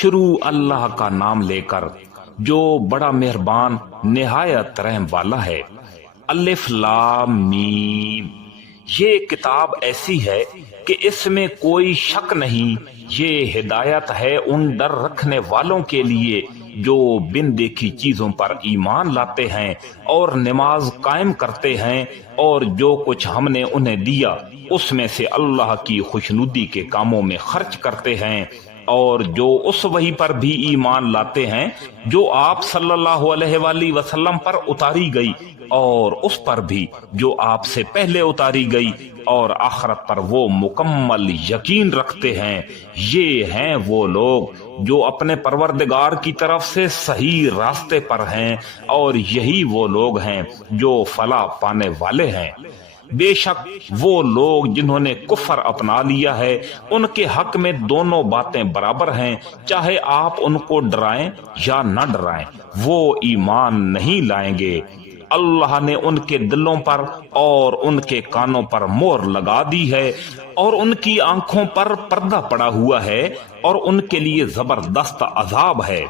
شروع اللہ کا نام لے کر جو بڑا مہربان نہایت رحم والا ہے۔ الف لام میم، یہ کتاب ایسی ہے کہ اس میں کوئی شک نہیں، یہ ہدایت ہے ان ڈر رکھنے والوں کے لیے جو بن دیکھی چیزوں پر ایمان لاتے ہیں اور نماز قائم کرتے ہیں، اور جو کچھ ہم نے انہیں دیا اس میں سے اللہ کی خوشنودی کے کاموں میں خرچ کرتے ہیں، اور جو اس وحی پر بھی ایمان لاتے ہیں جو آپ صلی اللہ علیہ وآلہ وسلم پر اتاری گئی، اور اس پر بھی جو آپ سے پہلے اتاری گئی، اور آخرت پر وہ مکمل یقین رکھتے ہیں۔ یہ ہیں وہ لوگ جو اپنے پروردگار کی طرف سے صحیح راستے پر ہیں، اور یہی وہ لوگ ہیں جو فلاح پانے والے ہیں۔ بے شک وہ لوگ جنہوں نے کفر اپنا لیا ہے ان کے حق میں دونوں باتیں برابر ہیں، چاہے آپ ان کو ڈرائیں یا نہ ڈرائیں، وہ ایمان نہیں لائیں گے۔ اللہ نے ان کے دلوں پر اور ان کے کانوں پر مہر لگا دی ہے، اور ان کی آنکھوں پر پردہ پڑا ہوا ہے، اور ان کے لیے زبردست عذاب ہے۔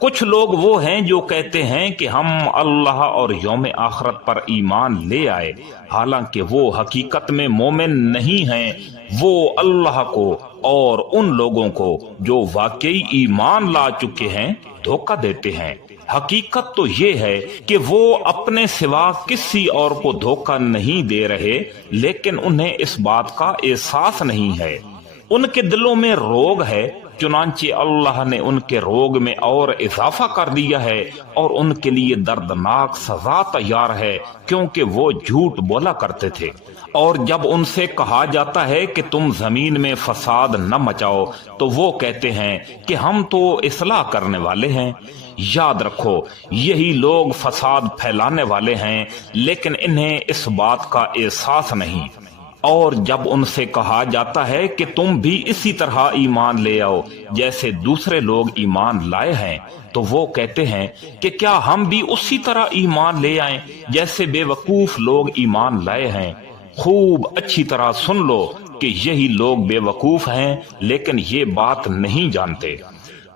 کچھ لوگ وہ ہیں جو کہتے ہیں کہ ہم اللہ اور یوم آخرت پر ایمان لے آئے، حالانکہ وہ حقیقت میں مومن نہیں ہیں۔ وہ اللہ کو اور ان لوگوں کو جو واقعی ایمان لا چکے ہیں دھوکہ دیتے ہیں۔ حقیقت تو یہ ہے کہ وہ اپنے سوا کسی اور کو دھوکہ نہیں دے رہے، لیکن انہیں اس بات کا احساس نہیں ہے۔ ان کے دلوں میں روگ ہے، چنانچہ اللہ نے ان کے روگ میں اور اضافہ کر دیا ہے، اور ان کے لیے دردناک سزا تیار ہے، کیونکہ وہ جھوٹ بولا کرتے تھے۔ اور جب ان سے کہا جاتا ہے کہ تم زمین میں فساد نہ مچاؤ تو وہ کہتے ہیں کہ ہم تو اصلاح کرنے والے ہیں۔ یاد رکھو، یہی لوگ فساد پھیلانے والے ہیں، لیکن انہیں اس بات کا احساس نہیں۔ اور جب ان سے کہا جاتا ہے کہ تم بھی اسی طرح ایمان لے آؤ جیسے دوسرے لوگ ایمان لائے ہیں، تو وہ کہتے ہیں کہ کیا ہم بھی اسی طرح ایمان لے آئیں جیسے بے وقوف لوگ ایمان لائے ہیں۔ خوب اچھی طرح سن لو کہ یہی لوگ بے وقوف ہیں، لیکن یہ بات نہیں جانتے۔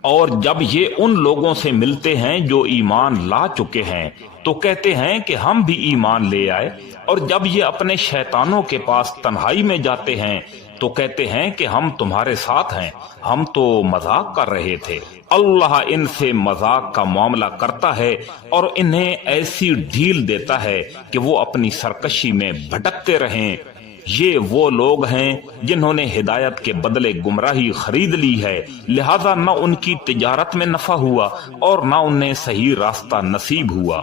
اور جب یہ ان لوگوں سے ملتے ہیں جو ایمان لا چکے ہیں تو کہتے ہیں کہ ہم بھی ایمان لے آئے، اور جب یہ اپنے شیطانوں کے پاس تنہائی میں جاتے ہیں تو کہتے ہیں کہ ہم تمہارے ساتھ ہیں، ہم تو مذاق کر رہے تھے۔ اللہ ان سے مذاق کا معاملہ کرتا ہے اور انہیں ایسی ڈھیل دیتا ہے کہ وہ اپنی سرکشی میں بھٹکتے رہیں۔ یہ وہ لوگ ہیں جنہوں نے ہدایت کے بدلے گمراہی خرید لی ہے، لہذا نہ ان کی تجارت میں نفع ہوا اور نہ انہیں صحیح راستہ نصیب ہوا۔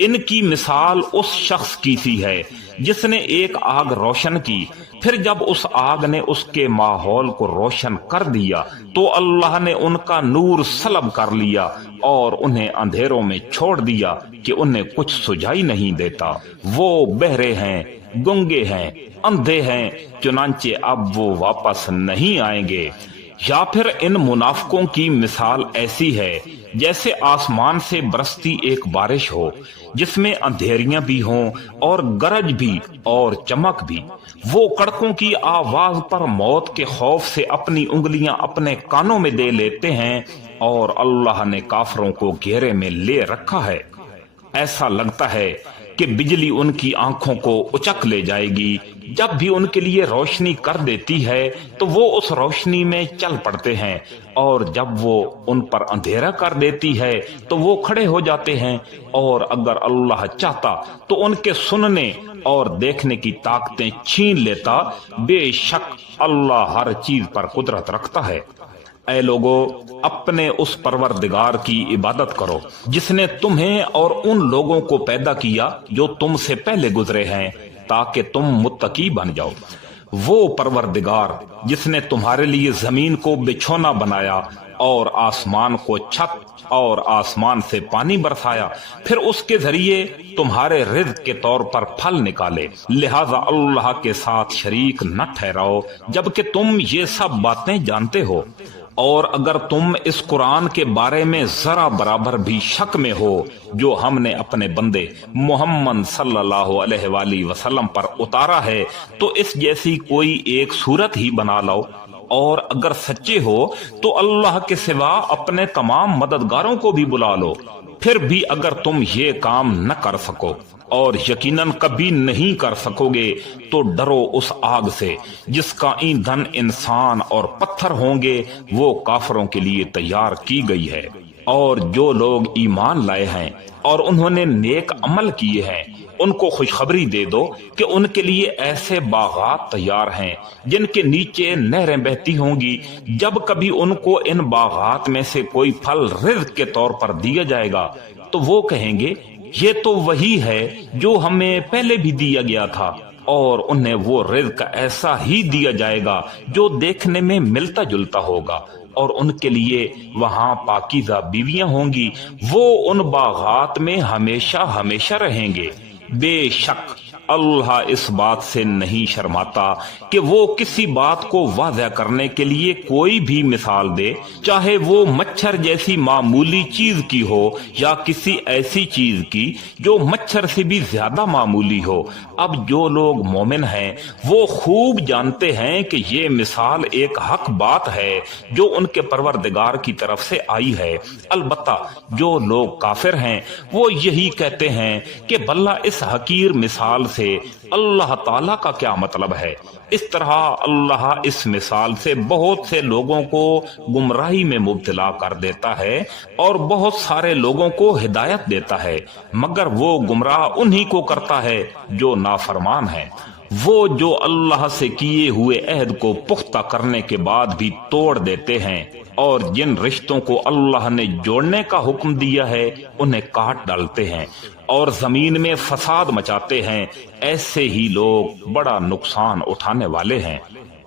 ان کی مثال اس شخص کی سی ہے جس نے ایک آگ روشن کی، پھر جب اس آگ نے اس کے ماحول کو روشن کر دیا تو اللہ نے ان کا نور سلب کر لیا اور انہیں اندھیروں میں چھوڑ دیا کہ انہیں کچھ سجائی نہیں دیتا۔ وہ بہرے ہیں، گنگے ہیں، اندھے ہیں، چنانچہ اب وہ واپس نہیں آئیں گے۔ یا پھر ان منافقوں کی مثال ایسی ہے جیسے آسمان سے برستی ایک بارش ہو جس میں اندھیریاں بھی ہوں اور گرج بھی اور چمک بھی۔ وہ کڑکوں کی آواز پر موت کے خوف سے اپنی انگلیاں اپنے کانوں میں دے لیتے ہیں، اور اللہ نے کافروں کو گھیرے میں لے رکھا ہے۔ ایسا لگتا ہے کہ بجلی ان کی آنکھوں کو اچک لے جائے گی۔ جب بھی ان کے لیے روشنی کر دیتی ہے تو وہ اس روشنی میں چل پڑتے ہیں، اور جب وہ ان پر اندھیرا کر دیتی ہے تو وہ کھڑے ہو جاتے ہیں، اور اگر اللہ چاہتا تو ان کے سننے اور دیکھنے کی طاقتیں چھین لیتا۔ بے شک اللہ ہر چیز پر قدرت رکھتا ہے۔ اے لوگو، اپنے اس پروردگار کی عبادت کرو جس نے تمہیں اور ان لوگوں کو پیدا کیا جو تم سے پہلے گزرے ہیں، تاکہ تم متقی بن جاؤ۔ وہ پروردگار جس نے تمہارے لیے زمین کو بچھونا بنایا اور آسمان کو چھت اور آسمان سے پانی برسایا، پھر اس کے ذریعے تمہارے رزق کے طور پر پھل نکالے، لہذا اللہ کے ساتھ شریک نہ ٹھہراؤ جبکہ تم یہ سب باتیں جانتے ہو۔ اور اگر تم اس قرآن کے بارے میں ذرا برابر بھی شک میں ہو جو ہم نے اپنے بندے محمد صلی اللہ علیہ وآلہ وسلم پر اتارا ہے، تو اس جیسی کوئی ایک صورت ہی بنا لاؤ اور اگر سچے ہو تو اللہ کے سوا اپنے تمام مددگاروں کو بھی بلا لو، پھر بھی اگر تم یہ کام نہ کر سکو اور یقیناً کبھی نہیں کر سکو گے تو ڈرو اس آگ سے جس کا ایندھن انسان اور پتھر ہوں گے، وہ کافروں کے لیے تیار کی گئی ہے۔ اور جو لوگ ایمان لائے ہیں اور انہوں نے نیک عمل کیے ہیں ان کو خوشخبری دے دو کہ ان کے لیے ایسے باغات تیار ہیں جن کے نیچے نہریں بہتی ہوں گی۔ جب کبھی ان کو ان باغات میں سے کوئی پھل رزق کے طور پر دیا جائے گا تو وہ کہیں گے یہ تو وہی ہے جو ہمیں پہلے بھی دیا گیا تھا، اور انہیں وہ رزق ایسا ہی دیا جائے گا جو دیکھنے میں ملتا جلتا ہوگا، اور ان کے لیے وہاں پاکیزہ بیویاں ہوں گی، وہ ان باغات میں ہمیشہ ہمیشہ رہیں گے۔ بے شک اللہ اس بات سے نہیں شرماتا کہ وہ کسی بات کو واضح کرنے کے لیے کوئی بھی مثال دے، چاہے وہ مچھر جیسی معمولی چیز کی ہو یا کسی ایسی چیز کی جو مچھر سے بھی زیادہ معمولی ہو۔ اب جو لوگ مومن ہیں وہ خوب جانتے ہیں کہ یہ مثال ایک حق بات ہے جو ان کے پروردگار کی طرف سے آئی ہے۔ البتہ جو لوگ کافر ہیں وہ یہی کہتے ہیں کہ بھلا اس حقیر مثال سے اللہ تعالیٰ کا کیا مطلب ہے۔ اس طرح اللہ اس مثال سے بہت سے لوگوں کو گمراہی میں مبتلا کر دیتا ہے اور بہت سارے لوگوں کو ہدایت دیتا ہے، مگر وہ گمراہ انہی کو کرتا ہے جو نافرمان ہے۔ وہ جو اللہ سے کیے ہوئے عہد کو پختہ کرنے کے بعد بھی توڑ دیتے ہیں اور جن رشتوں کو اللہ نے جوڑنے کا حکم دیا ہے انہیں کاٹ ڈالتے ہیں اور زمین میں فساد مچاتے ہیں، ایسے ہی لوگ بڑا نقصان اٹھانے والے ہیں۔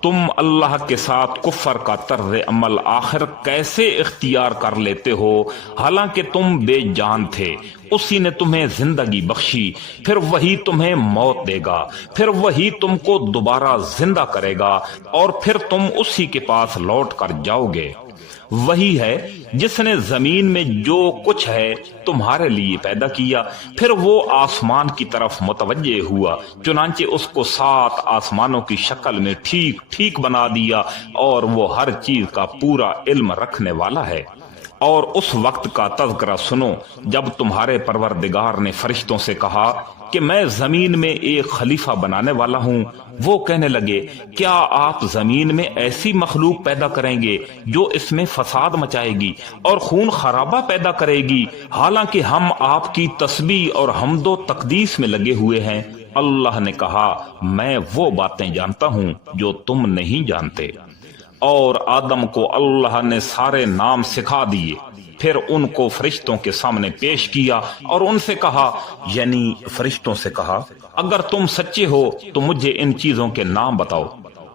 تم اللہ کے ساتھ کفر کا طرز عمل آخر کیسے اختیار کر لیتے ہو حالانکہ تم بے جان تھے؟ اسی نے تمہیں زندگی بخشی، پھر وہی تمہیں موت دے گا، پھر وہی تم کو دوبارہ زندہ کرے گا اور پھر تم اسی کے پاس لوٹ کر جاؤ گے۔ وہی ہے جس نے زمین میں جو کچھ ہے تمہارے لیے پیدا کیا، پھر وہ آسمان کی طرف متوجہ ہوا، چنانچہ اس کو 7 آسمانوں کی شکل میں ٹھیک ٹھیک بنا دیا، اور وہ ہر چیز کا پورا علم رکھنے والا ہے۔ اور اس وقت کا تذکرہ سنو جب تمہارے پروردگار نے فرشتوں سے کہا کہ میں زمین میں ایک خلیفہ بنانے والا ہوں۔ وہ کہنے لگے کیا آپ زمین میں ایسی مخلوق پیدا کریں گے جو اس میں فساد مچائے گی اور خون خرابہ پیدا کرے گی، حالانکہ ہم آپ کی تسبیح اور حمد و تقدیس میں لگے ہوئے ہیں۔ اللہ نے کہا میں وہ باتیں جانتا ہوں جو تم نہیں جانتے۔ اور آدم کو اللہ نے سارے نام سکھا دیے، پھر ان کو فرشتوں کے سامنے پیش کیا اور ان سے کہا، یعنی فرشتوں سے کہا اگر تم سچے ہو تو مجھے ان چیزوں کے نام بتاؤ۔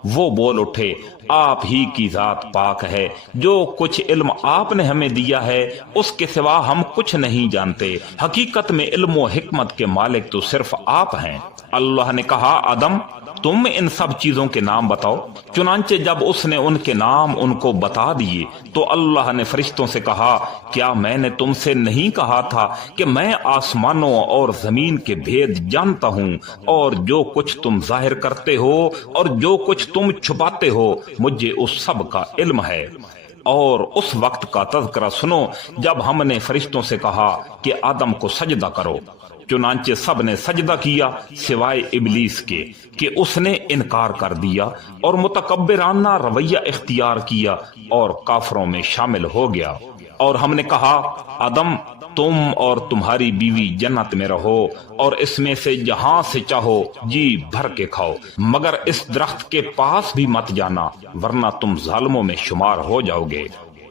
وہ بول اٹھے آپ ہی کی ذات پاک ہے، جو کچھ علم آپ نے ہمیں دیا ہے اس کے سوا ہم کچھ نہیں جانتے، حقیقت میں علم و حکمت کے مالک تو صرف آپ ہیں۔ اللہ نے کہا آدم تم ان سب چیزوں کے نام بتاؤ۔ چنانچہ جب اس نے ان کے نام ان کو بتا دیے تو اللہ نے فرشتوں سے کہا کیا میں نے تم سے نہیں کہا تھا کہ میں آسمانوں اور زمین کے بھید جانتا ہوں، اور جو کچھ تم ظاہر کرتے ہو اور جو کچھ تم چھپاتے ہو مجھے اس سب کا علم ہے۔ اور اس وقت کا تذکرہ سنو جب ہم نے فرشتوں سے کہا کہ آدم کو سجدہ کرو، چنانچہ سب نے سجدہ کیا سوائے ابلیس کے کہ اس نے انکار کر دیا اور متکبرانہ رویہ اختیار کیا اور کافروں میں شامل ہو گیا۔ اور ہم نے کہا آدم تم اور تمہاری بیوی جنت میں رہو اور اس میں سے جہاں سے چاہو جی بھر کے کھاؤ، مگر اس درخت کے پاس بھی مت جانا ورنہ تم ظالموں میں شمار ہو جاؤ گے۔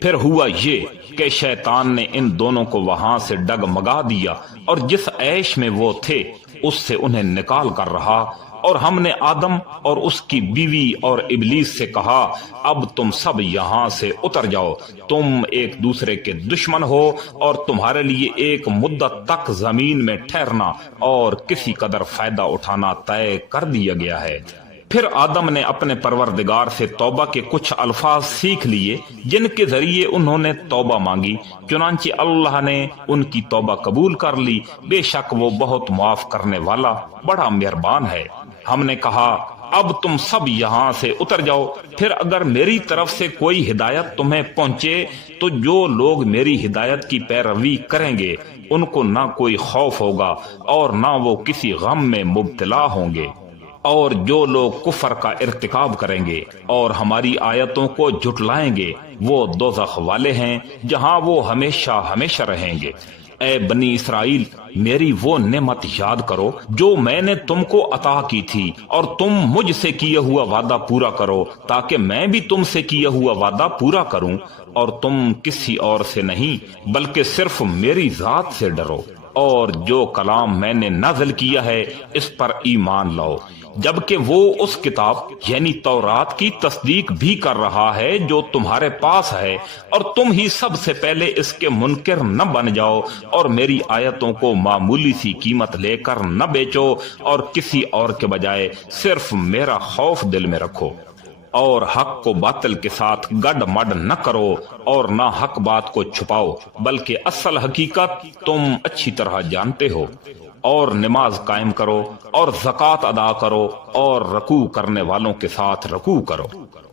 پھر ہوا یہ کہ شیطان نے ان دونوں کو وہاں سے ڈگمگا دیا اور جس عیش میں وہ تھے اس سے انہیں نکال کر رہا، اور ہم نے آدم اور اس کی بیوی اور ابلیس سے کہا اب تم سب یہاں سے اتر جاؤ، تم ایک دوسرے کے دشمن ہو اور تمہارے لیے ایک مدت تک زمین میں ٹھہرنا اور کسی قدر فائدہ اٹھانا طے کر دیا گیا ہے۔ پھر آدم نے اپنے پروردگار سے توبہ کے کچھ الفاظ سیکھ لیے جن کے ذریعے انہوں نے توبہ مانگی، چنانچہ اللہ نے ان کی توبہ قبول کر لی، بے شک وہ بہت معاف کرنے والا بڑا مہربان ہے۔ ہم نے کہا اب تم سب یہاں سے اتر جاؤ۔ پھر اگر میری طرف سے کوئی ہدایت تمہیں پہنچے تو جو لوگ میری ہدایت کی پیروی کریں گے ان کو نہ کوئی خوف ہوگا اور نہ وہ کسی غم میں مبتلا ہوں گے، اور جو لوگ کفر کا ارتکاب کریں گے اور ہماری آیتوں کو جھٹلائیں گے وہ دوزخ والے ہیں جہاں وہ ہمیشہ ہمیشہ رہیں گے۔ اے بنی اسرائیل، میری وہ نعمت یاد کرو جو میں نے تم کو عطا کی تھی، اور تم مجھ سے کیا ہوا وعدہ پورا کرو تاکہ میں بھی تم سے کیا ہوا وعدہ پورا کروں، اور تم کسی اور سے نہیں بلکہ صرف میری ذات سے ڈرو، اور جو کلام میں نے نازل کیا ہے اس پر ایمان لاؤ، جبکہ وہ اس کتاب یعنی تورات کی تصدیق بھی کر رہا ہے جو تمہارے پاس ہے، اور تم ہی سب سے پہلے اس کے منکر نہ بن جاؤ اور میری آیتوں کو معمولی سی قیمت لے کر نہ بیچو، اور کسی اور کے بجائے صرف میرا خوف دل میں رکھو، اور حق کو باطل کے ساتھ گڈ مڈ نہ کرو اور نہ حق بات کو چھپاؤ، بلکہ اصل حقیقت تم اچھی طرح جانتے ہو، اور نماز قائم کرو اور زکوٰۃ ادا کرو اور رکوع کرنے والوں کے ساتھ رکوع کرو۔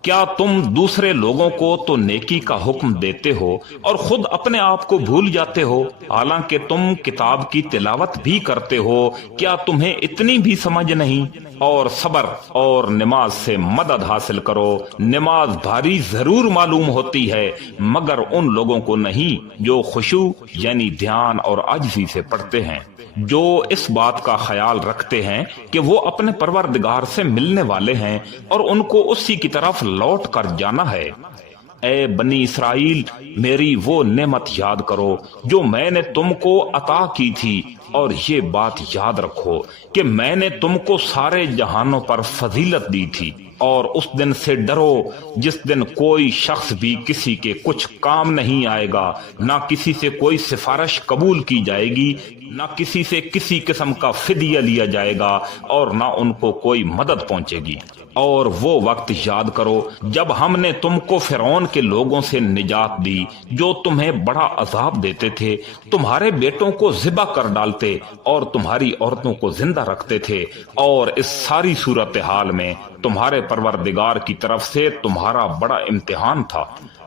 کیا تم دوسرے لوگوں کو تو نیکی کا حکم دیتے ہو اور خود اپنے آپ کو بھول جاتے ہو، حالانکہ تم کتاب کی تلاوت بھی کرتے ہو؟ کیا تمہیں اتنی بھی سمجھ نہیں؟ اور صبر اور نماز سے مدد حاصل کرو۔ نماز بھاری ضرور معلوم ہوتی ہے مگر ان لوگوں کو نہیں جو خشوع یعنی دھیان اور عاجزی سے پڑھتے ہیں، جو اس بات کا خیال رکھتے ہیں کہ وہ اپنے پروردگار سے ملنے والے ہیں اور ان کو اسی کی طرف لوٹ کر جانا ہے۔ اے بنی اسرائیل، میری وہ نعمت یاد کرو جو میں نے تم کو عطا کی تھی، اور یہ بات یاد رکھو کہ میں نے تم کو سارے جہانوں پر فضیلت دی تھی، اور اس دن سے ڈرو جس دن کوئی شخص بھی کسی کے کچھ کام نہیں آئے گا، نہ کسی سے کوئی سفارش قبول کی جائے گی، نہ کسی سے کسی قسم کا فدیہ لیا جائے گا، اور نہ ان کو کوئی مدد پہنچے گی۔ اور وہ وقت یاد کرو جب ہم نے تم کو فرعون کے لوگوں سے نجات دی جو تمہیں بڑا عذاب دیتے تھے، تمہارے بیٹوں کو ذبح کر ڈالتے اور تمہاری عورتوں کو زندہ رکھتے تھے، اور اس ساری صورتحال میں تمہارے پروردگار کی طرف سے تمہارا بڑا امتحان تھا۔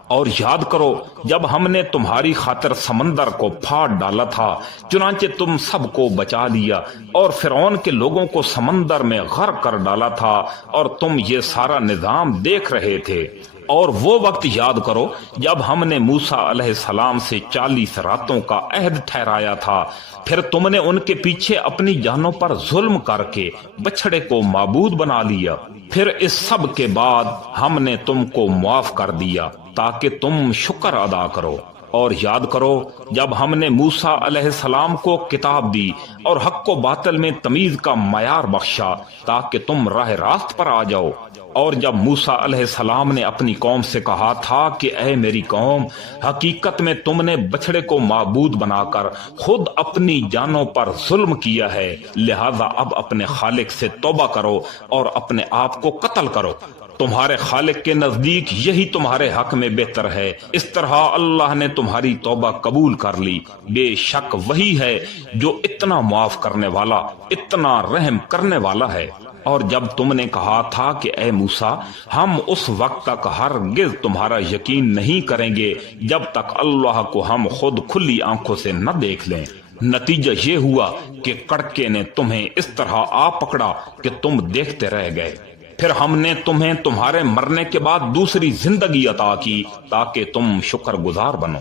اور یاد کرو جب ہم نے تمہاری خاطر سمندر کو پھاڑ ڈالا تھا، چنانچہ تم سب کو بچا لیا، اور فرعون کے لوگوں کو سمندر میں غرق کر ڈالا تھا، اور تم یہ سارا نظام دیکھ رہے تھے۔ اور وہ وقت یاد کرو جب ہم نے موسیٰ علیہ السلام سے 40 راتوں کا عہد ٹھہرایا تھا، پھر تم نے ان کے پیچھے اپنی جانوں پر ظلم کر کے بچھڑے کو معبود بنا لیا، پھر اس سب کے بعد ہم نے تم کو معاف کر دیا تاکہ تم شکر ادا کرو۔ اور یاد کرو جب ہم نے موسیٰ علیہ السلام کو کتاب دی اور حق و باطل میں تمیز کا معیار بخشا تاکہ تم راہ راست پر آ جاؤ۔ اور جب موسیٰ علیہ السلام نے اپنی قوم سے کہا تھا کہ اے میری قوم، حقیقت میں تم نے بچھڑے کو معبود بنا کر خود اپنی جانوں پر ظلم کیا ہے، لہذا اب اپنے خالق سے توبہ کرو اور اپنے آپ کو قتل کرو، تمہارے خالق کے نزدیک یہی تمہارے حق میں بہتر ہے۔ اس طرح اللہ نے تمہاری توبہ قبول کر لی، بے شک وہی ہے جو اتنا معاف کرنے والا، اتنا رحم کرنے والا ہے۔ اور جب تم نے کہا تھا کہ اے موسیٰ، ہم اس وقت تک ہرگز تمہارا یقین نہیں کریں گے جب تک اللہ کو ہم خود کھلی آنکھوں سے نہ دیکھ لیں، نتیجہ یہ ہوا کہ کڑکے نے تمہیں اس طرح آ پکڑا کہ تم دیکھتے رہ گئے۔ پھر ہم نے تمہیں تمہارے مرنے کے بعد دوسری زندگی عطا کی تاکہ تم شکر گزار بنو،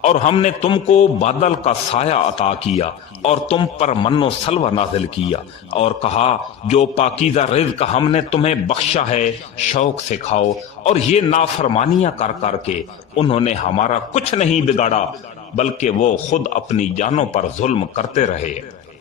اور ہم نے تم کو بادل کا سایہ عطا کیا اور تم پر من و سلوہ نازل کیا، اور کہا جو پاکیزہ رزق ہم نے تمہیں بخشا ہے شوق سے کھاؤ، اور یہ نافرمانیاں کر کر کے انہوں نے ہمارا کچھ نہیں بگاڑا بلکہ وہ خود اپنی جانوں پر ظلم کرتے رہے۔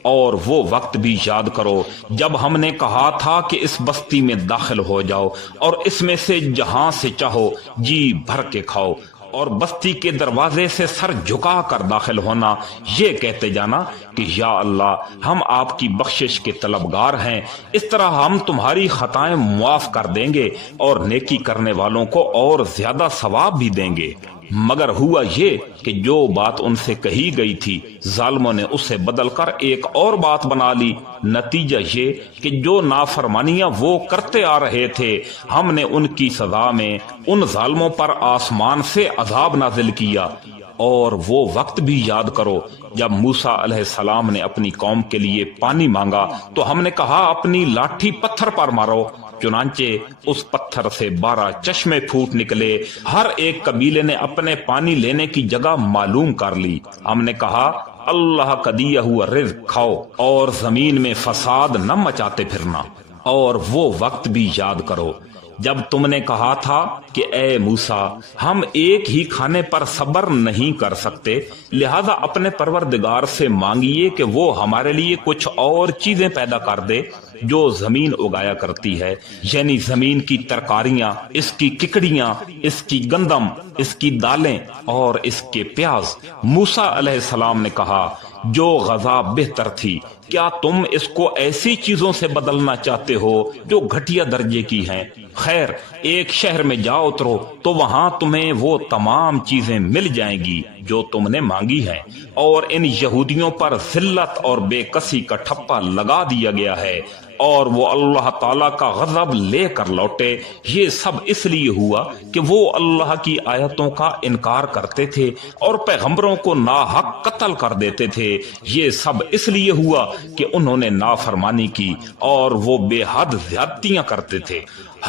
اور وہ وقت بھی یاد کرو جب ہم نے کہا تھا کہ اس بستی میں داخل ہو جاؤ اور اس میں سے جہاں سے چاہو جی بھر کے کھاؤ، اور بستی کے دروازے سے سر جھکا کر داخل ہونا، یہ کہتے جانا کہ یا اللہ ہم آپ کی بخشش کے طلبگار ہیں، اس طرح ہم تمہاری خطائیں معاف کر دیں گے اور نیکی کرنے والوں کو اور زیادہ ثواب بھی دیں گے۔ مگر ہوا یہ کہ جو بات ان سے کہی گئی تھی ظالموں نے اسے بدل کر ایک اور بات بنا لی۔ نتیجہ یہ کہ جو نافرمانیاں وہ کرتے آ رہے تھے ہم نے ان کی سزا میں ان ظالموں پر آسمان سے عذاب نازل کیا۔ اور وہ وقت بھی یاد کرو جب موسیٰ علیہ السلام نے اپنی قوم کے لیے پانی مانگا تو ہم نے کہا اپنی لاٹھی پتھر پر مارو، چنانچہ اس پتھر سے 12 چشمے پھوٹ نکلے، ہر ایک قبیلے نے اپنے پانی لینے کی جگہ معلوم کر لی۔ ہم نے کہا اللہ کا دیا ہوا رزق کھاؤ اور زمین میں فساد نہ مچاتے پھرنا۔ اور وہ وقت بھی یاد کرو جب تم نے کہا تھا کہ اے موسیٰ ہم ایک ہی کھانے پر صبر نہیں کر سکتے، لہذا اپنے پروردگار سے مانگیے کہ وہ ہمارے لیے کچھ اور چیزیں پیدا کر دے جو زمین اگایا کرتی ہے، یعنی زمین کی ترکاریاں، اس کی ککڑیاں، اس کی گندم، اس کی دالیں اور اس کے پیاز۔ موسیٰ علیہ السلام نے کہا جو غذا بہتر تھی، کیا تم اس کو ایسی چیزوں سے بدلنا چاہتے ہو جو گھٹیا درجے کی ہیں؟ خیر، ایک شہر میں جا اترو تو وہاں تمہیں وہ تمام چیزیں مل جائیں گی جو تم نے مانگی ہیں، اور ان یہودیوں پر ذلت اور بے کسی کا ٹھپا لگا دیا گیا ہے اور وہ اللہ تعالیٰ کا غضب لے کر لوٹے۔ یہ سب اس لیے ہوا کہ وہ اللہ کی آیتوں کا انکار کرتے تھے اور پیغمبروں کو ناحق قتل کر دیتے تھے۔ یہ سب اس لیے ہوا کہ انہوں نے نافرمانی کی اور وہ بے حد زیادتیاں کرتے تھے۔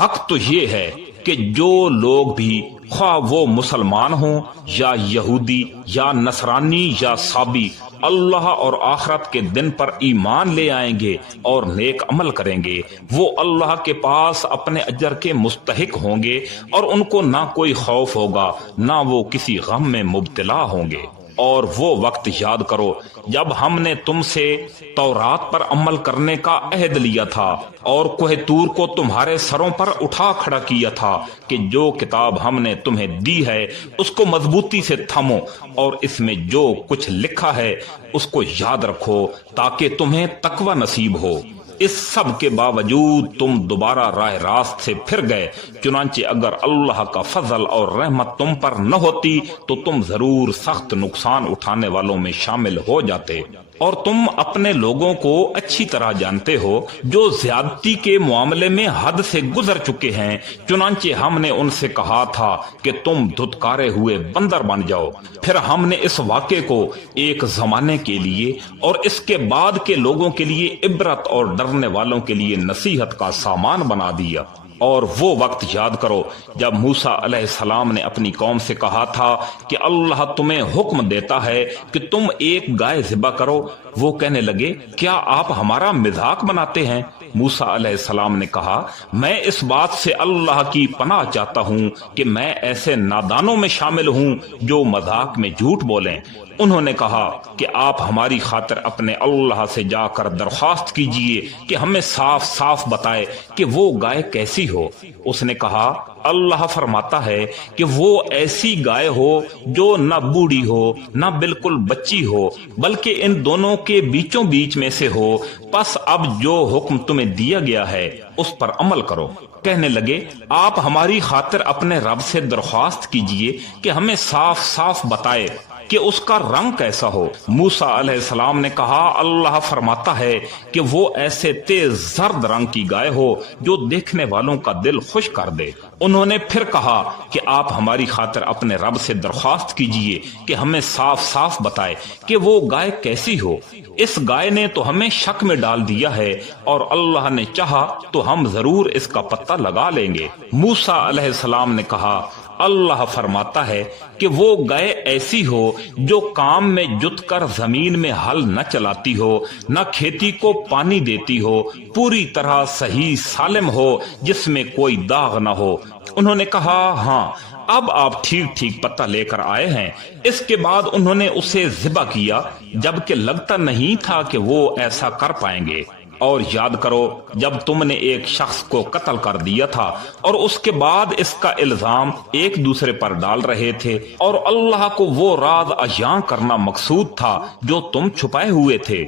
حق تو یہ ہے کہ جو لوگ بھی خواہ وہ مسلمان ہوں یا یہودی یا نصرانی یا صابی اللہ اور آخرت کے دن پر ایمان لے آئیں گے اور نیک عمل کریں گے، وہ اللہ کے پاس اپنے اجر کے مستحق ہوں گے اور ان کو نہ کوئی خوف ہوگا نہ وہ کسی غم میں مبتلا ہوں گے۔ اور وہ وقت یاد کرو جب ہم نے تم سے تورات پر عمل کرنے کا عہد لیا تھا اور کوہ طور کو تمہارے سروں پر اٹھا کھڑا کیا تھا کہ جو کتاب ہم نے تمہیں دی ہے اس کو مضبوطی سے تھامو اور اس میں جو کچھ لکھا ہے اس کو یاد رکھو تاکہ تمہیں تقوی نصیب ہو۔ اس سب کے باوجود تم دوبارہ راہ راست سے پھر گئے، چنانچہ اگر اللہ کا فضل اور رحمت تم پر نہ ہوتی تو تم ضرور سخت نقصان اٹھانے والوں میں شامل ہو جاتے۔ اور تم اپنے لوگوں کو اچھی طرح جانتے ہو جو زیادتی کے معاملے میں حد سے گزر چکے ہیں، چنانچہ ہم نے ان سے کہا تھا کہ تم دھتکارے ہوئے بندر بن جاؤ۔ پھر ہم نے اس واقعے کو ایک زمانے کے لیے اور اس کے بعد کے لوگوں کے لیے عبرت اور ڈرنے والوں کے لیے نصیحت کا سامان بنا دیا۔ اور وہ وقت یاد کرو جب موسیٰ علیہ السلام نے اپنی قوم سے کہا تھا کہ اللہ تمہیں حکم دیتا ہے کہ تم ایک گائے ذبح کرو۔ وہ کہنے لگے کیا آپ ہمارا مذاق بناتے ہیں؟ موسیٰ علیہ السلام نے کہا میں اس بات سے اللہ کی پناہ چاہتا ہوں کہ میں ایسے نادانوں میں شامل ہوں جو مذاق میں جھوٹ بولیں۔ انہوں نے کہا کہ آپ ہماری خاطر اپنے اللہ سے جا کر درخواست کیجئے کہ ہمیں صاف صاف بتائے کہ وہ گائے کیسی ہو۔ اس نے کہا اللہ فرماتا ہے کہ وہ ایسی گائے ہو جو نہ بوڑھی ہو نہ بالکل بچی ہو بلکہ ان دونوں کے بیچوں بیچ میں سے ہو، پس اب جو حکم تمہیں دیا گیا ہے اس پر عمل کرو۔ کہنے لگے آپ ہماری خاطر اپنے رب سے درخواست کیجئے کہ ہمیں صاف صاف بتائے کہ اس کا رنگ کیسا ہو۔ موسیٰ علیہ السلام نے کہا اللہ فرماتا ہے کہ وہ ایسے تیز زرد رنگ کی گائے ہو جو دیکھنے والوں کا دل خوش کر دے۔ انہوں نے پھر کہا کہ آپ ہماری خاطر اپنے رب سے درخواست کیجئے کہ ہمیں صاف صاف بتائے کہ وہ گائے کیسی ہو۔ اس گائے نے تو ہمیں شک میں ڈال دیا ہے اور اللہ نے چاہا تو ہم ضرور اس کا پتہ لگا لیں گے۔ موسیٰ علیہ السلام نے کہا اللہ فرماتا ہے کہ وہ گائے ایسی ہو جو کام میں جت کر زمین میں ہل نہ چلاتی ہو نہ کھیتی کو پانی دیتی ہو، پوری طرح صحیح سالم ہو جس میں کوئی داغ نہ ہو۔ انہوں نے کہا ہاں اب آپ ٹھیک ٹھیک پتہ لے کر آئے ہیں۔ اس کے بعد انہوں نے اسے ذبح کیا جبکہ لگتا نہیں تھا کہ وہ ایسا کر پائیں گے۔ اور یاد کرو جب تم نے ایک شخص کو قتل کر دیا تھا اور اس کے بعد اس کا الزام ایک دوسرے پر ڈال رہے تھے اور اللہ کو وہ راز عیاں کرنا مقصود تھا جو تم چھپائے ہوئے تھے۔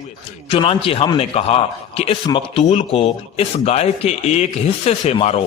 چنانچہ ہم نے کہا کہ اس مقتول کو اس گائے کے ایک حصے سے مارو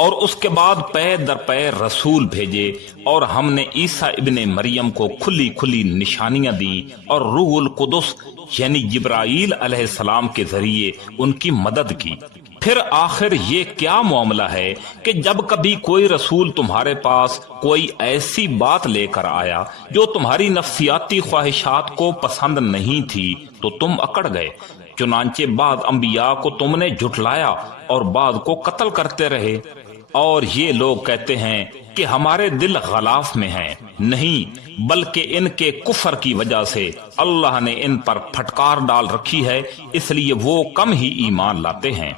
اور اس کے بعد پے در پے رسول بھیجے، اور ہم نے عیسیٰ ابن مریم کو کھلی کھلی نشانیاں دی، اور روح القدس یعنی جبرائیل علیہ السلام کے ذریعے ان کی مدد کی۔ پھر آخر یہ کیا معاملہ ہے کہ جب کبھی کوئی رسول تمہارے پاس کوئی ایسی بات لے کر آیا جو تمہاری نفسیاتی خواہشات کو پسند نہیں تھی تو تم اکڑ گئے، چنانچہ بعض انبیاء کو تم نے جھٹلایا اور بعض کو قتل کرتے رہے۔ اور یہ لوگ کہتے ہیں کہ ہمارے دل غلاف میں ہیں، نہیں بلکہ ان کے کفر کی وجہ سے اللہ نے ان پر پھٹکار ڈال رکھی ہے، اس لیے وہ کم ہی ایمان لاتے ہیں۔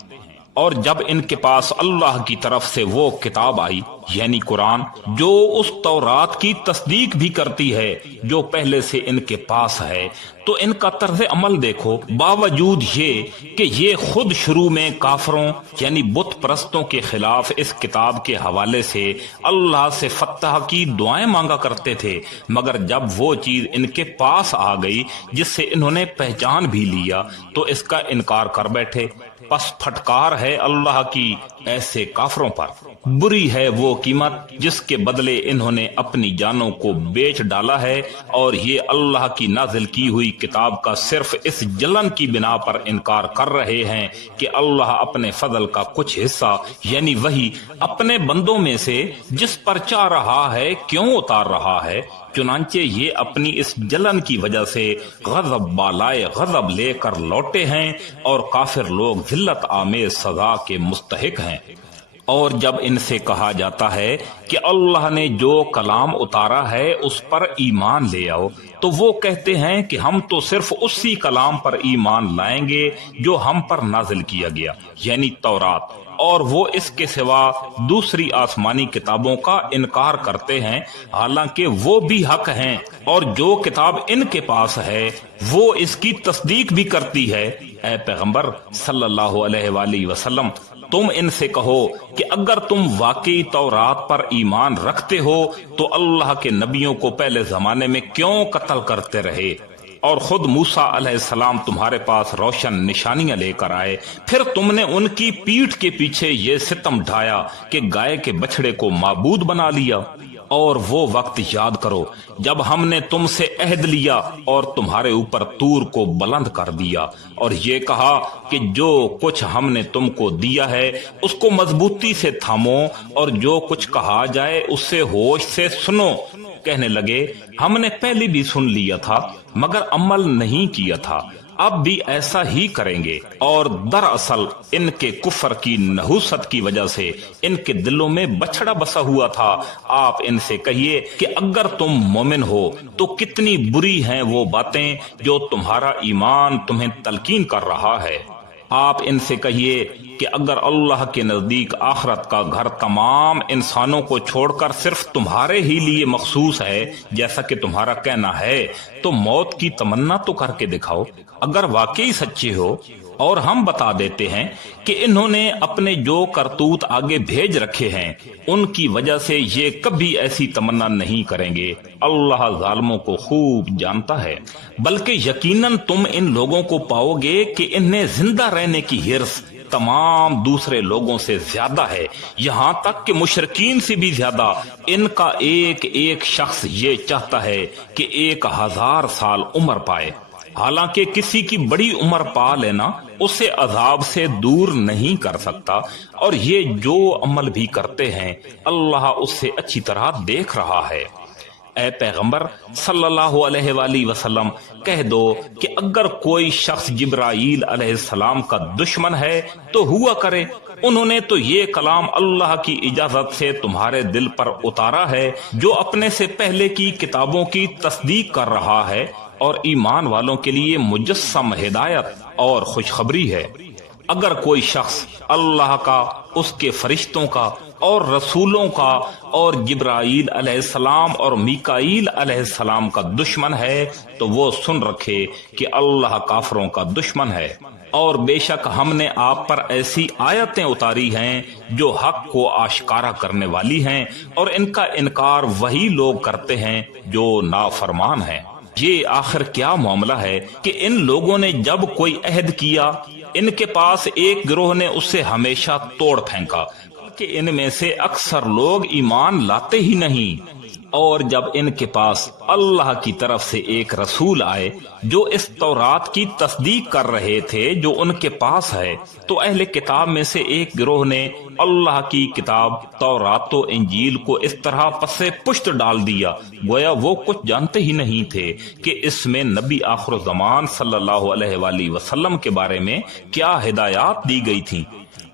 اور جب ان کے پاس اللہ کی طرف سے وہ کتاب آئی یعنی قرآن، جو اس تورات کی تصدیق بھی کرتی ہے جو پہلے سے ان کے پاس ہے، تو ان کا طرز عمل دیکھو۔ باوجود یہ کہ یہ خود شروع میں کافروں یعنی بت پرستوں کے خلاف اس کتاب کے حوالے سے اللہ سے فتح کی دعائیں مانگا کرتے تھے، مگر جب وہ چیز ان کے پاس آ گئی جس سے انہوں نے پہچان بھی لیا تو اس کا انکار کر بیٹھے۔ پس پھٹکار ہے اللہ کی ایسے کافروں پر، بری ہے وہ قیمت جس کے بدلے انہوں نے اپنی جانوں کو بیچ ڈالا ہے، اور یہ اللہ کی نازل کی ہوئی کتاب کا صرف اس جلن کی بنا پر انکار کر رہے ہیں کہ اللہ اپنے فضل کا کچھ حصہ یعنی وہی اپنے بندوں میں سے جس پر چاہ رہا ہے کیوں اتار رہا ہے۔ چنانچہ یہ اپنی اس جلن کی وجہ سے غضب بالائے غضب لے کر لوٹے ہیں، اور کافر لوگ ذلت آمیز سزا کے مستحق ہیں۔ اور جب ان سے کہا جاتا ہے کہ اللہ نے جو کلام اتارا ہے اس پر ایمان لے آؤ، تو وہ کہتے ہیں کہ ہم تو صرف اسی کلام پر ایمان لائیں گے جو ہم پر نازل کیا گیا یعنی تورات، اور وہ اس کے سوا دوسری آسمانی کتابوں کا انکار کرتے ہیں، حالانکہ وہ بھی حق ہیں، اور جو کتاب ان کے پاس ہے وہ اس کی تصدیق بھی کرتی ہے۔ اے پیغمبر صلی اللہ علیہ وآلہ وسلم، تم ان سے کہو کہ اگر تم واقعی تورات پر ایمان رکھتے ہو تو اللہ کے نبیوں کو پہلے زمانے میں کیوں قتل کرتے رہے، اور خود موسیٰ علیہ السلام تمہارے پاس روشن نشانیاں لے کر آئے، پھر تم نے ان کی پیٹھ کے پیچھے یہ ستم ڈھایا کہ گائے کے بچڑے کو معبود بنا لیا۔ اور وہ وقت یاد کرو جب ہم نے تم سے عہد لیا اور تمہارے اوپر طور کو بلند کر دیا، اور یہ کہا کہ جو کچھ ہم نے تم کو دیا ہے اس کو مضبوطی سے تھامو، اور جو کچھ کہا جائے اس سے ہوش سے سنو۔ کہنے لگے ہم نے پہلے بھی سن لیا تھا مگر عمل نہیں کیا تھا، اب بھی ایسا ہی کریں گے۔ اور دراصل ان کے کفر کی نحوست کی وجہ سے ان کے دلوں میں بچڑا بسا ہوا تھا۔ آپ ان سے کہیے کہ اگر تم مومن ہو تو کتنی بری ہیں وہ باتیں جو تمہارا ایمان تمہیں تلقین کر رہا ہے۔ آپ ان سے کہیے کہ اگر اللہ کے نزدیک آخرت کا گھر تمام انسانوں کو چھوڑ کر صرف تمہارے ہی لیے مخصوص ہے جیسا کہ تمہارا کہنا ہے، تو موت کی تمنا تو کر کے دکھاؤ اگر واقعی سچے ہو۔ اور ہم بتا دیتے ہیں کہ انہوں نے اپنے جو کرتوت آگے بھیج رکھے ہیں ان کی وجہ سے یہ کبھی ایسی تمنا نہیں کریں گے، اللہ ظالموں کو خوب جانتا ہے۔ بلکہ یقیناً تم ان لوگوں کو پاؤ گے کہ انہیں زندہ رہنے کی ہرس تمام دوسرے لوگوں سے زیادہ ہے، یہاں تک کہ مشرکین سے بھی زیادہ۔ ان کا ایک ایک شخص یہ چاہتا ہے کہ 1000 سال عمر پائے، حالانکہ کسی کی بڑی عمر پا لینا اسے عذاب سے دور نہیں کر سکتا، اور یہ جو عمل بھی کرتے ہیں اللہ اس سے اچھی طرح دیکھ رہا ہے۔ اے پیغمبر صلی اللہ علیہ وآلہ وسلم، کہہ دو کہ اگر کوئی شخص جبرائیل علیہ السلام کا دشمن ہے تو ہوا کرے، انہوں نے تو یہ کلام اللہ کی اجازت سے تمہارے دل پر اتارا ہے جو اپنے سے پہلے کی کتابوں کی تصدیق کر رہا ہے، اور ایمان والوں کے لیے مجسم ہدایت اور خوشخبری ہے۔ اگر کوئی شخص اللہ کا، اس کے فرشتوں کا اور رسولوں کا اور جبرائیل علیہ السلام اور میکائیل علیہ السلام کا دشمن ہے تو وہ سن رکھے کہ اللہ کافروں کا دشمن ہے، اور بے شک ہم نے آپ پر ایسی آیتیں اتاری ہیں جو حق کو آشکارا کرنے والی ہیں، اور ان کا انکار وہی لوگ کرتے ہیں جو نافرمان ہیں۔ یہ آخر کیا معاملہ ہے کہ ان لوگوں نے جب کوئی عہد کیا ان کے پاس ایک گروہ نے اسے ہمیشہ توڑ پھینکا، کہ ان میں سے اکثر لوگ ایمان لاتے ہی نہیں۔ اور جب ان کے پاس اللہ کی طرف سے ایک رسول آئے جو اس تورات کی تصدیق کر رہے تھے جو ان کے پاس ہے، تو اہل کتاب میں سے ایک گروہ نے اللہ کی کتاب تورات و انجیل کو اس طرح پس پشت ڈال دیا گویا وہ کچھ جانتے ہی نہیں تھے کہ اس میں نبی آخر الزمان صلی اللہ علیہ وآلہ وسلم کے بارے میں کیا ہدایات دی گئی تھیں۔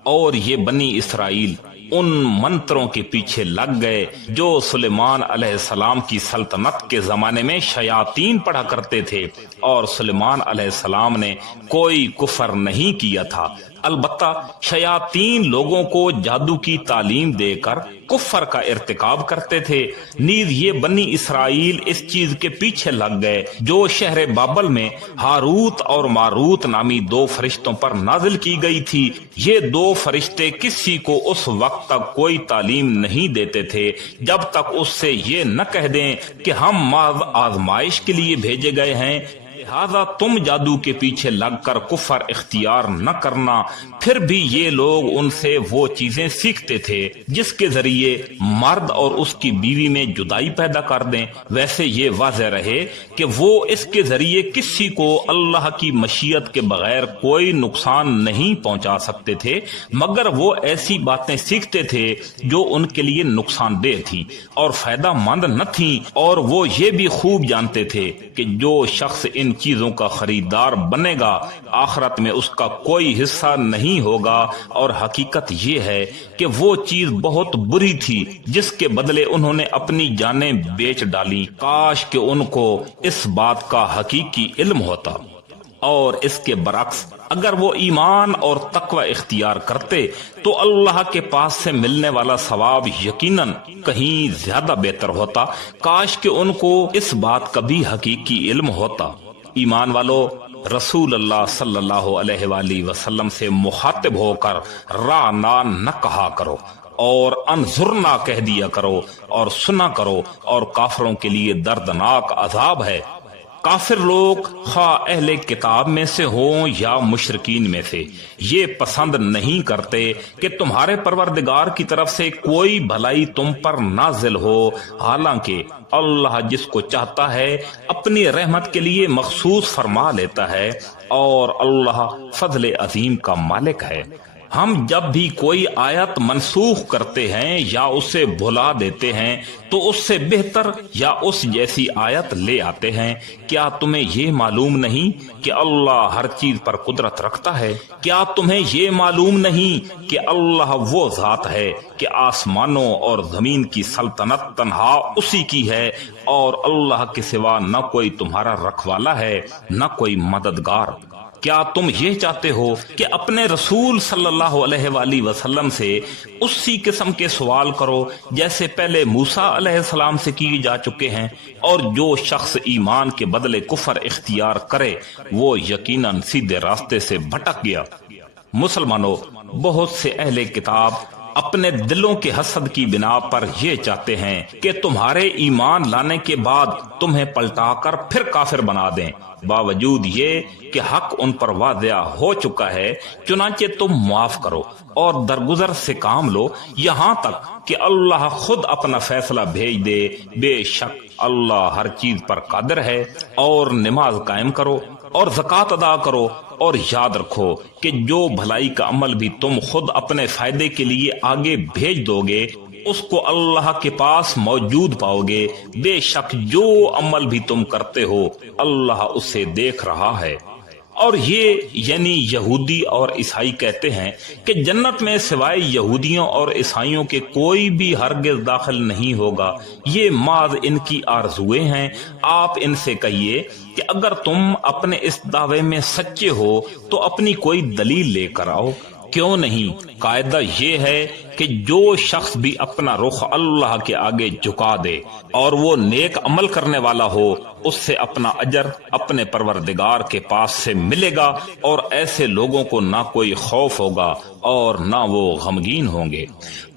اور یہ بنی اسرائیل ان منتروں کے پیچھے لگ گئے جو سلیمان علیہ السلام کی سلطنت کے زمانے میں شیاطین پڑھا کرتے تھے، اور سلیمان علیہ السلام نے کوئی کفر نہیں کیا تھا، البتہ شیاطین لوگوں کو جادو کی تعلیم دے کر کفر کا ارتکاب کرتے تھے۔ نیز یہ بنی اسرائیل اس چیز کے پیچھے لگ گئے جو شہر بابل میں ہاروت اور ماروت نامی دو فرشتوں پر نازل کی گئی تھی۔ یہ دو فرشتے کسی کو اس وقت تک کوئی تعلیم نہیں دیتے تھے جب تک اس سے یہ نہ کہہ دیں کہ ہم محض آزمائش کے لیے بھیجے گئے ہیں، لہذا تم جادو کے پیچھے لگ کر کفر اختیار نہ کرنا۔ پھر بھی یہ لوگ ان سے وہ چیزیں سیکھتے تھے جس کے ذریعے مرد اور اس کی بیوی میں جدائی پیدا کر دیں۔ ویسے یہ واضح رہے کہ وہ اس کے ذریعے کسی کو اللہ کی مشیت کے بغیر کوئی نقصان نہیں پہنچا سکتے تھے، مگر وہ ایسی باتیں سیکھتے تھے جو ان کے لیے نقصان دہ تھیں اور فائدہ مند نہ تھیں، اور وہ یہ بھی خوب جانتے تھے کہ جو شخص ان چیزوں کا خریدار بنے گا آخرت میں اس کا کوئی حصہ نہیں ہوگا، اور حقیقت یہ ہے کہ وہ چیز بہت بری تھی جس کے بدلے انہوں نے اپنی جانیں بیچ ڈالی۔ کاش کہ ان کو اس بات کا حقیقی علم ہوتا۔ اور اس کے برعکس اگر وہ ایمان اور تقوی اختیار کرتے تو اللہ کے پاس سے ملنے والا ثواب یقیناً کہیں زیادہ بہتر ہوتا۔ کاش کہ ان کو اس بات کا بھی حقیقی علم ہوتا۔ ایمان والو، رسول اللہ صلی اللہ علیہ وآلہ وسلم سے مخاطب ہو کر رانا نہ کہا کرو، اور انظرنا کہہ دیا کرو، اور سنا کرو، اور کافروں کے لیے دردناک عذاب ہے۔ کافر لوگ خواہ اہل کتاب میں سے ہوں یا مشرکین میں سے یہ پسند نہیں کرتے کہ تمہارے پروردگار کی طرف سے کوئی بھلائی تم پر نازل ہو، حالانکہ اللہ جس کو چاہتا ہے اپنی رحمت کے لیے مخصوص فرما لیتا ہے، اور اللہ فضل عظیم کا مالک ہے۔ ہم جب بھی کوئی آیت منسوخ کرتے ہیں یا اسے بھلا دیتے ہیں تو اس سے بہتر یا اس جیسی آیت لے آتے ہیں۔ کیا تمہیں یہ معلوم نہیں کہ اللہ ہر چیز پر قدرت رکھتا ہے؟ کیا تمہیں یہ معلوم نہیں کہ اللہ وہ ذات ہے کہ آسمانوں اور زمین کی سلطنت تنہا اسی کی ہے، اور اللہ کے سوا نہ کوئی تمہارا رکھوالا ہے نہ کوئی مددگار؟ کیا تم یہ چاہتے ہو کہ اپنے رسول صلی اللہ علیہ وآلہ وسلم سے اسی قسم کے سوال کرو جیسے پہلے موسیٰ علیہ السلام سے کیے جا چکے ہیں؟ اور جو شخص ایمان کے بدلے کفر اختیار کرے وہ یقیناً سیدھے راستے سے بھٹک گیا۔ مسلمانوں، بہت سے اہل کتاب اپنے دلوں کے حسد کی بنا پر یہ چاہتے ہیں کہ تمہارے ایمان لانے کے بعد تمہیں پلٹا کر پھر کافر بنا دیں، باوجود یہ کہ حق ان پر واضح ہو چکا ہے۔ چنانچہ تم معاف کرو اور درگزر سے کام لو یہاں تک کہ اللہ خود اپنا فیصلہ بھیج دے۔ بے شک اللہ ہر چیز پر قادر ہے۔ اور نماز قائم کرو اور زکوٰۃ ادا کرو، اور یاد رکھو کہ جو بھلائی کا عمل بھی تم خود اپنے فائدے کے لیے آگے بھیج دو گے اس کو اللہ کے پاس موجود پاؤ گے۔ بے شک جو عمل بھی تم کرتے ہو اللہ اسے دیکھ رہا ہے۔ اور یہ یعنی یہودی اور عیسائی کہتے ہیں کہ جنت میں سوائے یہودیوں اور عیسائیوں کے کوئی بھی ہرگز داخل نہیں ہوگا۔ یہ محض ان کی آرزویں ہیں۔ آپ ان سے کہیے کہ اگر تم اپنے اس دعوے میں سچے ہو تو اپنی کوئی دلیل لے کر آؤ۔ کیوں نہیں؟ قاعدہ یہ ہے کہ جو شخص بھی اپنا رخ اللہ کے آگے جھکا دے اور وہ نیک عمل کرنے والا ہو اس سے اپنا اجر اپنے پروردگار کے پاس سے ملے گا، اور ایسے لوگوں کو نہ کوئی خوف ہوگا اور نہ وہ غمگین ہوں گے۔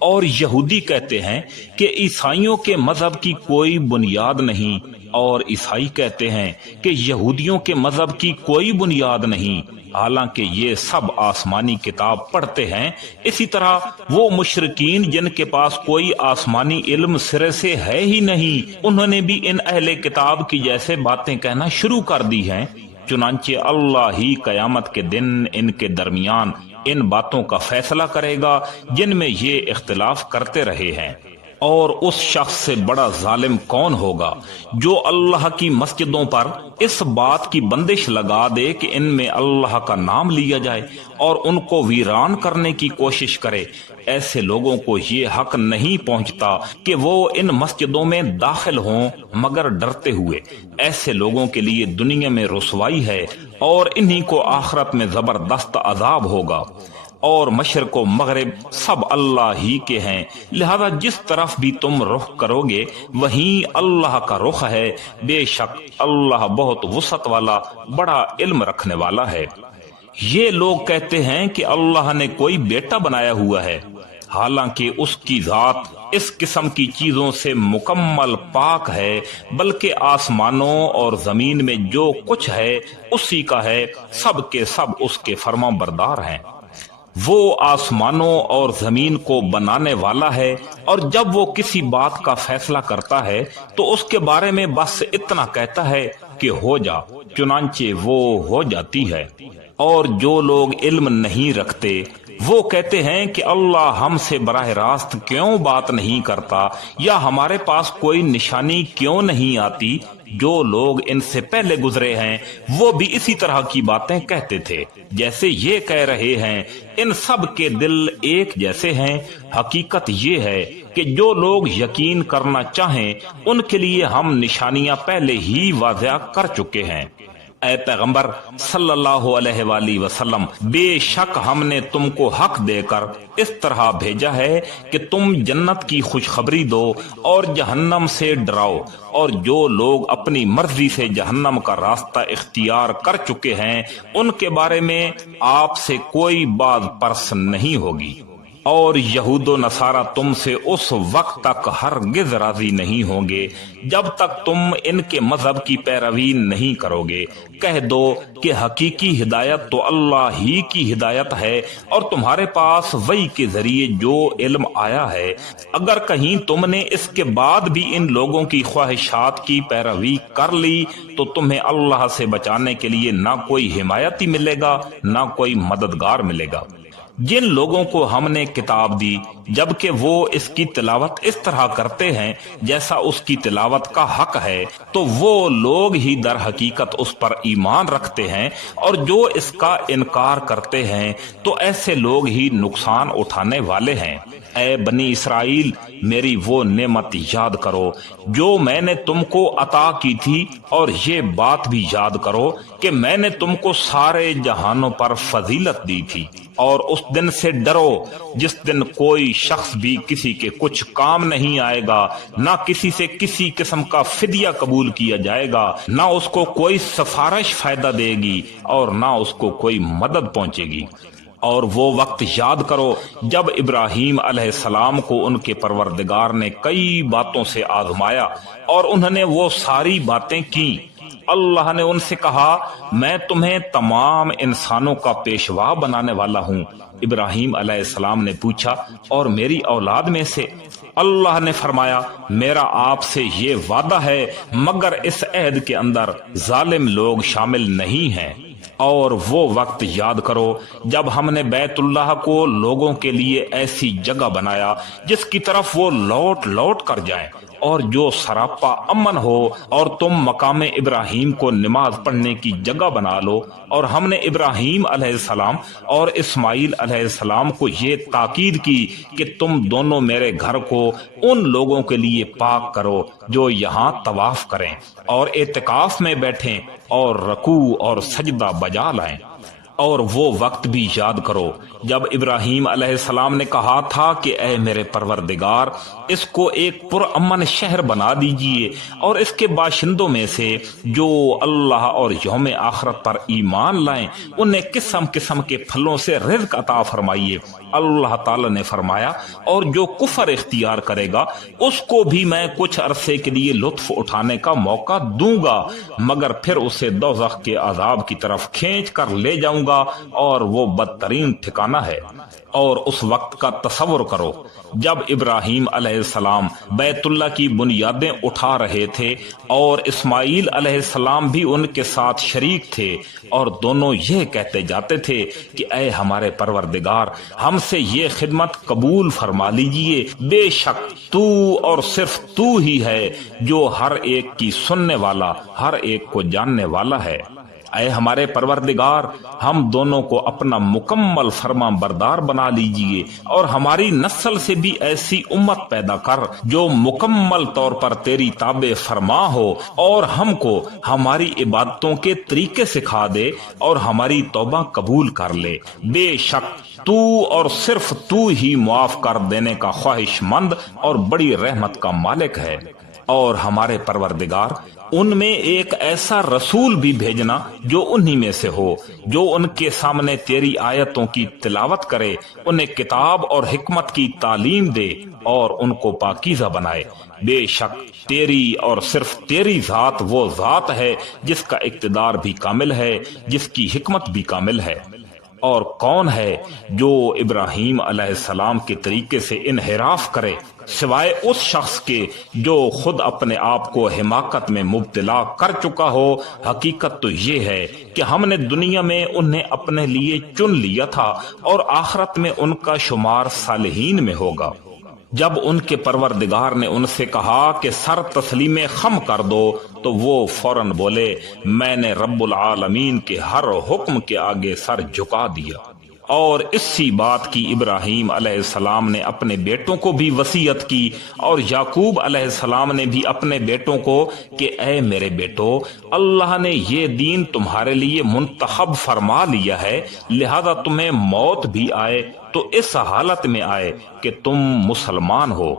اور یہودی کہتے ہیں کہ عیسائیوں کے مذہب کی کوئی بنیاد نہیں، اور عیسائی کہتے ہیں کہ یہودیوں کے مذہب کی کوئی بنیاد نہیں، حالانکہ یہ سب آسمانی کتاب پڑھتے ہیں۔ اسی طرح وہ مشرکین جن کے پاس کوئی آسمانی علم سرے سے ہے ہی نہیں، انہوں نے بھی ان اہل کتاب کی جیسے باتیں کہنا شروع کر دی ہیں۔ چنانچہ اللہ ہی قیامت کے دن ان کے درمیان ان باتوں کا فیصلہ کرے گا جن میں یہ اختلاف کرتے رہے ہیں۔ اور اس شخص سے بڑا ظالم کون ہوگا جو اللہ کی مسجدوں پر اس بات کی بندش لگا دے کہ ان میں اللہ کا نام لیا جائے اور ان کو ویران کرنے کی کوشش کرے۔ ایسے لوگوں کو یہ حق نہیں پہنچتا کہ وہ ان مسجدوں میں داخل ہوں مگر ڈرتے ہوئے۔ ایسے لوگوں کے لیے دنیا میں رسوائی ہے اور انہی کو آخرت میں زبردست عذاب ہوگا۔ اور مشرق و مغرب سب اللہ ہی کے ہیں، لہذا جس طرف بھی تم رخ کرو گے وہیں اللہ کا رخ ہے۔ بے شک اللہ بہت وسعت والا بڑا علم رکھنے والا ہے۔ یہ لوگ کہتے ہیں کہ اللہ نے کوئی بیٹا بنایا ہوا ہے، حالانکہ اس کی ذات اس قسم کی چیزوں سے مکمل پاک ہے، بلکہ آسمانوں اور زمین میں جو کچھ ہے اسی کا ہے، سب کے سب اس کے فرما بردار ہیں۔ وہ آسمانوں اور زمین کو بنانے والا ہے، اور جب وہ کسی بات کا فیصلہ کرتا ہے تو اس کے بارے میں بس اتنا کہتا ہے کہ ہو جا، چنانچہ وہ ہو جاتی ہے۔ اور جو لوگ علم نہیں رکھتے وہ کہتے ہیں کہ اللہ ہم سے براہ راست کیوں بات نہیں کرتا، یا ہمارے پاس کوئی نشانی کیوں نہیں آتی۔ جو لوگ ان سے پہلے گزرے ہیں وہ بھی اسی طرح کی باتیں کہتے تھے جیسے یہ کہہ رہے ہیں۔ ان سب کے دل ایک جیسے ہیں۔ حقیقت یہ ہے کہ جو لوگ یقین کرنا چاہیں ان کے لیے ہم نشانیاں پہلے ہی واضح کر چکے ہیں۔ اے پیغمبر صلی اللہ علیہ وآلہ وسلم، بے شک ہم نے تم کو حق دے کر اس طرح بھیجا ہے کہ تم جنت کی خوشخبری دو اور جہنم سے ڈراؤ، اور جو لوگ اپنی مرضی سے جہنم کا راستہ اختیار کر چکے ہیں ان کے بارے میں آپ سے کوئی باز پرس نہیں ہوگی۔ اور یہود و نصارہ تم سے اس وقت تک ہرگز راضی نہیں ہوں گے جب تک تم ان کے مذہب کی پیروی نہیں کرو گے۔ کہہ دو کہ حقیقی ہدایت تو اللہ ہی کی ہدایت ہے، اور تمہارے پاس وحی کے ذریعے جو علم آیا ہے، اگر کہیں تم نے اس کے بعد بھی ان لوگوں کی خواہشات کی پیروی کر لی تو تمہیں اللہ سے بچانے کے لیے نہ کوئی حمایتی ملے گا نہ کوئی مددگار ملے گا۔ جن لوگوں کو ہم نے کتاب دی جبکہ وہ اس کی تلاوت اس طرح کرتے ہیں جیسا اس کی تلاوت کا حق ہے، تو وہ لوگ ہی در حقیقت اس پر ایمان رکھتے ہیں، اور جو اس کا انکار کرتے ہیں تو ایسے لوگ ہی نقصان اٹھانے والے ہیں۔ اے بنی اسرائیل، میری وہ نعمت یاد کرو جو میں نے تم کو عطا کی تھی، اور یہ بات بھی یاد کرو کہ میں نے تم کو سارے جہانوں پر فضیلت دی تھی۔ اور اس دن سے ڈرو جس دن کوئی شخص بھی کسی کے کچھ کام نہیں آئے گا، نہ کسی سے کسی قسم کا فدیہ قبول کیا جائے گا، نہ اس کو کوئی سفارش فائدہ دے گی اور نہ اس کو کوئی مدد پہنچے گی۔ اور وہ وقت یاد کرو جب ابراہیم علیہ السلام کو ان کے پروردگار نے کئی باتوں سے آزمایا اور انہوں نے وہ ساری باتیں کی۔ اللہ نے ان سے کہا، میں تمہیں تمام انسانوں کا پیشوا بنانے والا ہوں۔ ابراہیم علیہ السلام نے پوچھا، اور میری اولاد میں سے؟ اللہ نے فرمایا، میرا آپ سے یہ وعدہ ہے مگر اس عہد کے اندر ظالم لوگ شامل نہیں ہیں۔ اور وہ وقت یاد کرو جب ہم نے بیت اللہ کو لوگوں کے لیے ایسی جگہ بنایا جس کی طرف وہ لوٹ لوٹ کر جائیں، اور جو سراپا امن ہو، اور تم مقام ابراہیم کو نماز پڑھنے کی جگہ بنا لو۔ اور ہم نے ابراہیم علیہ السلام اور اسماعیل علیہ السلام کو یہ تاکید کی کہ تم دونوں میرے گھر کو ان لوگوں کے لیے پاک کرو جو یہاں طواف کریں اور اعتکاف میں بیٹھیں اور رکوع اور سجدہ بجا لائیں۔ اور وہ وقت بھی یاد کرو جب ابراہیم علیہ السلام نے کہا تھا کہ اے میرے پروردگار اس کو ایک پرامن شہر بنا دیجئے اور اس کے باشندوں میں سے جو اللہ اور یوم آخرت پر ایمان لائیں انہیں قسم قسم کے پھلوں سے رزق عطا فرمائیے۔ اللہ تعالی نے فرمایا اور جو کفر اختیار کرے گا اس کو بھی میں کچھ عرصے کے لیے لطف اٹھانے کا موقع دوں گا مگر پھر اسے دوزخ کے عذاب کی طرف کھینچ کر لے جاؤں گا اور وہ بدترین ٹھکانہ ہے۔ اور اس وقت کا تصور کرو جب ابراہیم علیہ السلام بیت اللہ کی بنیادیں اٹھا رہے تھے اور اسماعیل علیہ السلام بھی ان کے ساتھ شریک تھے اور دونوں یہ کہتے جاتے تھے کہ اے ہمارے پروردگار ہم سے یہ خدمت قبول فرما لیجئے، بے شک تو اور صرف تو ہی ہے جو ہر ایک کی سننے والا ہر ایک کو جاننے والا ہے۔ اے ہمارے پروردگار ہم دونوں کو اپنا مکمل فرما بردار بنا لیجئے اور ہماری نسل سے بھی ایسی امت پیدا کر جو مکمل طور پر تیری تابع فرما ہو اور ہم کو ہماری عبادتوں کے طریقے سکھا دے اور ہماری توبہ قبول کر لے، بے شک تو اور صرف تو ہی معاف کر دینے کا خواہش مند اور بڑی رحمت کا مالک ہے۔ اور ہمارے پروردگار ان میں ایک ایسا رسول بھی بھیجنا جو انہی میں سے ہو جو ان کے سامنے تیری آیتوں کی تلاوت کرے، انہیں کتاب اور حکمت کی تعلیم دے اور ان کو پاکیزہ بنائے۔ بے شک تیری اور صرف تیری ذات وہ ذات ہے جس کا اقتدار بھی کامل ہے، جس کی حکمت بھی کامل ہے۔ اور کون ہے جو ابراہیم علیہ السلام کے طریقے سے انحراف کرے سوائے اس شخص کے جو خود اپنے آپ کو حماقت میں مبتلا کر چکا ہو؟ حقیقت تو یہ ہے کہ ہم نے دنیا میں انہیں اپنے لیے چن لیا تھا اور آخرت میں ان کا شمار صالحین میں ہوگا۔ جب ان کے پروردگار نے ان سے کہا کہ سر تسلیم خم کر دو تو وہ فوراً بولے میں نے رب العالمین کے ہر حکم کے آگے سر جھکا دیا۔ اور اسی بات کی ابراہیم علیہ السلام نے اپنے بیٹوں کو بھی وصیت کی اور یعقوب علیہ السلام نے بھی اپنے بیٹوں کو کہ اے میرے بیٹو اللہ نے یہ دین تمہارے لیے منتخب فرما لیا ہے، لہذا تمہیں موت بھی آئے تو اس حالت میں آئے کہ تم مسلمان ہو۔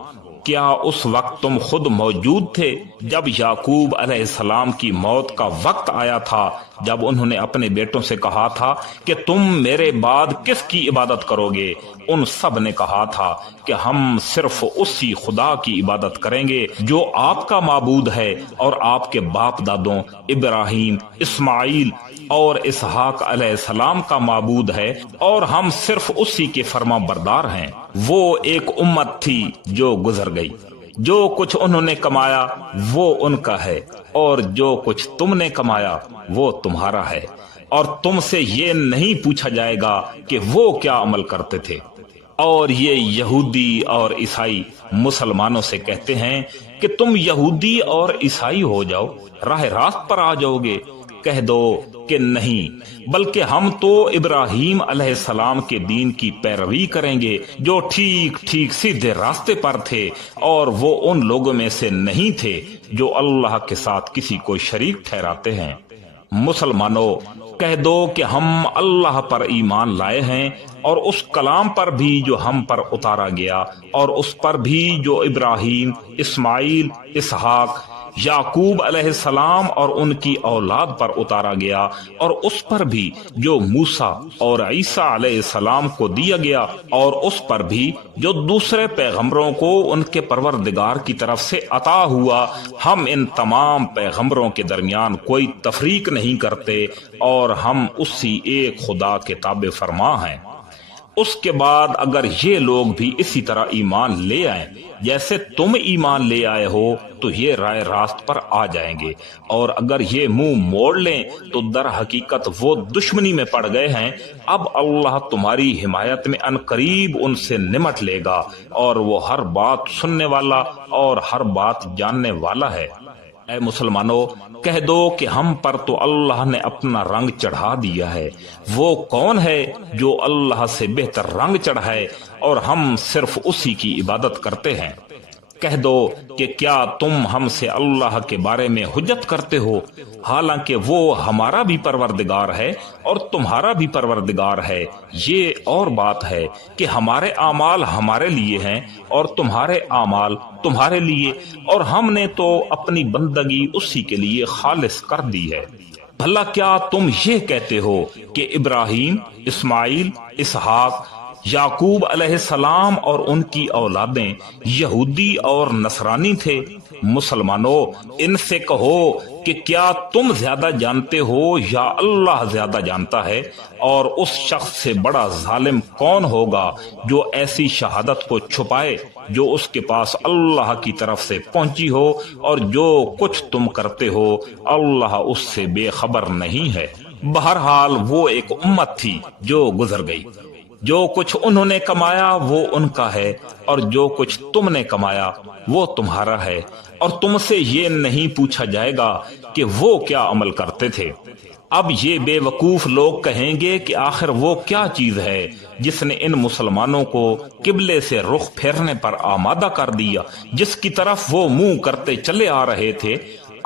کیا اس وقت تم خود موجود تھے جب یعقوب علیہ السلام کی موت کا وقت آیا تھا، جب انہوں نے اپنے بیٹوں سے کہا تھا کہ تم میرے بعد کس کی عبادت کرو گے؟ ان سب نے کہا تھا کہ ہم صرف اسی خدا کی عبادت کریں گے جو آپ کا معبود ہے اور آپ کے باپ دادوں ابراہیم، اسماعیل اور اسحاق علیہ السلام کا معبود ہے، اور ہم صرف اسی کے فرما بردار ہیں۔ وہ ایک امت تھی جو گزر گئی، جو کچھ انہوں نے کمایا وہ ان کا ہے اور جو کچھ تم نے کمایا وہ تمہارا ہے، اور تم سے یہ نہیں پوچھا جائے گا کہ وہ کیا عمل کرتے تھے۔ اور یہ یہودی اور عیسائی مسلمانوں سے کہتے ہیں کہ تم یہودی اور عیسائی ہو جاؤ، راہ راست پر آ جاؤ گے۔ کہہ دو کہ نہیں، بلکہ ہم تو ابراہیم علیہ السلام کے دین کی پیروی کریں گے جو ٹھیک ٹھیک سیدھے راستے پر تھے، اور وہ ان لوگوں میں سے نہیں تھے جو اللہ کے ساتھ کسی کو شریک ٹھہراتے ہیں۔ مسلمانوں کہہ دو کہ ہم اللہ پر ایمان لائے ہیں اور اس کلام پر بھی جو ہم پر اتارا گیا، اور اس پر بھی جو ابراہیم، اسماعیل، اسحاق، یعقوب علیہ السلام اور ان کی اولاد پر اتارا گیا، اور اس پر بھی جو موسیٰ اور عیسیٰ علیہ السلام کو دیا گیا، اور اس پر بھی جو دوسرے پیغمبروں کو ان کے پروردگار کی طرف سے عطا ہوا۔ ہم ان تمام پیغمبروں کے درمیان کوئی تفریق نہیں کرتے، اور ہم اسی ایک خدا کے تابع فرما ہیں۔ اس کے بعد اگر یہ لوگ بھی اسی طرح ایمان لے آئیں جیسے تم ایمان لے آئے ہو تو یہ رائے راست پر آ جائیں گے، اور اگر یہ منہ موڑ لیں تو در حقیقت وہ دشمنی میں پڑ گئے ہیں۔ اب اللہ تمہاری حمایت میں ان قریب ان سے نمٹ لے گا، اور وہ ہر بات سننے والا اور ہر بات جاننے والا ہے۔ اے مسلمانوں کہہ دو کہ ہم پر تو اللہ نے اپنا رنگ چڑھا دیا ہے۔ وہ کون ہے جو اللہ سے بہتر رنگ چڑھائے، اور ہم صرف اسی کی عبادت کرتے ہیں۔ کہہ دو کہ کیا تم ہم سے اللہ کے بارے میں حجت کرتے ہو، حالانکہ وہ ہمارا بھی پروردگار ہے اور تمہارا بھی پروردگار ہے۔ یہ اور بات ہے کہ ہمارے اعمال ہمارے لیے ہیں اور تمہارے اعمال تمہارے لیے، اور ہم نے تو اپنی بندگی اسی کے لیے خالص کر دی ہے۔ بھلا کیا تم یہ کہتے ہو کہ ابراہیم، اسماعیل، اسحاق، یعقوب علیہ السلام اور ان کی اولادیں یہودی اور نصرانی تھے؟ مسلمانوں، ان سے کہو کہ کیا تم زیادہ جانتے ہو یا اللہ زیادہ جانتا ہے؟ اور اس شخص سے بڑا ظالم کون ہوگا جو ایسی شہادت کو چھپائے جو اس کے پاس اللہ کی طرف سے پہنچی ہو، اور جو کچھ تم کرتے ہو اللہ اس سے بے خبر نہیں ہے۔ بہرحال وہ ایک امت تھی جو گزر گئی۔ جو کچھ انہوں نے کمایا وہ ان کا ہے، اور جو کچھ تم نے کمایا وہ تمہارا ہے، اور تم سے یہ نہیں پوچھا جائے گا کہ وہ کیا عمل کرتے تھے۔ اب یہ بے وقوف لوگ کہیں گے کہ آخر وہ کیا چیز ہے جس نے ان مسلمانوں کو قبلے سے رخ پھیرنے پر آمادہ کر دیا، جس کی طرف وہ منہ کرتے چلے آ رہے تھے؟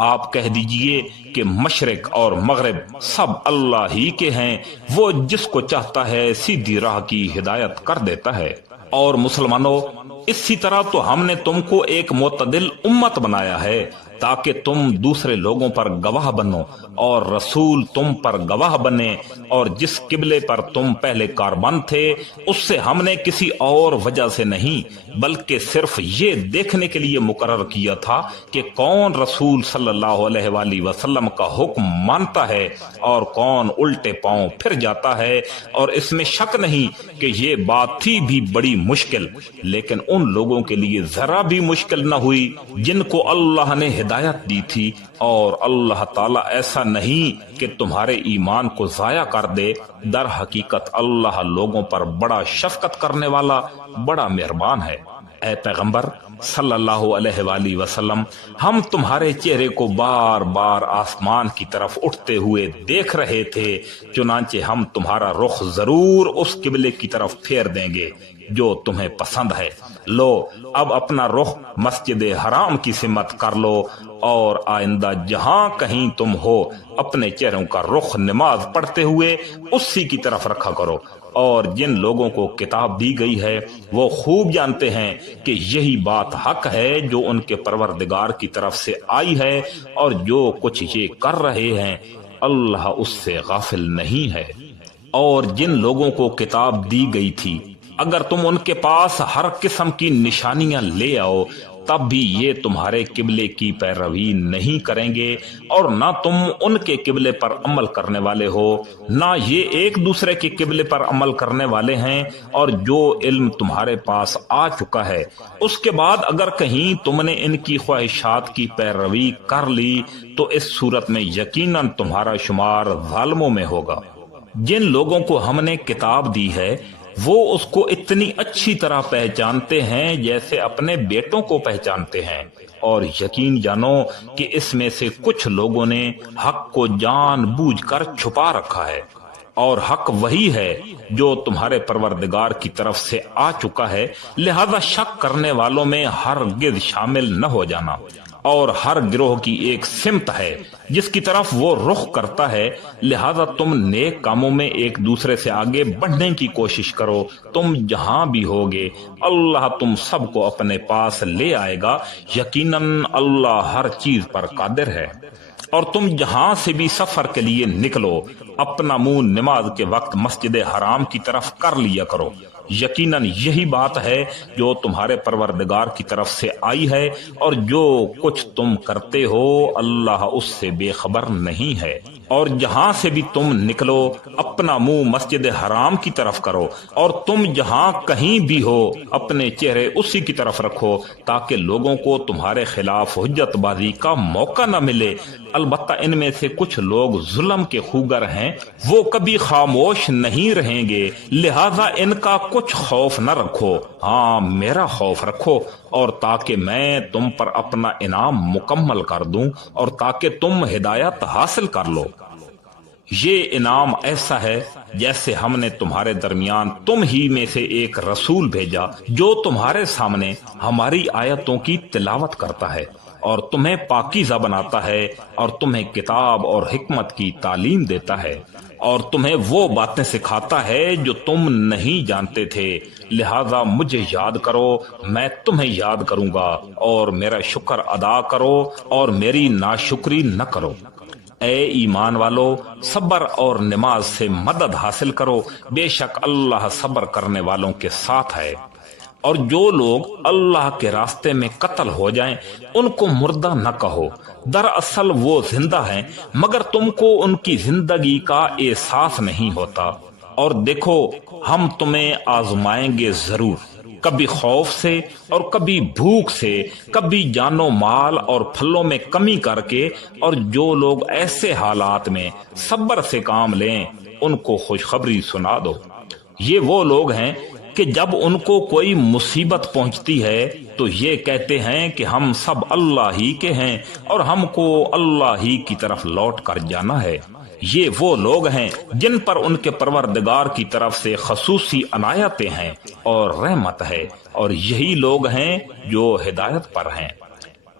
آپ کہہ دیجئے کہ مشرق اور مغرب سب اللہ ہی کے ہیں، وہ جس کو چاہتا ہے سیدھی راہ کی ہدایت کر دیتا ہے۔ اور مسلمانوں، اسی طرح تو ہم نے تم کو ایک معتدل امت بنایا ہے تاکہ تم دوسرے لوگوں پر گواہ بنو اور رسول تم پر گواہ بنے، اور جس قبلے پر تم پہلے کاربند تھے اس سے ہم نے کسی اور وجہ سے نہیں بلکہ صرف یہ دیکھنے کے لیے مقرر کیا تھا کہ کون رسول صلی اللہ علیہ وآلہ وسلم کا حکم مانتا ہے اور کون الٹے پاؤں پھر جاتا ہے۔ اور اس میں شک نہیں کہ یہ بات تھی بھی بڑی مشکل، لیکن ان لوگوں کے لیے ذرا بھی مشکل نہ ہوئی جن کو اللہ نے ہدایت دی تھی، اور اللہ تعالیٰ ایسا نہیں کہ تمہارے ایمان کو ضائع کر دے۔ در حقیقت اللہ لوگوں پر بڑا شفقت کرنے والا، بڑا مہربان ہے۔ اے پیغمبر صلی اللہ علیہ وآلہ وسلم، ہم تمہارے چہرے کو بار بار آسمان کی طرف اٹھتے ہوئے دیکھ رہے تھے، چنانچہ ہم تمہارا رخ ضرور اس قبلے کی طرف پھیر دیں گے جو تمہیں پسند ہے۔ لو اب اپنا رخ مسجد حرام کی سمت کر لو، اور آئندہ جہاں کہیں تم ہو اپنے چہروں کا رخ نماز پڑھتے ہوئے اسی کی طرف رکھا کرو۔ اور جن لوگوں کو کتاب دی گئی ہے وہ خوب جانتے ہیں کہ یہی بات حق ہے جو ان کے پروردگار کی طرف سے آئی ہے، اور جو کچھ یہ کر رہے ہیں اللہ اس سے غافل نہیں ہے۔ اور جن لوگوں کو کتاب دی گئی تھی اگر تم ان کے پاس ہر قسم کی نشانیاں لے آؤ تب بھی یہ تمہارے قبلے کی پیروی نہیں کریں گے، اور نہ تم ان کے قبلے پر عمل کرنے والے ہو، نہ یہ ایک دوسرے کے قبلے پر عمل کرنے والے ہیں۔ اور جو علم تمہارے پاس آ چکا ہے اس کے بعد اگر کہیں تم نے ان کی خواہشات کی پیروی کر لی تو اس صورت میں یقیناً تمہارا شمار ظالموں میں ہوگا۔ جن لوگوں کو ہم نے کتاب دی ہے وہ اس کو اتنی اچھی طرح پہچانتے ہیں جیسے اپنے بیٹوں کو پہچانتے ہیں، اور یقین جانو کہ اس میں سے کچھ لوگوں نے حق کو جان بوجھ کر چھپا رکھا ہے، اور حق وہی ہے جو تمہارے پروردگار کی طرف سے آ چکا ہے، لہذا شک کرنے والوں میں ہرگز شامل نہ ہو جانا۔ اور ہر گروہ کی ایک سمت ہے جس کی طرف وہ رخ کرتا ہے، لہذا تم نیک کاموں میں ایک دوسرے سے آگے بڑھنے کی کوشش کرو۔ تم جہاں بھی ہوگے اللہ تم سب کو اپنے پاس لے آئے گا، یقیناً اللہ ہر چیز پر قادر ہے۔ اور تم جہاں سے بھی سفر کے لیے نکلو اپنا منہ نماز کے وقت مسجد حرام کی طرف کر لیا کرو، یقیناً یہی بات ہے جو تمہارے پروردگار کی طرف سے آئی ہے، اور جو کچھ تم کرتے ہو اللہ اس سے بے خبر نہیں ہے۔ اور جہاں سے بھی تم نکلو اپنا منہ مسجد حرام کی طرف کرو، اور تم جہاں کہیں بھی ہو اپنے چہرے اسی کی طرف رکھو تاکہ لوگوں کو تمہارے خلاف حجت بازی کا موقع نہ ملے۔ البتہ ان میں سے کچھ لوگ ظلم کے خوگر ہیں، وہ کبھی خاموش نہیں رہیں گے، لہذا ان کا کچھ خوف نہ رکھو، ہاں میرا خوف رکھو، اور تاکہ میں تم پر اپنا انعام مکمل کر دوں اور تاکہ تم ہدایت حاصل کر لو۔ یہ انعام ایسا ہے جیسے ہم نے تمہارے درمیان تم ہی میں سے ایک رسول بھیجا جو تمہارے سامنے ہماری آیتوں کی تلاوت کرتا ہے اور تمہیں پاکیزہ بناتا ہے اور تمہیں کتاب اور حکمت کی تعلیم دیتا ہے اور تمہیں وہ باتیں سکھاتا ہے جو تم نہیں جانتے تھے، لہذا مجھے یاد کرو، میں تمہیں یاد کروں گا، اور میرا شکر ادا کرو اور میری ناشکری نہ کرو۔ اے ایمان والو، صبر اور نماز سے مدد حاصل کرو، بے شک اللہ صبر کرنے والوں کے ساتھ ہے۔ اور جو لوگ اللہ کے راستے میں قتل ہو جائیں ان کو مردہ نہ کہو، دراصل وہ زندہ ہیں مگر تم کو ان کی زندگی کا احساس نہیں ہوتا۔ اور دیکھو، ہم تمہیں آزمائیں گے ضرور، کبھی خوف سے اور کبھی بھوک سے، کبھی جان و مال اور پھلوں میں کمی کر کے، اور جو لوگ ایسے حالات میں صبر سے کام لیں ان کو خوشخبری سنا دو۔ یہ وہ لوگ ہیں کہ جب ان کو کوئی مصیبت پہنچتی ہے تو یہ کہتے ہیں کہ ہم سب اللہ ہی کے ہیں اور ہم کو اللہ ہی کی طرف لوٹ کر جانا ہے۔ یہ وہ لوگ ہیں جن پر ان کے پروردگار کی طرف سے خصوصی عنایتیں ہیں اور رحمت ہے، اور یہی لوگ ہیں جو ہدایت پر ہیں۔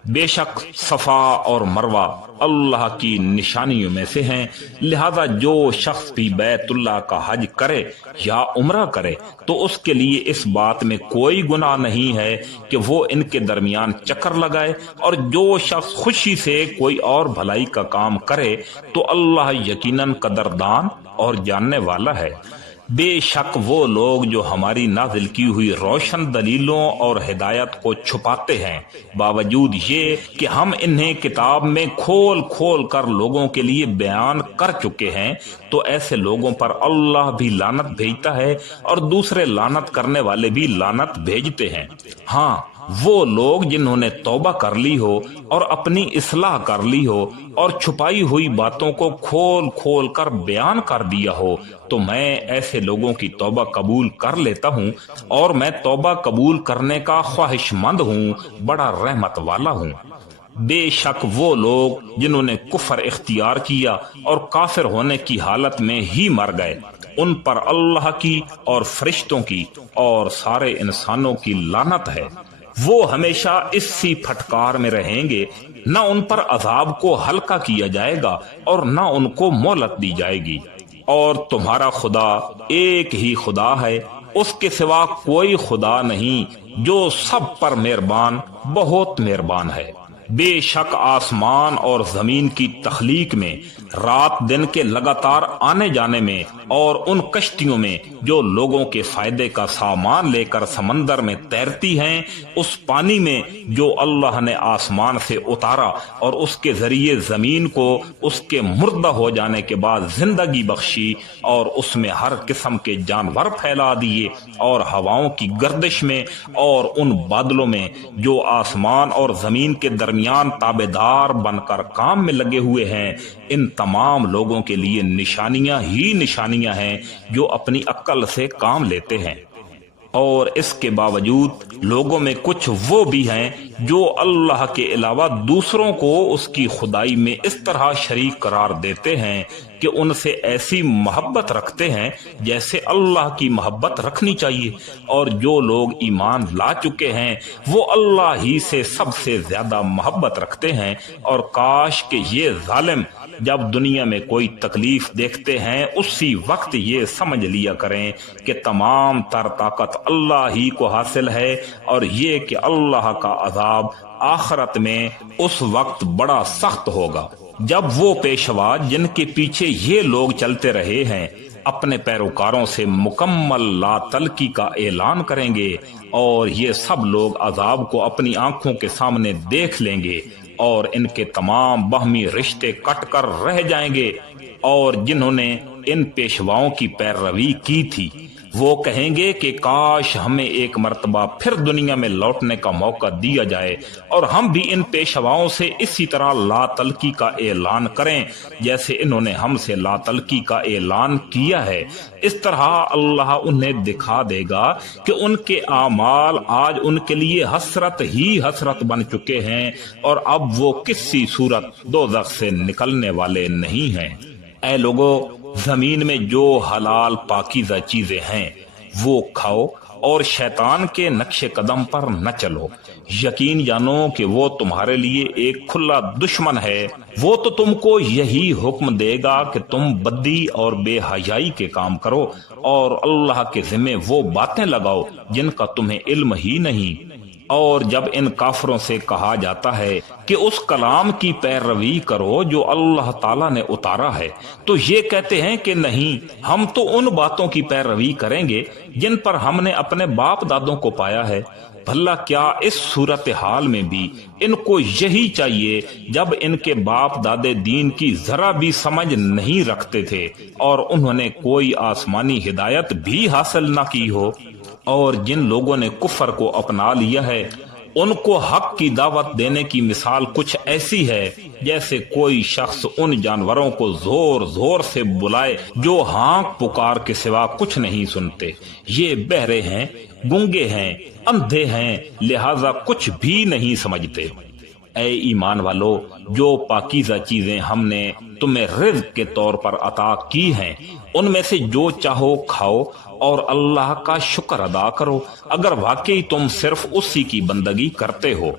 بے شک صفا اور مروہ اللہ کی نشانیوں میں سے ہیں، لہذا جو شخص بھی بیت اللہ کا حج کرے یا عمرہ کرے تو اس کے لیے اس بات میں کوئی گناہ نہیں ہے کہ وہ ان کے درمیان چکر لگائے، اور جو شخص خوشی سے کوئی اور بھلائی کا کام کرے تو اللہ یقیناً قدردان اور جاننے والا ہے۔ بے شک وہ لوگ جو ہماری نازل کی ہوئی روشن دلیلوں اور ہدایت کو چھپاتے ہیں، باوجود یہ کہ ہم انہیں کتاب میں کھول کھول کر لوگوں کے لیے بیان کر چکے ہیں، تو ایسے لوگوں پر اللہ بھی لعنت بھیجتا ہے اور دوسرے لعنت کرنے والے بھی لعنت بھیجتے ہیں۔ ہاں، وہ لوگ جنہوں نے توبہ کر لی ہو اور اپنی اصلاح کر لی ہو اور چھپائی ہوئی باتوں کو کھول کھول کر بیان کر دیا ہو، تو میں ایسے لوگوں کی توبہ قبول کر لیتا ہوں، اور میں توبہ قبول کرنے کا خواہش مند ہوں، بڑا رحمت والا ہوں۔ بے شک وہ لوگ جنہوں نے کفر اختیار کیا اور کافر ہونے کی حالت میں ہی مر گئے، ان پر اللہ کی اور فرشتوں کی اور سارے انسانوں کی لعنت ہے۔ وہ ہمیشہ اسی پھٹکار میں رہیں گے، نہ ان پر عذاب کو ہلکا کیا جائے گا اور نہ ان کو مہلت دی جائے گی۔ اور تمہارا خدا ایک ہی خدا ہے، اس کے سوا کوئی خدا نہیں، جو سب پر مہربان، بہت مہربان ہے۔ بے شک آسمان اور زمین کی تخلیق میں، رات دن کے لگاتار آنے جانے میں، اور ان کشتیوں میں جو لوگوں کے فائدے کا سامان لے کر سمندر میں تیرتی ہیں، اس پانی میں جو اللہ نے آسمان سے اتارا اور اس کے ذریعے زمین کو اس کے مردہ ہو جانے کے بعد زندگی بخشی، اور اس میں ہر قسم کے جانور پھیلا دیے، اور ہواؤں کی گردش میں اور ان بادلوں میں جو آسمان اور زمین کے درمیان تابع دار بن کر کام میں لگے ہوئے ہیں، ان تمام لوگوں کے لیے نشانیاں ہی نشانیاں ہیں جو اپنی عقل سے کام لیتے ہیں۔ اور اس کے باوجود لوگوں میں کچھ وہ بھی ہیں جو اللہ کے علاوہ دوسروں کو اس کی خدائی میں اس طرح شریک قرار دیتے ہیں کہ ان سے ایسی محبت رکھتے ہیں جیسے اللہ کی محبت رکھنی چاہیے۔ اور جو لوگ ایمان لا چکے ہیں وہ اللہ ہی سے سب سے زیادہ محبت رکھتے ہیں، اور کاش کہ یہ ظالم جب دنیا میں کوئی تکلیف دیکھتے ہیں اسی وقت یہ سمجھ لیا کریں کہ تمام تر طاقت اللہ ہی کو حاصل ہے، اور یہ کہ اللہ کا عذاب آخرت میں اس وقت بڑا سخت ہوگا جب وہ پیشوا جن کے پیچھے یہ لوگ چلتے رہے ہیں اپنے پیروکاروں سے مکمل لا تلقی کا اعلان کریں گے، اور یہ سب لوگ عذاب کو اپنی آنکھوں کے سامنے دیکھ لیں گے، اور ان کے تمام باہمی رشتے کٹ کر رہ جائیں گے۔ اور جنہوں نے ان پیشواؤں کی پیروی کی تھی وہ کہیں گے کہ کاش ہمیں ایک مرتبہ پھر دنیا میں لوٹنے کا موقع دیا جائے اور ہم بھی ان پیشواؤں سے اسی طرح لا تلقی کا اعلان کریں جیسے انہوں نے ہم سے لا تلقی کا اعلان کیا ہے۔ اس طرح اللہ انہیں دکھا دے گا کہ ان کے اعمال آج ان کے لیے حسرت ہی حسرت بن چکے ہیں، اور اب وہ کسی صورت دوزخ سے نکلنے والے نہیں ہیں۔ اے لوگو، زمین میں جو حلال پاکیزہ چیزیں ہیں وہ کھاؤ اور شیطان کے نقش قدم پر نہ چلو، یقین جانو کہ وہ تمہارے لیے ایک کھلا دشمن ہے۔ وہ تو تم کو یہی حکم دے گا کہ تم بدی اور بے حیائی کے کام کرو اور اللہ کے ذمے وہ باتیں لگاؤ جن کا تمہیں علم ہی نہیں۔ اور جب ان کافروں سے کہا جاتا ہے کہ اس کلام کی پیروی کرو جو اللہ تعالیٰ نے اتارا ہے، تو یہ کہتے ہیں کہ نہیں، ہم تو ان باتوں کی پیروی کریں گے جن پر ہم نے اپنے باپ دادوں کو پایا ہے۔ بھلا کیا اس صورتحال میں بھی ان کو یہی چاہیے جب ان کے باپ دادے دین کی ذرا بھی سمجھ نہیں رکھتے تھے اور انہوں نے کوئی آسمانی ہدایت بھی حاصل نہ کی ہو؟ اور جن لوگوں نے کفر کو اپنا لیا ہے ان کو حق کی دعوت دینے کی مثال کچھ ایسی ہے جیسے کوئی شخص ان جانوروں کو زور زور سے بلائے جو ہانک پکار کے سوا کچھ نہیں سنتے۔ یہ بہرے ہیں، گونگے ہیں، اندھے ہیں، لہذا کچھ بھی نہیں سمجھتے۔ اے ایمان والو، جو پاکیزہ چیزیں ہم نے تمہیں رزق کے طور پر عطا کی ہیں ان میں سے جو چاہو کھاؤ اور اللہ کا شکر ادا کرو، اگر واقعی تم صرف اسی کی بندگی کرتے ہو۔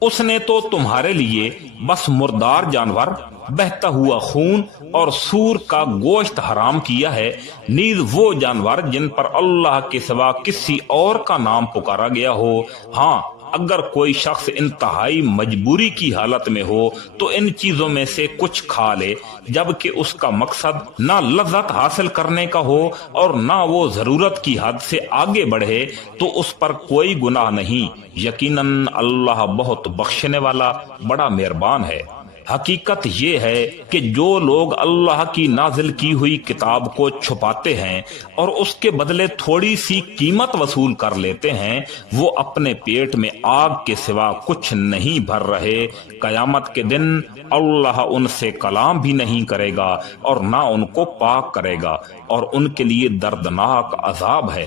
اس نے تو تمہارے لیے بس مردار جانور، بہتا ہوا خون اور سور کا گوشت حرام کیا ہے، نیز وہ جانور جن پر اللہ کے سوا کسی اور کا نام پکارا گیا ہو۔ ہاں، اگر کوئی شخص انتہائی مجبوری کی حالت میں ہو تو ان چیزوں میں سے کچھ کھا لے، جبکہ اس کا مقصد نہ لذت حاصل کرنے کا ہو اور نہ وہ ضرورت کی حد سے آگے بڑھے، تو اس پر کوئی گناہ نہیں۔ یقیناً اللہ بہت بخشنے والا، بڑا مہربان ہے۔ حقیقت یہ ہے کہ جو لوگ اللہ کی نازل کی ہوئی کتاب کو چھپاتے ہیں اور اس کے بدلے تھوڑی سی قیمت وصول کر لیتے ہیں، وہ اپنے پیٹ میں آگ کے سوا کچھ نہیں بھر رہے۔ قیامت کے دن اللہ ان سے کلام بھی نہیں کرے گا اور نہ ان کو پاک کرے گا، اور ان کے لیے دردناک عذاب ہے۔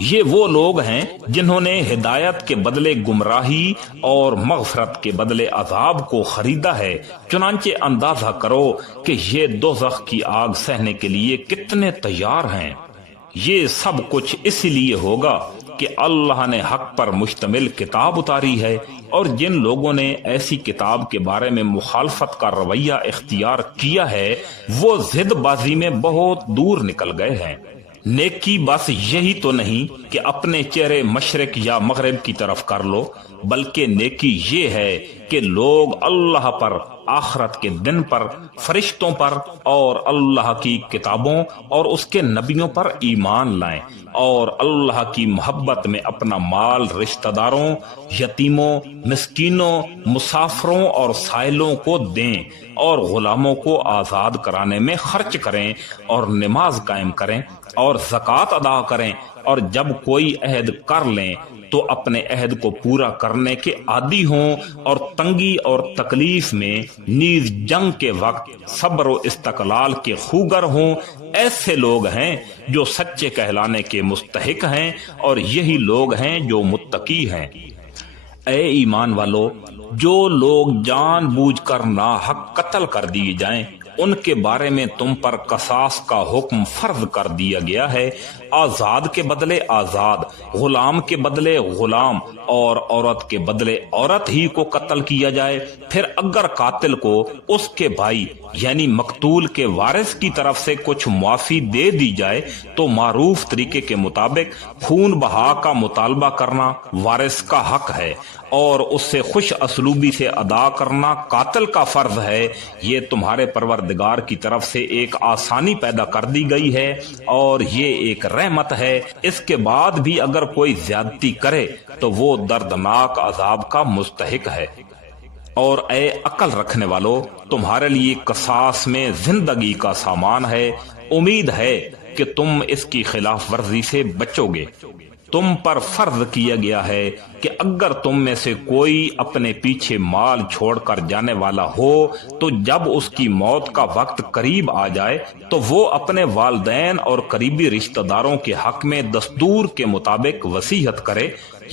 یہ وہ لوگ ہیں جنہوں نے ہدایت کے بدلے گمراہی اور مغفرت کے بدلے عذاب کو خریدا ہے۔ چنانچہ اندازہ کرو کہ یہ دوزخ کی آگ سہنے کے لیے کتنے تیار ہیں۔ یہ سب کچھ اس لیے ہوگا کہ اللہ نے حق پر مشتمل کتاب اتاری ہے، اور جن لوگوں نے ایسی کتاب کے بارے میں مخالفت کا رویہ اختیار کیا ہے وہ ضد بازی میں بہت دور نکل گئے ہیں۔ نیکی بس یہی تو نہیں کہ اپنے چہرے مشرق یا مغرب کی طرف کر لو، بلکہ نیکی یہ ہے کہ لوگ اللہ پر، آخرت کے دن پر، فرشتوں پر اور اللہ کی کتابوں اور اس کے نبیوں پر ایمان لائیں، اور اللہ کی محبت میں اپنا مال رشتہ داروں، یتیموں، مسکینوں، مسافروں اور سائلوں کو دیں، اور غلاموں کو آزاد کرانے میں خرچ کریں، اور نماز قائم کریں اور زکوٰۃ ادا کریں، اور جب کوئی عہد کر لیں تو اپنے عہد کو پورا کرنے کے عادی ہوں، اور تنگی اور تکلیف میں نیز جنگ کے وقت صبر و استقلال کے خوگر ہوں۔ ایسے لوگ ہیں جو سچے کہلانے کے مستحق ہیں، اور یہی لوگ ہیں جو متقی ہیں۔ اے ایمان والو، جو لوگ جان بوجھ کر ناحق قتل کر دیے جائیں ان کے بارے میں تم پر قصاص کا حکم فرض کر دیا گیا ہے۔ آزاد کے بدلے آزاد، غلام کے بدلے غلام، اور عورت کے بدلے عورت ہی کو قتل کیا جائے۔ پھر اگر قاتل کو اس کے بھائی یعنی مقتول کے وارث کی طرف سے کچھ معافی دے دی جائے تو معروف طریقے کے مطابق خون بہا کا مطالبہ کرنا وارث کا حق ہے، اور اس سے خوش اسلوبی سے ادا کرنا قاتل کا فرض ہے۔ یہ تمہارے پروردگار کی طرف سے ایک آسانی پیدا کر دی گئی ہے، اور یہ ایک رحمت ہے۔ اس کے بعد بھی اگر کوئی زیادتی کرے تو وہ دردناک عذاب کا مستحق ہے۔ اور اے عقل رکھنے والو، تمہارے لیے قصاص میں زندگی کا سامان ہے، امید ہے کہ تم اس کی خلاف ورزی سے بچو گے۔ تم پر فرض کیا گیا ہے کہ اگر تم میں سے کوئی اپنے پیچھے مال چھوڑ کر جانے والا ہو تو جب اس کی موت کا وقت قریب آ جائے تو وہ اپنے والدین اور قریبی رشتہ داروں کے حق میں دستور کے مطابق وصیت کرے۔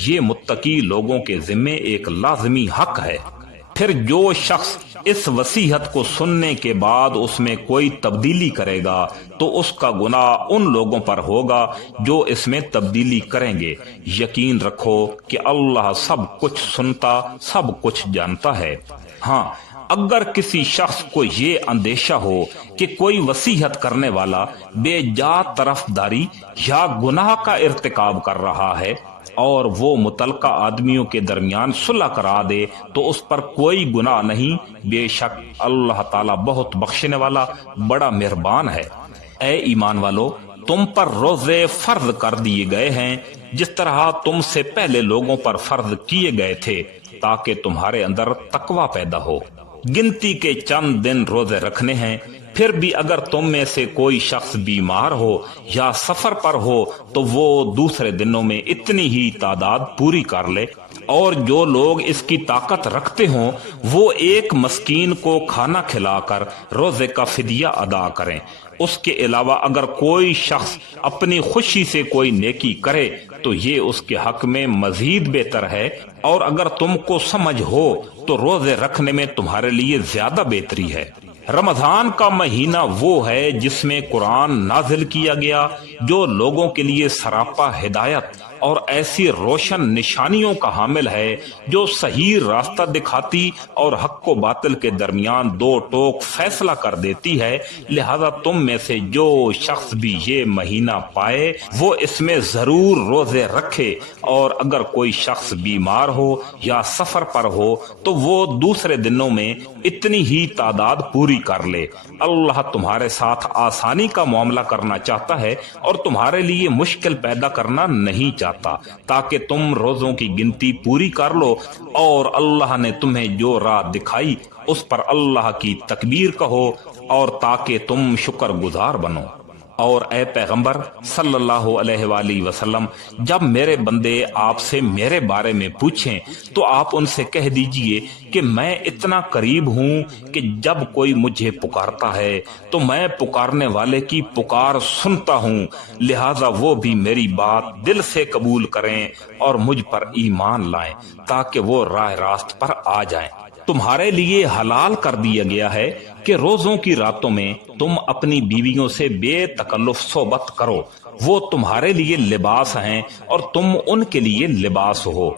یہ متقی لوگوں کے ذمے ایک لازمی حق ہے۔ پھر جو شخص اس وصیحت کو سننے کے بعد اس میں کوئی تبدیلی کرے گا تو اس کا گناہ ان لوگوں پر ہوگا جو اس میں تبدیلی کریں گے۔ یقین رکھو کہ اللہ سب کچھ سنتا، سب کچھ جانتا ہے۔ ہاں، اگر کسی شخص کو یہ اندیشہ ہو کہ کوئی وصیحت کرنے والا بے جا طرفداری یا گناہ کا ارتکاب کر رہا ہے اور وہ متعلقہ آدمیوں کے درمیان صلح کرا دے تو اس پر کوئی گناہ نہیں، بے شک اللہ تعالیٰ بہت بخشنے والا، بڑا مہربان ہے۔ اے ایمان والو، تم پر روزے فرض کر دیے گئے ہیں جس طرح تم سے پہلے لوگوں پر فرض کیے گئے تھے تاکہ تمہارے اندر تقوی پیدا ہو۔ گنتی کے چند دن روزے رکھنے ہیں، پھر بھی اگر تم میں سے کوئی شخص بیمار ہو یا سفر پر ہو تو وہ دوسرے دنوں میں اتنی ہی تعداد پوری کر لے، اور جو لوگ اس کی طاقت رکھتے ہوں وہ ایک مسکین کو کھانا کھلا کر روزے کا فدیہ ادا کریں۔ اس کے علاوہ اگر کوئی شخص اپنی خوشی سے کوئی نیکی کرے تو یہ اس کے حق میں مزید بہتر ہے، اور اگر تم کو سمجھ ہو تو روزے رکھنے میں تمہارے لیے زیادہ بہتری ہے۔ رمضان کا مہینہ وہ ہے جس میں قرآن نازل کیا گیا، جو لوگوں کے لیے سراپا ہدایت اور ایسی روشن نشانیوں کا حامل ہے جو صحیح راستہ دکھاتی اور حق و باطل کے درمیان دو ٹوک فیصلہ کر دیتی ہے۔ لہذا تم میں سے جو شخص بھی یہ مہینہ پائے وہ اس میں ضرور روزے رکھے، اور اگر کوئی شخص بیمار ہو یا سفر پر ہو تو وہ دوسرے دنوں میں اتنی ہی تعداد پوری کر لے۔ اللہ تمہارے ساتھ آسانی کا معاملہ کرنا چاہتا ہے اور تمہارے لیے مشکل پیدا کرنا نہیں چاہتا، تاکہ تم روزوں کی گنتی پوری کر لو، اور اللہ نے تمہیں جو راہ دکھائی اس پر اللہ کی تکبیر کہو، اور تاکہ تم شکر گزار بنو۔ اور اے پیغمبر صلی اللہ علیہ وآلہ وسلم، جب میرے بندے آپ سے میرے بارے میں پوچھیں تو آپ ان سے کہہ دیجئے کہ میں اتنا قریب ہوں کہ جب کوئی مجھے پکارتا ہے تو میں پکارنے والے کی پکار سنتا ہوں، لہذا وہ بھی میری بات دل سے قبول کریں اور مجھ پر ایمان لائیں تاکہ وہ راہ راست پر آ جائیں۔ تمہارے لیے حلال کر دیا گیا ہے کہ روزوں کی راتوں میں تم اپنی بیویوں سے بے تکلف صحبت کرو، وہ تمہارے لیے لباس ہیں اور تم ان کے لیے لباس ہو۔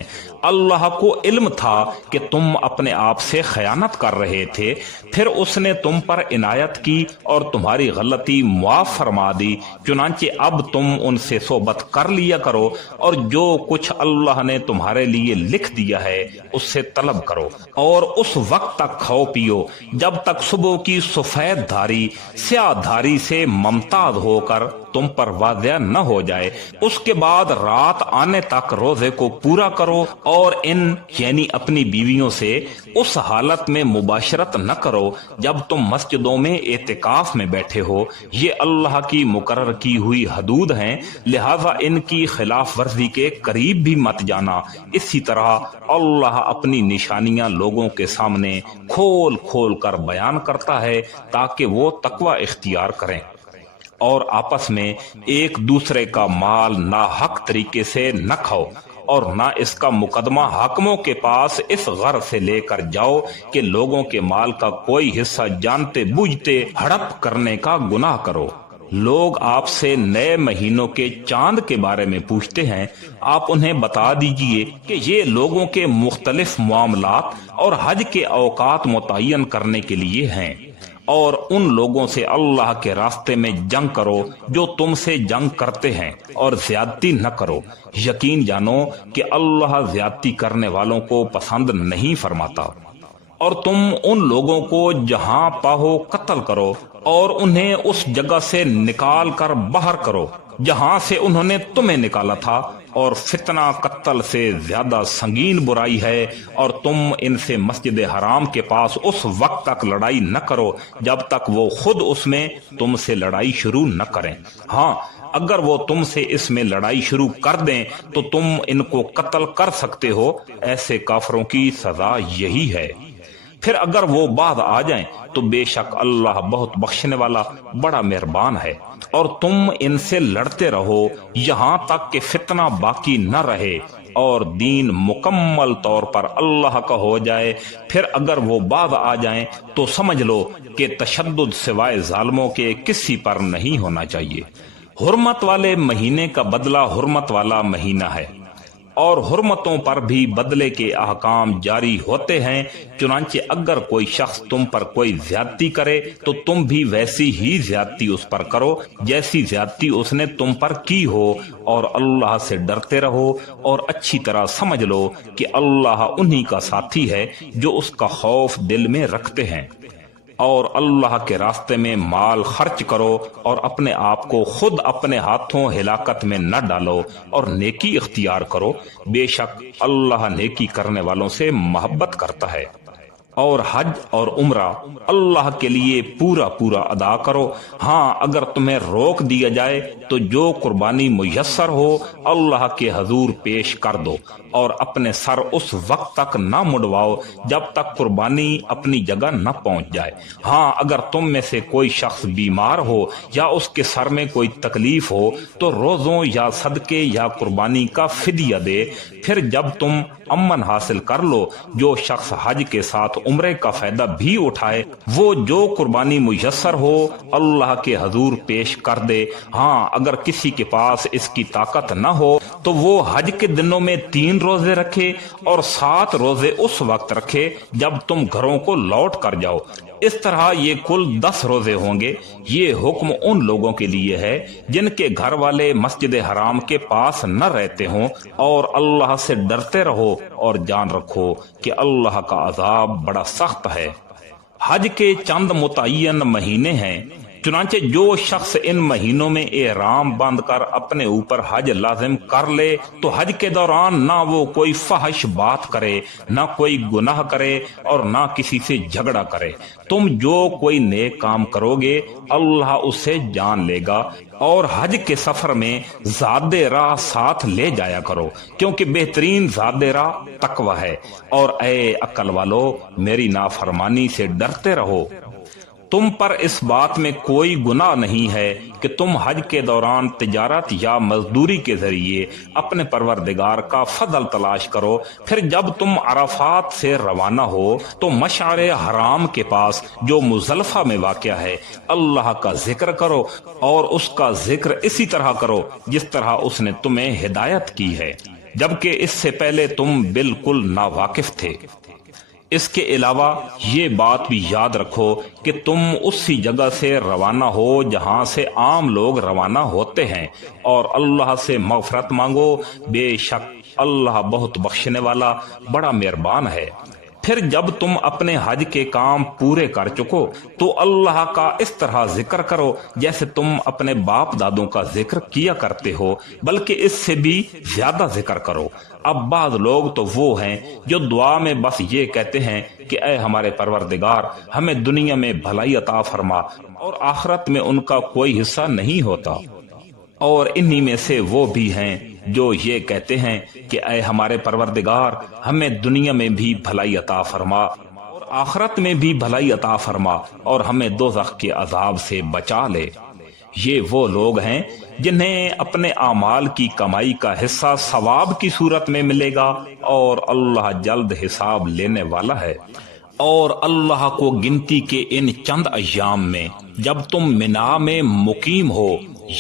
اللہ کو علم تھا کہ تم اپنے آپ سے خیانت کر رہے تھے، پھر اس نے تم پر عنایت کی اور تمہاری غلطی معاف فرما دی، چنانچہ اب تم ان سے صحبت کر لیا کرو، اور جو کچھ اللہ نے تمہارے لیے لکھ دیا ہے اس سے طلب کرو، اور اس وقت تک کھاؤ پیو جب تک صبح کی سفید دھاری سیاہ دھاری سے ممتاز ہو کر تم پر واضح نہ ہو جائے، اس کے بعد رات آنے تک روزے کو پورا کرو، اور ان یعنی اپنی بیویوں سے اس حالت میں مباشرت نہ کرو جب تم مسجدوں میں اعتکاف میں بیٹھے ہو، یہ اللہ کی مقرر کی ہوئی حدود ہیں، لہذا ان کی خلاف ورزی کے قریب بھی مت جانا۔ اسی طرح اللہ اپنی نشانیاں لوگوں کے سامنے کھول کھول کر بیان کرتا ہے تاکہ وہ تقوی اختیار کریں، اور آپس میں ایک دوسرے کا مال ناحق طریقے سے نہ کھاؤ، اور نہ اس کا مقدمہ حاکموں کے پاس اس غرض سے لے کر جاؤ کہ لوگوں کے مال کا کوئی حصہ جانتے بوجھتے ہڑپ کرنے کا گناہ کرو۔ لوگ آپ سے نئے مہینوں کے چاند کے بارے میں پوچھتے ہیں، آپ انہیں بتا دیجئے کہ یہ لوگوں کے مختلف معاملات اور حج کے اوقات متعین کرنے کے لیے ہیں، اور ان لوگوں سے اللہ کے راستے میں جنگ کرو جو تم سے جنگ کرتے ہیں، اور زیادتی نہ کرو، یقین جانو کہ اللہ زیادتی کرنے والوں کو پسند نہیں فرماتا۔ اور تم ان لوگوں کو جہاں پاہو قتل کرو، اور انہیں اس جگہ سے نکال کر باہر کرو جہاں سے انہوں نے تمہیں نکالا تھا، اور فتنہ قتل سے زیادہ سنگین برائی ہے، اور تم ان سے مسجد حرام کے پاس اس وقت تک لڑائی نہ کرو جب تک وہ خود اس میں تم سے لڑائی شروع نہ کریں۔ ہاں، اگر وہ تم سے اس میں لڑائی شروع کر دیں تو تم ان کو قتل کر سکتے ہو، ایسے کافروں کی سزا یہی ہے۔ پھر اگر وہ بعد آ جائیں تو بے شک اللہ بہت بخشنے والا، بڑا مہربان ہے۔ اور تم ان سے لڑتے رہو یہاں تک کہ فتنہ باقی نہ رہے، اور دین مکمل طور پر اللہ کا ہو جائے، پھر اگر وہ بعد آ جائیں تو سمجھ لو کہ تشدد سوائے ظالموں کے کسی پر نہیں ہونا چاہیے۔ حرمت والے مہینے کا بدلہ حرمت والا مہینہ ہے، اور حرمتوں پر بھی بدلے کے احکام جاری ہوتے ہیں۔ چنانچہ اگر کوئی شخص تم پر کوئی زیادتی کرے تو تم بھی ویسی ہی زیادتی اس پر کرو جیسی زیادتی اس نے تم پر کی ہو، اور اللہ سے ڈرتے رہو اور اچھی طرح سمجھ لو کہ اللہ انہی کا ساتھی ہے جو اس کا خوف دل میں رکھتے ہیں۔ اور اللہ کے راستے میں مال خرچ کرو اور اپنے آپ کو خود اپنے ہاتھوں ہلاکت میں نہ ڈالو اور نیکی اختیار کرو، بے شک اللہ نیکی کرنے والوں سے محبت کرتا ہے۔ اور حج اور عمرہ اللہ کے لیے پورا پورا ادا کرو۔ ہاں اگر تمہیں روک دیا جائے تو جو قربانی میسر ہو اللہ کے حضور پیش کر دو، اور اپنے سر اس وقت تک نہ مڑواؤ جب تک قربانی اپنی جگہ نہ پہنچ جائے۔ ہاں اگر تم میں سے کوئی شخص بیمار ہو یا اس کے سر میں کوئی تکلیف ہو تو روزوں یا صدقے یا قربانی کا فدیہ دے۔ پھر جب تم امن حاصل کر لو، جو شخص حج کے ساتھ عمرے کا فائدہ بھی اٹھائے وہ جو قربانی میسر ہو اللہ کے حضور پیش کر دے۔ ہاں اگر کسی کے پاس اس کی طاقت نہ ہو تو وہ حج کے دنوں میں 3 روزے رکھے اور 7 روزے اس وقت رکھے جب تم گھروں کو لوٹ کر جاؤ۔ اس طرح یہ کل 10 روزے ہوں گے۔ یہ حکم ان لوگوں کے لیے ہے جن کے گھر والے مسجد حرام کے پاس نہ رہتے ہوں، اور اللہ سے ڈرتے رہو اور جان رکھو کہ اللہ کا عذاب بڑا سخت ہے۔ حج کے چند متعین مہینے ہیں، چنانچہ جو شخص ان مہینوں میں احرام باندھ کر اپنے اوپر حج لازم کر لے تو حج کے دوران نہ وہ کوئی فحش بات کرے، نہ کوئی گناہ کرے اور نہ کسی سے جھگڑا کرے۔ تم جو کوئی نیک کام کرو گے اللہ اسے جان لے گا، اور حج کے سفر میں زاد راہ ساتھ لے جایا کرو، کیونکہ بہترین زاد راہ تقوی ہے۔ اور اے عقل والو میری نافرمانی سے ڈرتے رہو۔ تم پر اس بات میں کوئی گناہ نہیں ہے کہ تم حج کے دوران تجارت یا مزدوری کے ذریعے اپنے پروردگار کا فضل تلاش کرو۔ پھر جب تم عرفات سے روانہ ہو تو مشعر حرام کے پاس جو مزدلفہ میں واقع ہے اللہ کا ذکر کرو، اور اس کا ذکر اسی طرح کرو جس طرح اس نے تمہیں ہدایت کی ہے، جبکہ اس سے پہلے تم بالکل ناواقف تھے۔ اس کے علاوہ یہ بات بھی یاد رکھو کہ تم اسی جگہ سے روانہ ہو جہاں سے عام لوگ روانہ ہوتے ہیں، اور اللہ سے مغفرت مانگو، بے شک اللہ بہت بخشنے والا بڑا مہربان ہے۔ پھر جب تم اپنے حج کے کام پورے کر چکو تو اللہ کا اس طرح ذکر کرو جیسے تم اپنے باپ دادوں کا ذکر کیا کرتے ہو، بلکہ اس سے بھی زیادہ ذکر کرو۔ اب بعض لوگ تو وہ ہیں جو دعا میں بس یہ کہتے ہیں کہ اے ہمارے پروردگار ہمیں دنیا میں بھلائی عطا فرما، اور آخرت میں ان کا کوئی حصہ نہیں ہوتا۔ اور انہی میں سے وہ بھی ہیں جو یہ کہتے ہیں کہ اے ہمارے پروردگار ہمیں دنیا میں بھی بھلائی عطا فرما اور آخرت میں بھی بھلائی عطا فرما، اور ہمیں دوزخ کے عذاب سے بچا لے۔ یہ وہ لوگ ہیں جنہیں اپنے اعمال کی کمائی کا حصہ ثواب کی صورت میں ملے گا، اور اللہ جلد حساب لینے والا ہے۔ اور اللہ کو گنتی کے ان چند ایام میں جب تم منا میں مقیم ہو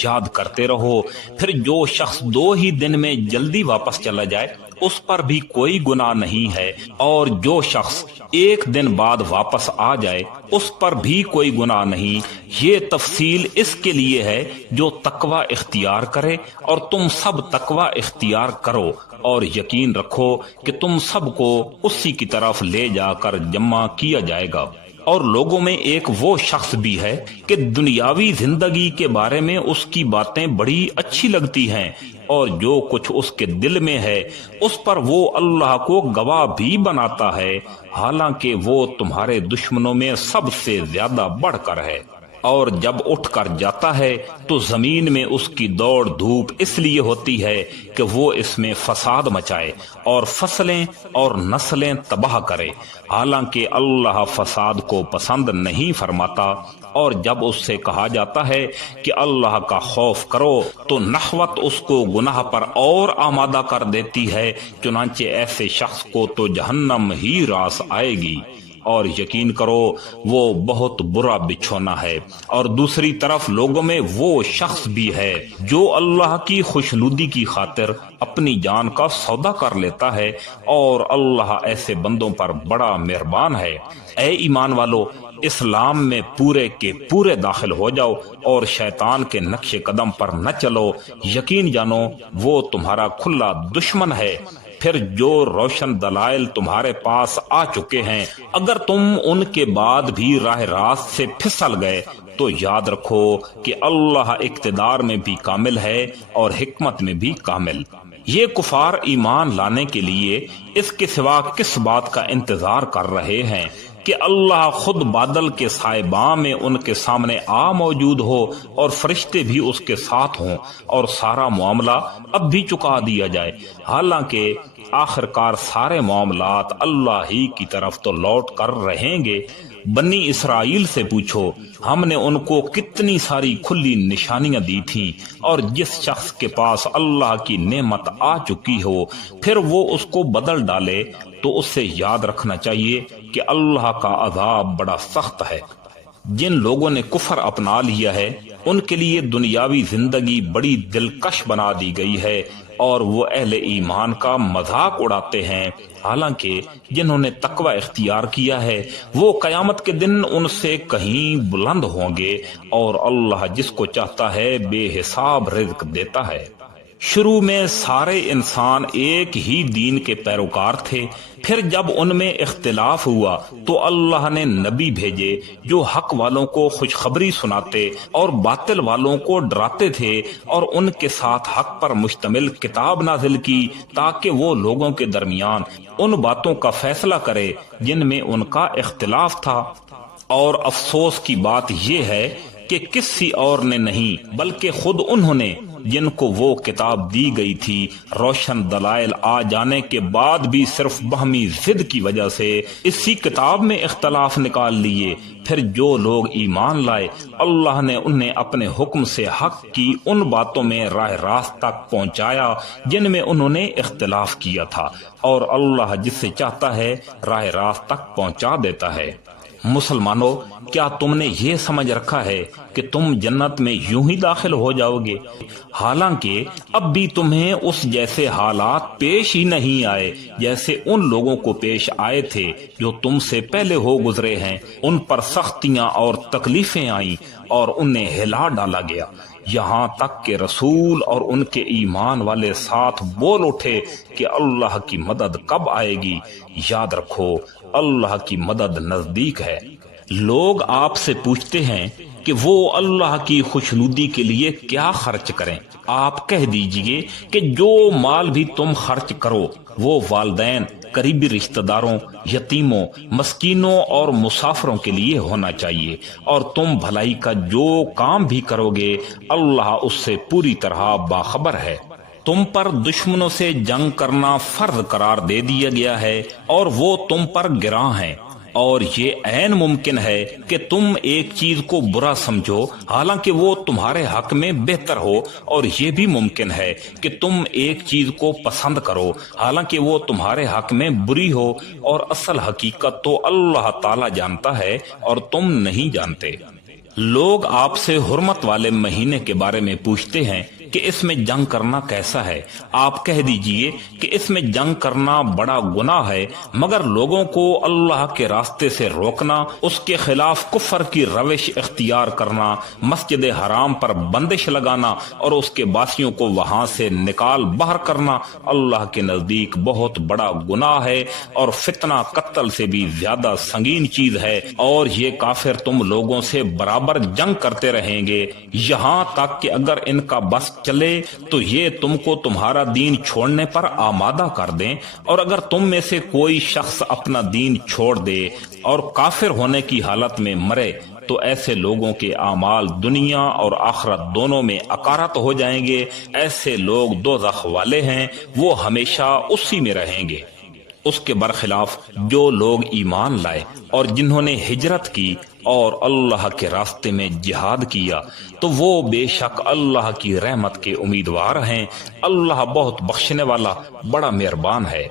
یاد کرتے رہو۔ پھر جو شخص 2 ہی دن میں جلدی واپس چلا جائے اس پر بھی کوئی گناہ نہیں ہے، اور جو شخص 1 دن بعد واپس آ جائے اس پر بھی کوئی گناہ نہیں۔ یہ تفصیل اس کے لیے ہے جو تقوی اختیار کرے، اور تم سب تقوی اختیار کرو، اور یقین رکھو کہ تم سب کو اسی کی طرف لے جا کر جمع کیا جائے گا۔ اور لوگوں میں ایک وہ شخص بھی ہے کہ دنیاوی زندگی کے بارے میں اس کی باتیں بڑی اچھی لگتی ہیں، اور جو کچھ اس کے دل میں ہے اس پر وہ اللہ کو گواہ بھی بناتا ہے، حالانکہ وہ تمہارے دشمنوں میں سب سے زیادہ بڑھ کر ہے۔ اور جب اٹھ کر جاتا ہے تو زمین میں اس کی دوڑ دھوپ اس لیے ہوتی ہے کہ وہ اس میں فساد مچائے اور فصلیں اور نسلیں تباہ کرے، حالانکہ اللہ فساد کو پسند نہیں فرماتا۔ اور جب اس سے کہا جاتا ہے کہ اللہ کا خوف کرو تو نخوت اس کو گناہ پر اور آمادہ کر دیتی ہے، چنانچہ ایسے شخص کو تو جہنم ہی راس آئے گی، اور یقین کرو وہ بہت برا بچھونا ہے۔ اور دوسری طرف لوگوں میں وہ شخص بھی ہے جو اللہ کی خوشنودی کی خاطر اپنی جان کا سودا کر لیتا ہے، اور اللہ ایسے بندوں پر بڑا مہربان ہے۔ اے ایمان والو، اسلام میں پورے کے پورے داخل ہو جاؤ اور شیطان کے نقش قدم پر نہ چلو، یقین جانو وہ تمہارا کھلا دشمن ہے۔ پھر جو روشن دلائل تمہارے پاس آ چکے ہیں، اگر تم ان کے بعد بھی راہ راست سے پھسل گئے تو یاد رکھو کہ اللہ اقتدار میں بھی کامل ہے اور حکمت میں بھی کامل۔ یہ کفار ایمان لانے کے لیے اس کے سوا کس بات کا انتظار کر رہے ہیں کہ اللہ خود بادل کے سائباں میں ان کے سامنے موجود ہو اور فرشتے بھی اس کے ساتھ ہوں اور سارا معاملہ اب بھی چکا دیا جائے، حالانکہ آخرکار سارے معاملات اللہ ہی کی طرف تو لوٹ کر رہیں گے۔ بنی اسرائیل سے پوچھو، ہم نے ان کو کتنی ساری کھلی نشانیاں دی تھیں، اور جس شخص کے پاس اللہ کی نعمت آ چکی ہو پھر وہ اس کو بدل ڈالے تو اس سے یاد رکھنا چاہیے کہ اللہ کا عذاب بڑا سخت ہے۔ جن لوگوں نے کفر اپنا لیا ہے ان کے لیے دنیاوی زندگی بڑی دلکش بنا دی گئی ہے، اور وہ اہل ایمان کا مذاق اڑاتے ہیں، حالانکہ جنہوں نے تقوی اختیار کیا ہے وہ قیامت کے دن ان سے کہیں بلند ہوں گے، اور اللہ جس کو چاہتا ہے بے حساب رزق دیتا ہے۔ شروع میں سارے انسان ایک ہی دین کے پیروکار تھے، پھر جب ان میں اختلاف ہوا تو اللہ نے نبی بھیجے جو حق والوں کو خوشخبری سناتے اور باطل والوں کو ڈراتے تھے، اور ان کے ساتھ حق پر مشتمل کتاب نازل کی تاکہ وہ لوگوں کے درمیان ان باتوں کا فیصلہ کرے جن میں ان کا اختلاف تھا۔ اور افسوس کی بات یہ ہے کہ کسی اور نے نہیں بلکہ خود انہوں نے، جن کو وہ کتاب دی گئی تھی، روشن دلائل آ جانے کے بعد بھی صرف باہمی ضد کی وجہ سے اسی کتاب میں اختلاف نکال لیے۔ پھر جو لوگ ایمان لائے اللہ نے انہیں اپنے حکم سے حق کی ان باتوں میں راہ راست تک پہنچایا جن میں انہوں نے اختلاف کیا تھا، اور اللہ جس سے چاہتا ہے راہ راست تک پہنچا دیتا ہے۔ مسلمانوں، کیا تم نے یہ سمجھ رکھا ہے کہ تم جنت میں یوں ہی داخل ہو جاؤ گے، حالانکہ اب بھی تمہیں اس جیسے حالات پیش ہی نہیں آئے جیسے ان لوگوں کو پیش آئے تھے جو تم سے پہلے ہو گزرے ہیں؟ ان پر سختیاں اور تکلیفیں آئیں اور انہیں ہلا ڈالا گیا، یہاں تک کہ رسول اور ان کے ایمان والے ساتھ بول اٹھے کہ اللہ کی مدد کب آئے گی۔ یاد رکھو اللہ کی مدد نزدیک ہے۔ لوگ آپ سے پوچھتے ہیں کہ وہ اللہ کی خوشنودی کے لیے کیا خرچ کریں۔ آپ کہہ دیجئے کہ جو مال بھی تم خرچ کرو وہ والدین، قریبی رشتہ داروں، یتیموں، مسکینوں اور مسافروں کے لیے ہونا چاہیے، اور تم بھلائی کا جو کام بھی کرو گے اللہ اس سے پوری طرح باخبر ہے۔ تم پر دشمنوں سے جنگ کرنا فرض قرار دے دیا گیا ہے اور وہ تم پر گراں ہیں، اور یہ عین ممکن ہے کہ تم ایک چیز کو برا سمجھو حالانکہ وہ تمہارے حق میں بہتر ہو، اور یہ بھی ممکن ہے کہ تم ایک چیز کو پسند کرو حالانکہ وہ تمہارے حق میں بری ہو، اور اصل حقیقت تو اللہ تعالی جانتا ہے اور تم نہیں جانتے۔ لوگ آپ سے حرمت والے مہینے کے بارے میں پوچھتے ہیں کہ اس میں جنگ کرنا کیسا ہے۔ آپ کہہ دیجئے کہ اس میں جنگ کرنا بڑا گناہ ہے، مگر لوگوں کو اللہ کے راستے سے روکنا، اس کے خلاف کفر کی روش اختیار کرنا، مسجد حرام پر بندش لگانا اور اس کے باسیوں کو وہاں سے نکال باہر کرنا اللہ کے نزدیک بہت بڑا گناہ ہے، اور فتنہ قتل سے بھی زیادہ سنگین چیز ہے، اور یہ کافر تم لوگوں سے برابر جنگ کرتے رہیں گے یہاں تک کہ اگر ان کا بس چلے تو یہ تم کو تمہارا دین چھوڑنے پر آمادہ کر دیں، اور اگر تم میں سے کوئی شخص اپنا دین چھوڑ دے اور کافر ہونے کی حالت میں مرے تو ایسے لوگوں کے اعمال دنیا اور آخرت دونوں میں اکارت ہو جائیں گے، ایسے لوگ دوزخ والے ہیں، وہ ہمیشہ اسی میں رہیں گے۔ اس کے برخلاف جو لوگ ایمان لائے اور جنہوں نے ہجرت کی اور اللہ کے راستے میں جہاد کیا تو وہ بے شک اللہ کی رحمت کے امیدوار ہیں۔ اللہ بہت بخشنے والا بڑا مہربان ہے۔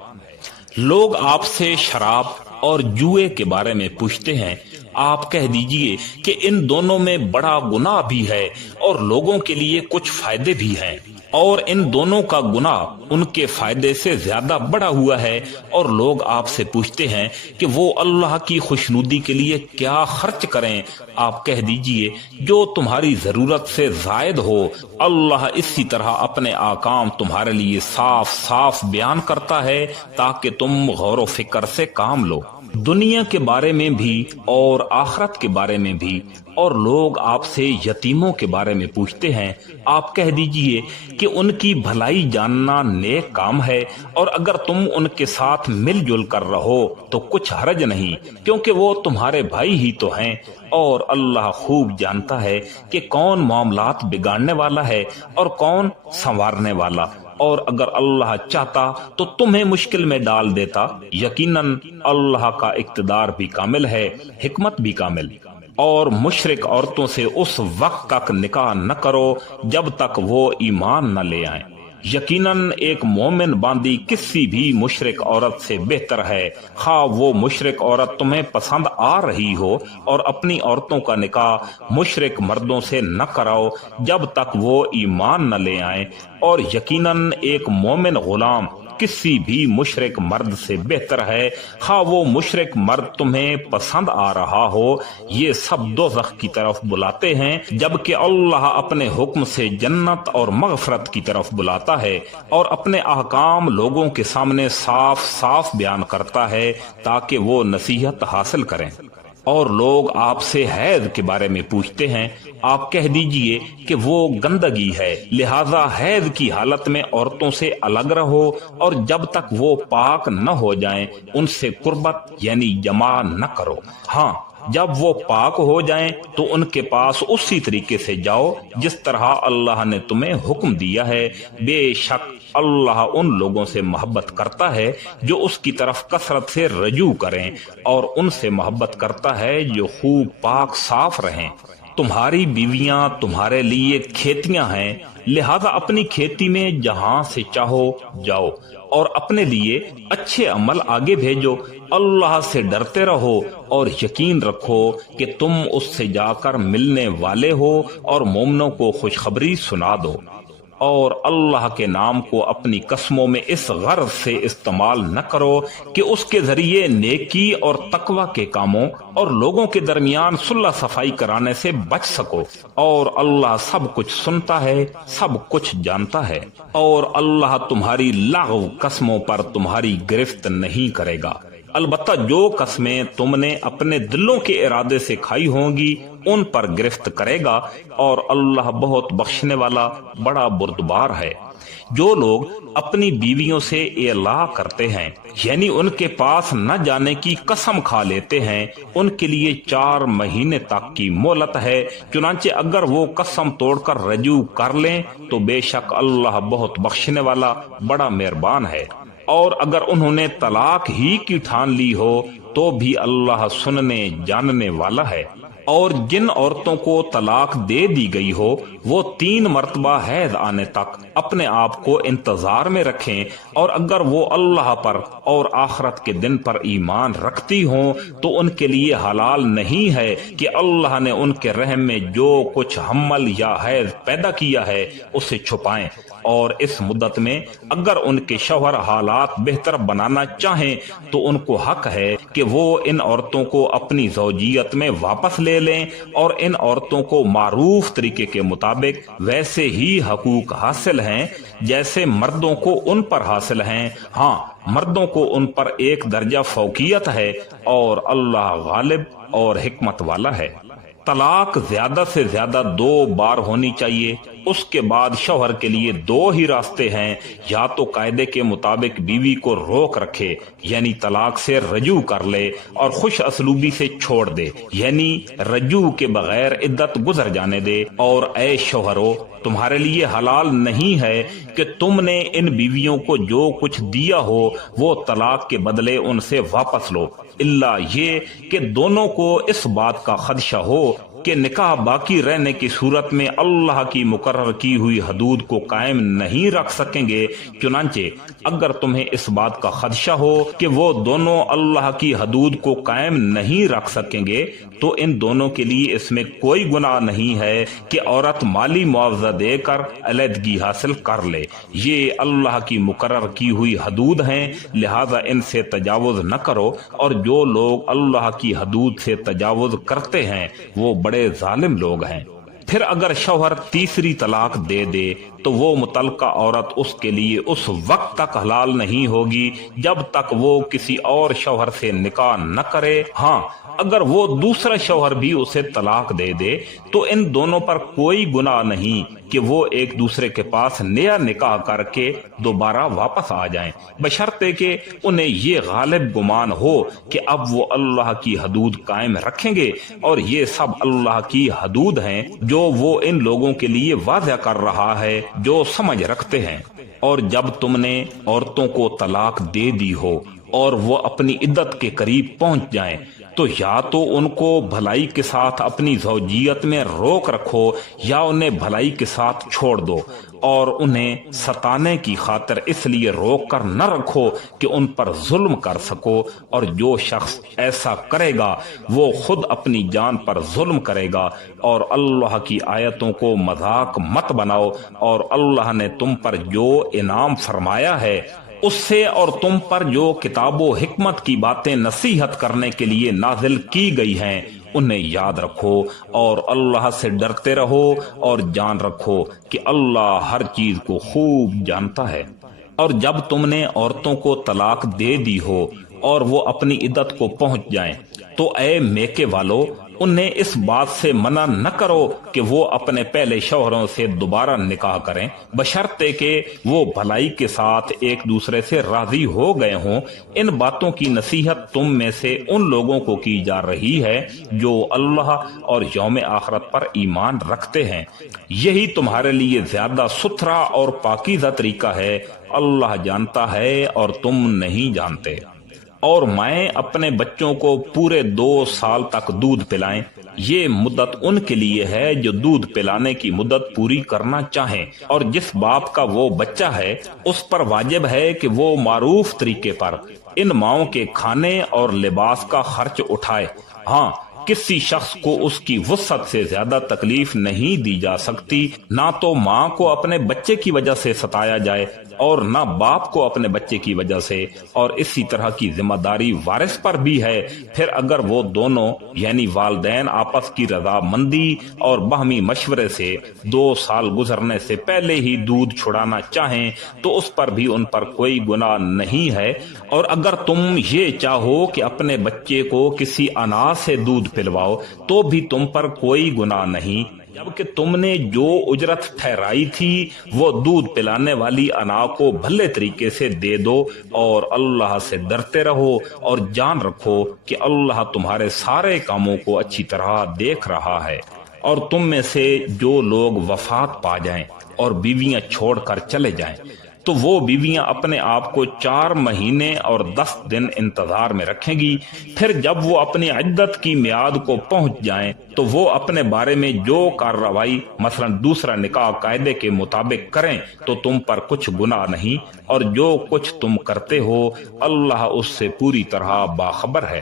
لوگ آپ سے شراب اور جوئے کے بارے میں پوچھتے ہیں، آپ کہہ دیجئے کہ ان دونوں میں بڑا گناہ بھی ہے اور لوگوں کے لیے کچھ فائدے بھی ہیں، اور ان دونوں کا گناہ ان کے فائدے سے زیادہ بڑا ہوا ہے۔ اور لوگ آپ سے پوچھتے ہیں کہ وہ اللہ کی خوشنودی کے لیے کیا خرچ کریں، آپ کہہ دیجئے جو تمہاری ضرورت سے زائد ہو۔ اللہ اسی طرح اپنے احکام تمہارے لیے صاف صاف بیان کرتا ہے تاکہ تم غور و فکر سے کام لو، دنیا کے بارے میں بھی اور آخرت کے بارے میں بھی۔ اور لوگ آپ سے یتیموں کے بارے میں پوچھتے ہیں، آپ کہہ دیجئے کہ ان کی بھلائی جاننا نیک کام ہے، اور اگر تم ان کے ساتھ مل جل کر رہو تو کچھ حرج نہیں، کیونکہ وہ تمہارے بھائی ہی تو ہیں۔ اور اللہ خوب جانتا ہے کہ کون معاملات بگاڑنے والا ہے اور کون سنوارنے والا، اور اگر اللہ چاہتا تو تمہیں مشکل میں ڈال دیتا۔ یقیناً اللہ کا اقتدار بھی کامل ہے، حکمت بھی کامل۔ اور مشرک عورتوں سے اس وقت تک نکاح نہ کرو جب تک وہ ایمان نہ لے آئیں۔ یقیناً ایک مومن باندی کسی بھی مشرک عورت سے بہتر ہے، خواہ وہ مشرک عورت تمہیں پسند آ رہی ہو، اور اپنی عورتوں کا نکاح مشرک مردوں سے نہ کراؤ جب تک وہ ایمان نہ لے آئیں۔ اور یقیناً ایک مومن غلام کسی بھی مشرک مرد سے بہتر ہے، خواہ وہ مشرک مرد تمہیں پسند آ رہا ہو۔ یہ سب دوزخ کی طرف بلاتے ہیں، جبکہ اللہ اپنے حکم سے جنت اور مغفرت کی طرف بلاتا ہے، اور اپنے احکام لوگوں کے سامنے صاف صاف بیان کرتا ہے تاکہ وہ نصیحت حاصل کریں۔ اور لوگ آپ سے حیض کے بارے میں پوچھتے ہیں، آپ کہہ دیجئے کہ وہ گندگی ہے، لہذا حیض کی حالت میں عورتوں سے الگ رہو، اور جب تک وہ پاک نہ ہو جائیں ان سے قربت یعنی جماع نہ کرو۔ ہاں، جب وہ پاک ہو جائیں تو ان کے پاس اسی طریقے سے جاؤ جس طرح اللہ نے تمہیں حکم دیا ہے۔ بے شک اللہ ان لوگوں سے محبت کرتا ہے جو اس کی طرف کثرت سے رجوع کریں، اور ان سے محبت کرتا ہے جو خوب پاک صاف رہیں۔ تمہاری بیویاں تمہارے لیے کھیتیاں ہیں، لہذا اپنی کھیتی میں جہاں سے چاہو جاؤ، اور اپنے لیے اچھے عمل آگے بھیجو۔ اللہ سے ڈرتے رہو اور یقین رکھو کہ تم اس سے جا کر ملنے والے ہو، اور مومنوں کو خوشخبری سنا دو۔ اور اللہ کے نام کو اپنی قسموں میں اس غرض سے استعمال نہ کرو کہ اس کے ذریعے نیکی اور تقوی کے کاموں اور لوگوں کے درمیان صلح صفائی کرانے سے بچ سکو، اور اللہ سب کچھ سنتا ہے، سب کچھ جانتا ہے۔ اور اللہ تمہاری لغو قسموں پر تمہاری گرفت نہیں کرے گا، البتہ جو قسمیں تم نے اپنے دلوں کے ارادے سے کھائی ہوں گی ان پر گرفت کرے گا، اور اللہ بہت بخشنے والا بڑا بردبار ہے۔ جو لوگ اپنی بیویوں سے اعلاء کرتے ہیں یعنی ان کے پاس نہ جانے کی قسم کھا لیتے ہیں، ان کے لیے 4 مہینے تک کی مہلت ہے، چنانچہ اگر وہ قسم توڑ کر رجوع کر لیں تو بے شک اللہ بہت بخشنے والا بڑا مہربان ہے۔ اور اگر انہوں نے طلاق ہی کی ٹھان لی ہو تو بھی اللہ سننے جاننے والا ہے۔ اور جن عورتوں کو طلاق دے دی گئی ہو وہ 3 مرتبہ حیض آنے تک اپنے آپ کو انتظار میں رکھیں، اور اگر وہ اللہ پر اور آخرت کے دن پر ایمان رکھتی ہوں تو ان کے لیے حلال نہیں ہے کہ اللہ نے ان کے رحم میں جو کچھ حمل یا حیض پیدا کیا ہے اسے چھپائیں، اور اس مدت میں اگر ان کے شوہر حالات بہتر بنانا چاہیں تو ان کو حق ہے کہ وہ ان عورتوں کو اپنی زوجیت میں واپس لے لیں، اور ان عورتوں کو معروف طریقے کے مطابق ویسے ہی حقوق حاصل ہیں جیسے مردوں کو ان پر حاصل ہیں۔ ہاں، مردوں کو ان پر ایک درجہ فوقیت ہے، اور اللہ غالب اور حکمت والا ہے۔ طلاق زیادہ سے زیادہ 2 بار ہونی چاہیے، اس کے بعد شوہر کے لیے دو ہی راستے ہیں، یا تو قاعدے کے مطابق بیوی کو روک رکھے یعنی طلاق سے رجوع کر لے اور خوش اسلوبی سے چھوڑ دے یعنی رجوع کے بغیر عدت گزر جانے دے، اور اے شوہرو تمہارے لیے حلال نہیں ہے کہ تم نے ان بیویوں کو جو کچھ دیا ہو وہ طلاق کے بدلے ان سے واپس لو، الا یہ کہ دونوں کو اس بات کا خدشہ ہو کہ نکاح باقی رہنے کی صورت میں اللہ کی مقرر کی ہوئی حدود کو قائم نہیں رکھ سکیں گے۔ چنانچہ اگر تمہیں اس بات کا خدشہ ہو کہ وہ دونوں اللہ کی حدود کو قائم نہیں رکھ سکیں گے تو ان دونوں کے لیے اس میں کوئی گناہ نہیں ہے کہ عورت مالی معاوضہ دے کر علیحدگی حاصل کر لے۔ یہ اللہ کی مقرر کی ہوئی حدود ہیں، لہذا ان سے تجاوز نہ کرو، اور جو لوگ اللہ کی حدود سے تجاوز کرتے ہیں وہ بڑے ظالم لوگ ہیں۔ پھر اگر شوہر تیسری طلاق دے دے تو وہ متعلقہ عورت اس کے لیے اس وقت تک حلال نہیں ہوگی جب تک وہ کسی اور شوہر سے نکاح نہ کرے۔ ہاں اگر وہ دوسرا شوہر بھی اسے طلاق دے دے تو ان دونوں پر کوئی گناہ نہیں کہ وہ ایک دوسرے کے پاس نیا نکاح کر کے دوبارہ واپس آ جائیں، بشرطے کہ انہیں یہ غالب گمان ہو کہ اب وہ اللہ کی حدود قائم رکھیں گے، اور یہ سب اللہ کی حدود ہیں جو وہ ان لوگوں کے لیے واضح کر رہا ہے جو سمجھ رکھتے ہیں۔ اور جب تم نے عورتوں کو طلاق دے دی ہو اور وہ اپنی عدت کے قریب پہنچ جائیں تو یا تو ان کو بھلائی کے ساتھ اپنی زوجیت میں روک رکھو یا انہیں بھلائی کے ساتھ چھوڑ دو، اور انہیں ستانے کی خاطر اس لیے روک کر نہ رکھو کہ ان پر ظلم کر سکو، اور جو شخص ایسا کرے گا وہ خود اپنی جان پر ظلم کرے گا، اور اللہ کی آیتوں کو مذاق مت بناؤ، اور اللہ نے تم پر جو انعام فرمایا ہے اس سے اور تم پر جو کتاب و حکمت کی باتیں نصیحت کرنے کے لیے نازل کی گئی ہیں انہیں یاد رکھو، اور اللہ سے ڈرتے رہو، اور جان رکھو کہ اللہ ہر چیز کو خوب جانتا ہے۔ اور جب تم نے عورتوں کو طلاق دے دی ہو اور وہ اپنی عدت کو پہنچ جائیں تو اے میکے والو انہیں اس بات سے منع نہ کرو کہ وہ اپنے پہلے شوہروں سے دوبارہ نکاح کریں، بشرطے کہ وہ بھلائی کے ساتھ ایک دوسرے سے راضی ہو گئے ہوں۔ ان باتوں کی نصیحت تم میں سے ان لوگوں کو کی جا رہی ہے جو اللہ اور یوم آخرت پر ایمان رکھتے ہیں، یہی تمہارے لیے زیادہ ستھرا اور پاکیزہ طریقہ ہے، اللہ جانتا ہے اور تم نہیں جانتے۔ اور مائیں اپنے بچوں کو پورے 2 سال تک دودھ پلائیں، یہ مدت ان کے لیے ہے جو دودھ پلانے کی مدت پوری کرنا چاہیں، اور جس باپ کا وہ بچہ ہے اس پر واجب ہے کہ وہ معروف طریقے پر ان ماؤں کے کھانے اور لباس کا خرچ اٹھائے۔ ہاں کسی شخص کو اس کی وسعت سے زیادہ تکلیف نہیں دی جا سکتی، نہ تو ماں کو اپنے بچے کی وجہ سے ستایا جائے اور نہ باپ کو اپنے بچے کی وجہ سے، اور اسی طرح کی ذمہ داری وارث پر بھی ہے۔ پھر اگر وہ دونوں یعنی والدین آپس کی رضامندی اور باہمی مشورے سے 2 سال گزرنے سے پہلے ہی دودھ چھڑانا چاہیں تو اس پر بھی ان پر کوئی گناہ نہیں ہے۔ اور اگر تم یہ چاہو کہ اپنے بچے کو کسی انا سے دودھ پلواؤ تو بھی تم پر کوئی گناہ نہیں، جبکہ تم نے جو اجرت ٹھہرائی تھی وہ دودھ پلانے والی انا کو بھلے طریقے سے دے دو، اور اللہ سے ڈرتے رہو اور جان رکھو کہ اللہ تمہارے سارے کاموں کو اچھی طرح دیکھ رہا ہے۔ اور تم میں سے جو لوگ وفات پا جائیں اور بیویاں چھوڑ کر چلے جائیں تو وہ بیویاں اپنے آپ کو 4 مہینے اور 10 دن انتظار میں رکھیں گی۔ پھر جب وہ اپنی عدت کی میعاد کو پہنچ جائیں تو وہ اپنے بارے میں جو کارروائی مثلا دوسرا نکاح قاعدے کے مطابق کریں تو تم پر کچھ گناہ نہیں، اور جو کچھ تم کرتے ہو اللہ اس سے پوری طرح باخبر ہے۔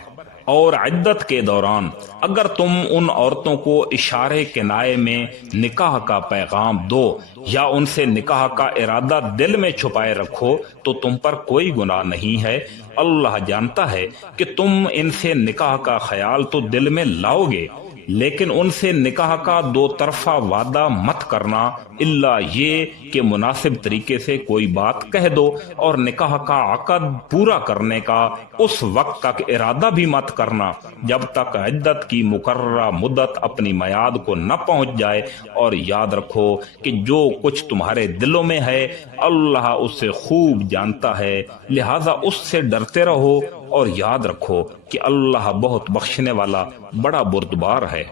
اور عدت کے دوران اگر تم ان عورتوں کو اشارے کنائے میں نکاح کا پیغام دو یا ان سے نکاح کا ارادہ دل میں چھپائے رکھو تو تم پر کوئی گناہ نہیں ہے، اللہ جانتا ہے کہ تم ان سے نکاح کا خیال تو دل میں لاؤ گے، لیکن ان سے نکاح کا دو طرفہ وعدہ مت کرنا الا یہ کہ مناسب طریقے سے کوئی بات کہہ دو، اور نکاح کا عقد پورا کرنے کا اس وقت تک ارادہ بھی مت کرنا جب تک عدت کی مقررہ مدت اپنی میعاد کو نہ پہنچ جائے، اور یاد رکھو کہ جو کچھ تمہارے دلوں میں ہے اللہ اسے خوب جانتا ہے، لہذا اس سے ڈرتے رہو اور یاد رکھو کہ اللہ بہت بخشنے والا بڑا بردبار ہے۔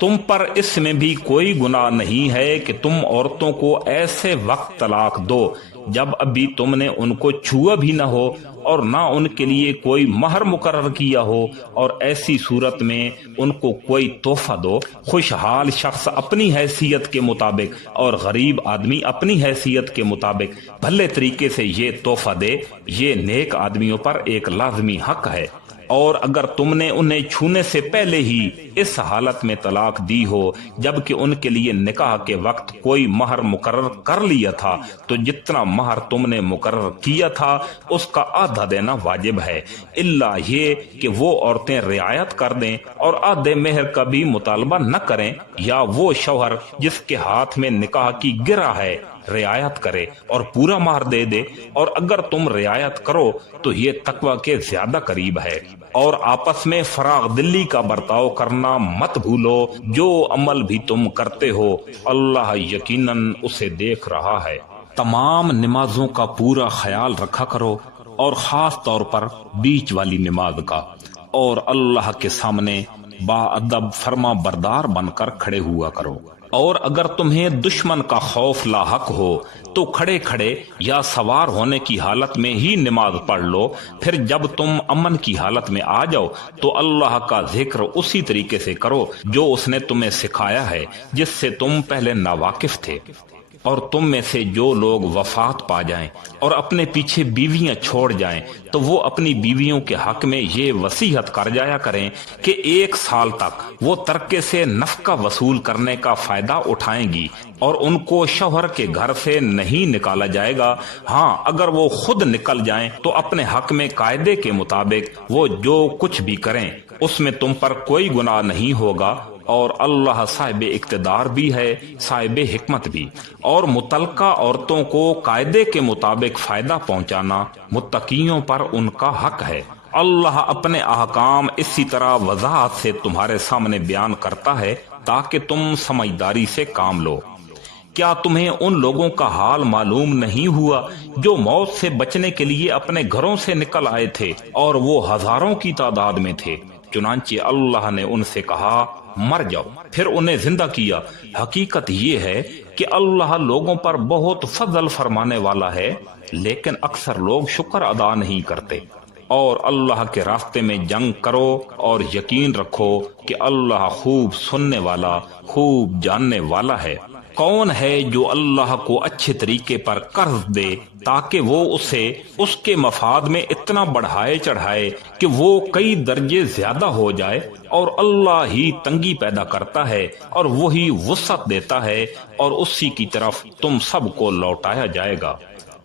تم پر اس میں بھی کوئی گناہ نہیں ہے کہ تم عورتوں کو ایسے وقت طلاق دو جب ابھی تم نے ان کو چھوا بھی نہ ہو اور نہ ان کے لیے کوئی مہر مقرر کیا ہو، اور ایسی صورت میں ان کو کوئی تحفہ دو۔ خوشحال شخص اپنی حیثیت کے مطابق اور غریب آدمی اپنی حیثیت کے مطابق بھلے طریقے سے یہ تحفہ دے، یہ نیک آدمیوں پر ایک لازمی حق ہے۔ اور اگر تم نے انہیں چھونے سے پہلے ہی اس حالت میں طلاق دی ہو جبکہ ان کے لیے نکاح کے وقت کوئی مہر مقرر کر لیا تھا، تو جتنا مہر تم نے مقرر کیا تھا اس کا آدھا دینا واجب ہے، الا یہ کہ وہ عورتیں رعایت کر دیں اور آدھے مہر کا بھی مطالبہ نہ کریں، یا وہ شوہر جس کے ہاتھ میں نکاح کی گرہ ہے رعایت کرے اور پورا مہر دے دے، اور اگر تم رعایت کرو تو یہ تقوی کے زیادہ قریب ہے۔ اور آپس میں فراغ دلی کا برتاؤ کرنا مت بھولو، جو عمل بھی تم کرتے ہو اللہ یقیناً اسے دیکھ رہا ہے۔ تمام نمازوں کا پورا خیال رکھا کرو، اور خاص طور پر بیچ والی نماز کا، اور اللہ کے سامنے با ادب فرما بردار بن کر کھڑے ہوا کرو۔ اور اگر تمہیں دشمن کا خوف لاحق ہو تو کھڑے کھڑے یا سوار ہونے کی حالت میں ہی نماز پڑھ لو، پھر جب تم امن کی حالت میں آ جاؤ تو اللہ کا ذکر اسی طریقے سے کرو جو اس نے تمہیں سکھایا ہے، جس سے تم پہلے ناواقف تھے۔ اور تم میں سے جو لوگ وفات پا جائیں اور اپنے پیچھے بیویاں چھوڑ جائیں تو وہ اپنی بیویوں کے حق میں یہ وصیت کر جایا کریں کہ 1 سال تک وہ ترکے سے نفقہ وصول کرنے کا فائدہ اٹھائیں گی، اور ان کو شوہر کے گھر سے نہیں نکالا جائے گا۔ ہاں، اگر وہ خود نکل جائیں تو اپنے حق میں قاعدے کے مطابق وہ جو کچھ بھی کریں اس میں تم پر کوئی گناہ نہیں ہوگا، اور اللہ صاحب اقتدار بھی ہے، صاحب حکمت بھی۔ اور متعلقہ عورتوں کو قاعدے کے مطابق فائدہ پہنچانا متقیوں پر ان کا حق ہے۔ اللہ اپنے احکام اسی طرح وضاحت سے تمہارے سامنے بیان کرتا ہے تاکہ تم سمجھداری سے کام لو۔ کیا تمہیں ان لوگوں کا حال معلوم نہیں ہوا جو موت سے بچنے کے لیے اپنے گھروں سے نکل آئے تھے، اور وہ ہزاروں کی تعداد میں تھے؟ چنانچہ اللہ نے ان سے کہا مر جاؤ، پھر انہیں زندہ کیا۔ حقیقت یہ ہے کہ اللہ لوگوں پر بہت فضل فرمانے والا ہے، لیکن اکثر لوگ شکر ادا نہیں کرتے۔ اور اللہ کے راستے میں جنگ کرو، اور یقین رکھو کہ اللہ خوب سننے والا، خوب جاننے والا ہے۔ کون ہے جو اللہ کو اچھے طریقے پر قرض دے تاکہ وہ اسے اس کے مفاد میں اتنا بڑھائے چڑھائے کہ وہ کئی درجے زیادہ ہو جائے؟ اور اللہ ہی تنگی پیدا کرتا ہے اور وہی وسعت دیتا ہے، اور اسی کی طرف تم سب کو لوٹایا جائے گا۔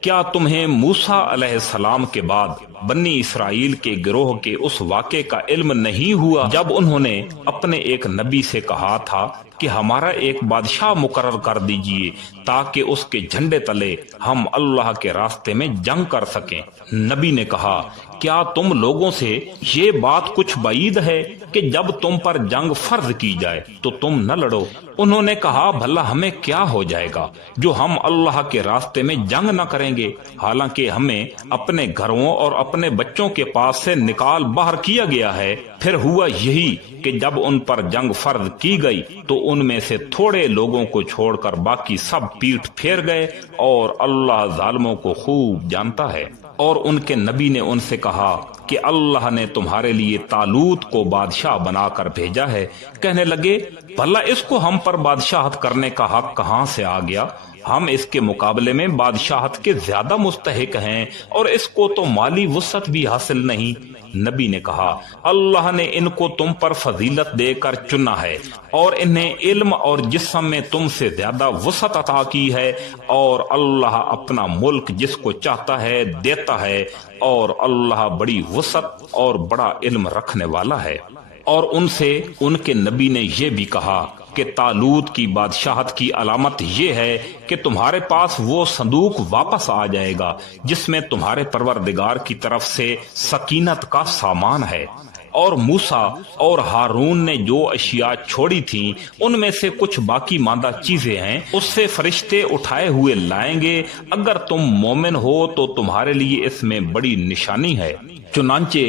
کیا تمہیں موسیٰ علیہ السلام کے بعد بنی اسرائیل کے گروہ کے اس واقعے کا علم نہیں ہوا جب انہوں نے اپنے ایک نبی سے کہا تھا کہ ہمارا ایک بادشاہ مقرر کر دیجئے تاکہ اس کے جھنڈے تلے ہم اللہ کے راستے میں جنگ کر سکیں؟ نبی نے کہا، کیا تم لوگوں سے یہ بات کچھ بعید ہے کہ جب تم پر جنگ فرض کی جائے تو تم نہ لڑو؟ انہوں نے کہا، بھلا ہمیں کیا ہو جائے گا جو ہم اللہ کے راستے میں جنگ نہ کریں گے، حالانکہ ہمیں اپنے گھروں اور اپنے بچوں کے پاس سے نکال باہر کیا گیا ہے۔ پھر ہوا یہی کہ جب ان پر جنگ فرض کی گئی تو ان میں سے تھوڑے لوگوں کو چھوڑ کر باقی سب پیٹھ پھیر گئے، اور اللہ ظالموں کو خوب جانتا ہے۔ اور ان کے نبی نے ان سے کہا کہ اللہ نے تمہارے لیے طالوت کو بادشاہ بنا کر بھیجا ہے۔ کہنے لگے، بھلا اس کو ہم پر بادشاہت کرنے کا حق کہاں سے آ گیا؟ ہم اس کے مقابلے میں بادشاہت کے زیادہ مستحق ہیں، اور اس کو تو مالی وسعت بھی حاصل نہیں۔ نبی نے کہا، اللہ نے ان کو تم پر فضیلت دے کر چنا ہے، اور انہیں علم اور جسم میں تم سے زیادہ وسعت عطا کی ہے، اور اللہ اپنا ملک جس کو چاہتا ہے دیتا ہے، اور اللہ بڑی وسعت اور بڑا علم رکھنے والا ہے۔ اور ان سے ان کے نبی نے یہ بھی کہا کہ طالوت کی بادشاہت کی علامت یہ ہے کہ تمہارے پاس وہ صندوق واپس آ جائے گا جس میں تمہارے پروردگار کی طرف سے سکینت کا سامان ہے۔ اور موسیٰ اور ہارون نے جو اشیاء چھوڑی تھیں ان میں سے کچھ باقی ماندہ چیزیں ہیں، اس سے فرشتے اٹھائے ہوئے لائیں گے۔ اگر تم مومن ہو تو تمہارے لیے اس میں بڑی نشانی ہے۔ چنانچہ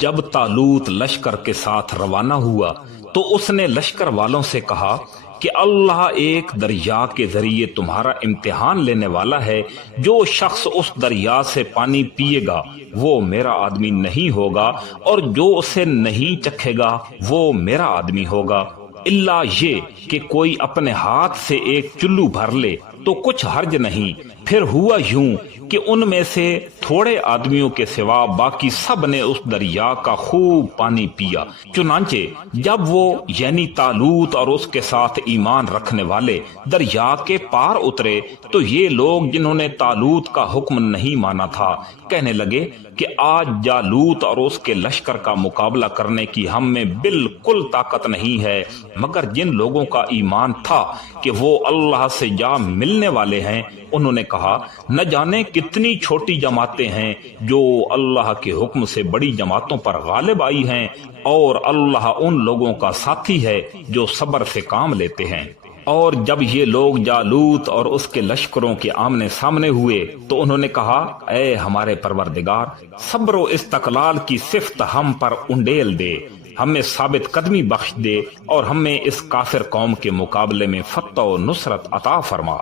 جب طالوت لشکر کے ساتھ روانہ ہوا تو اس نے لشکر والوں سے کہا کہ اللہ ایک دریا کے ذریعے تمہارا امتحان لینے والا ہے، جو شخص اس دریا سے پانی پیے گا وہ میرا آدمی نہیں ہوگا، اور جو اسے نہیں چکھے گا وہ میرا آدمی ہوگا، الا یہ کہ کوئی اپنے ہاتھ سے ایک چلو بھر لے تو کچھ حرج نہیں۔ پھر ہوا یوں کہ ان میں سے تھوڑے آدمیوں کے سوا باقی سب نے اس دریا کا خوب پانی پیا۔ چنانچہ جب وہ یعنی طالوت اور اس کے ساتھ ایمان رکھنے والے دریا کے پار اترے تو یہ لوگ جنہوں نے طالوت کا حکم نہیں مانا تھا کہنے لگے کہ آج جالوت اور اس کے لشکر کا مقابلہ کرنے کی ہم میں بالکل طاقت نہیں ہے، مگر جن لوگوں کا ایمان تھا کہ وہ اللہ سے جا ملنے والے ہیں انہوں نے کہا نہ جانے کتنی چھوٹی جماعتیں ہیں جو اللہ کے حکم سے بڑی جماعتوں پر غالب آئی ہیں، اور اللہ ان لوگوں کا ساتھی ہے جو صبر سے کام لیتے ہیں۔ اور جب یہ لوگ جالوت اور اس کے لشکروں کے آمنے سامنے ہوئے تو انہوں نے کہا اے ہمارے پروردگار، صبر و استقلال کی صفت ہم پر انڈیل دے، ہمیں ثابت قدمی بخش دے اور ہمیں اس کافر قوم کے مقابلے میں فتح و نصرت عطا فرما۔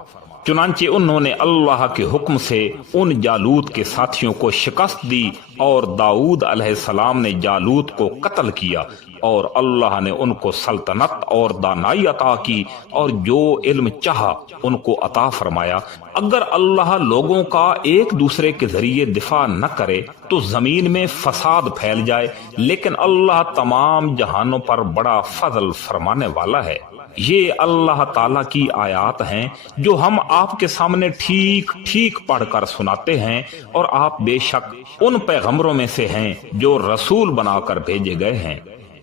چنانچہ انہوں نے اللہ کے حکم سے ان جالوت کے ساتھیوں کو شکست دی، اور داؤد علیہ السلام نے جالوت کو قتل کیا، اور اللہ نے ان کو سلطنت اور دانائی عطا کی، اور جو علم چاہا ان کو عطا فرمایا۔ اگر اللہ لوگوں کا ایک دوسرے کے ذریعے دفاع نہ کرے تو زمین میں فساد پھیل جائے، لیکن اللہ تمام جہانوں پر بڑا فضل فرمانے والا ہے۔ یہ اللہ تعالیٰ کی آیات ہیں جو ہم آپ کے سامنے ٹھیک ٹھیک پڑھ کر سناتے ہیں، اور آپ بے شک ان پیغمبروں میں سے ہیں جو رسول بنا کر بھیجے گئے ہیں۔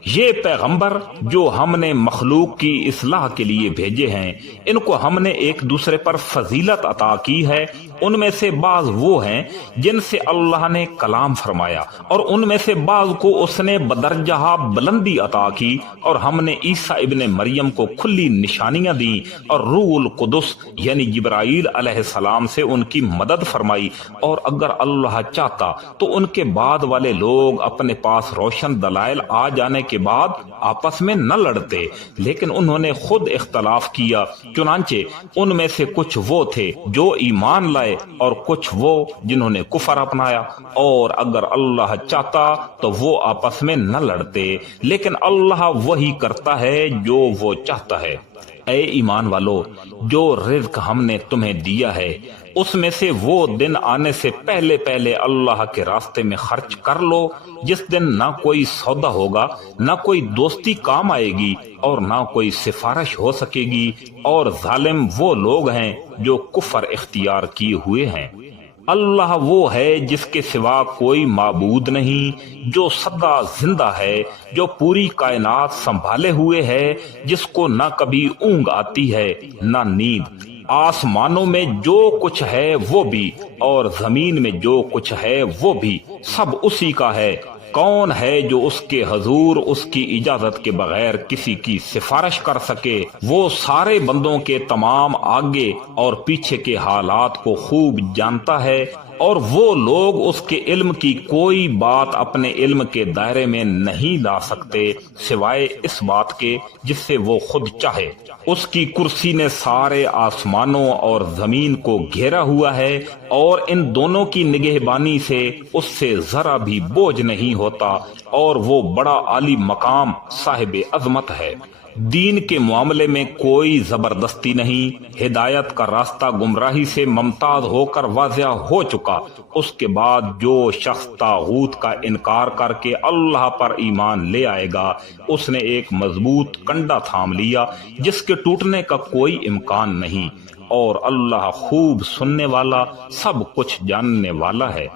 یہ پیغمبر جو ہم نے مخلوق کی اصلاح کے لیے بھیجے ہیں، ان کو ہم نے ایک دوسرے پر فضیلت عطا کی ہے۔ ان میں سے بعض وہ ہیں جن سے اللہ نے کلام فرمایا، اور ان میں سے بعض کو اس نے بدرجہ بلندی عطا کی، اور ہم نے عیسیٰ ابن مریم کو کھلی نشانیاں دیں، اور روح القدس یعنی جبرائیل علیہ السلام سے ان کی مدد فرمائی، اور اگر اللہ چاہتا تو ان کے بعد والے لوگ اپنے پاس روشن دلائل آ جانے کے بعد آپس میں نہ لڑتے، لیکن انہوں نے خود اختلاف کیا۔ چنانچہ ان میں سے کچھ وہ تھے جو ایمان لائے اور کچھ وہ جنہوں نے کفر اپنایا، اور اگر اللہ چاہتا تو وہ آپس میں نہ لڑتے، لیکن اللہ وہی کرتا ہے جو وہ چاہتا ہے۔ اے ایمان والو، جو رزق ہم نے تمہیں دیا ہے اس میں سے وہ دن آنے سے پہلے پہلے اللہ کے راستے میں خرچ کر لو جس دن نہ کوئی سودا ہوگا، نہ کوئی دوستی کام آئے گی، اور نہ کوئی سفارش ہو سکے گی، اور ظالم وہ لوگ ہیں جو کفر اختیار کیے ہوئے ہیں۔ اللہ وہ ہے جس کے سوا کوئی معبود نہیں، جو سدا زندہ ہے، جو پوری کائنات سنبھالے ہوئے ہے، جس کو نہ کبھی اونگ آتی ہے نہ نیند۔ آسمانوں میں جو کچھ ہے وہ بھی، اور زمین میں جو کچھ ہے وہ بھی، سب اسی کا ہے۔ کون ہے جو اس کے حضور اس کی اجازت کے بغیر کسی کی سفارش کر سکے؟ وہ سارے بندوں کے تمام آگے اور پیچھے کے حالات کو خوب جانتا ہے، اور وہ لوگ اس کے علم کی کوئی بات اپنے علم کے دائرے میں نہیں لا سکتے سوائے اس بات کے جس سے وہ خود چاہے۔ اس کی کرسی نے سارے آسمانوں اور زمین کو گھیرا ہوا ہے، اور ان دونوں کی نگہبانی سے اس سے ذرا بھی بوجھ نہیں ہوتا، اور وہ بڑا عالی مقام صاحب عظمت ہے۔ دین کے معاملے میں کوئی زبردستی نہیں، ہدایت کا راستہ گمراہی سے ممتاز ہو کر واضح ہو چکا۔ اس کے بعد جو شخص طاغوت کا انکار کر کے اللہ پر ایمان لے آئے گا، اس نے ایک مضبوط کنڈا تھام لیا جس کے ٹوٹنے کا کوئی امکان نہیں، اور اللہ خوب سننے والا، سب کچھ جاننے والا ہے۔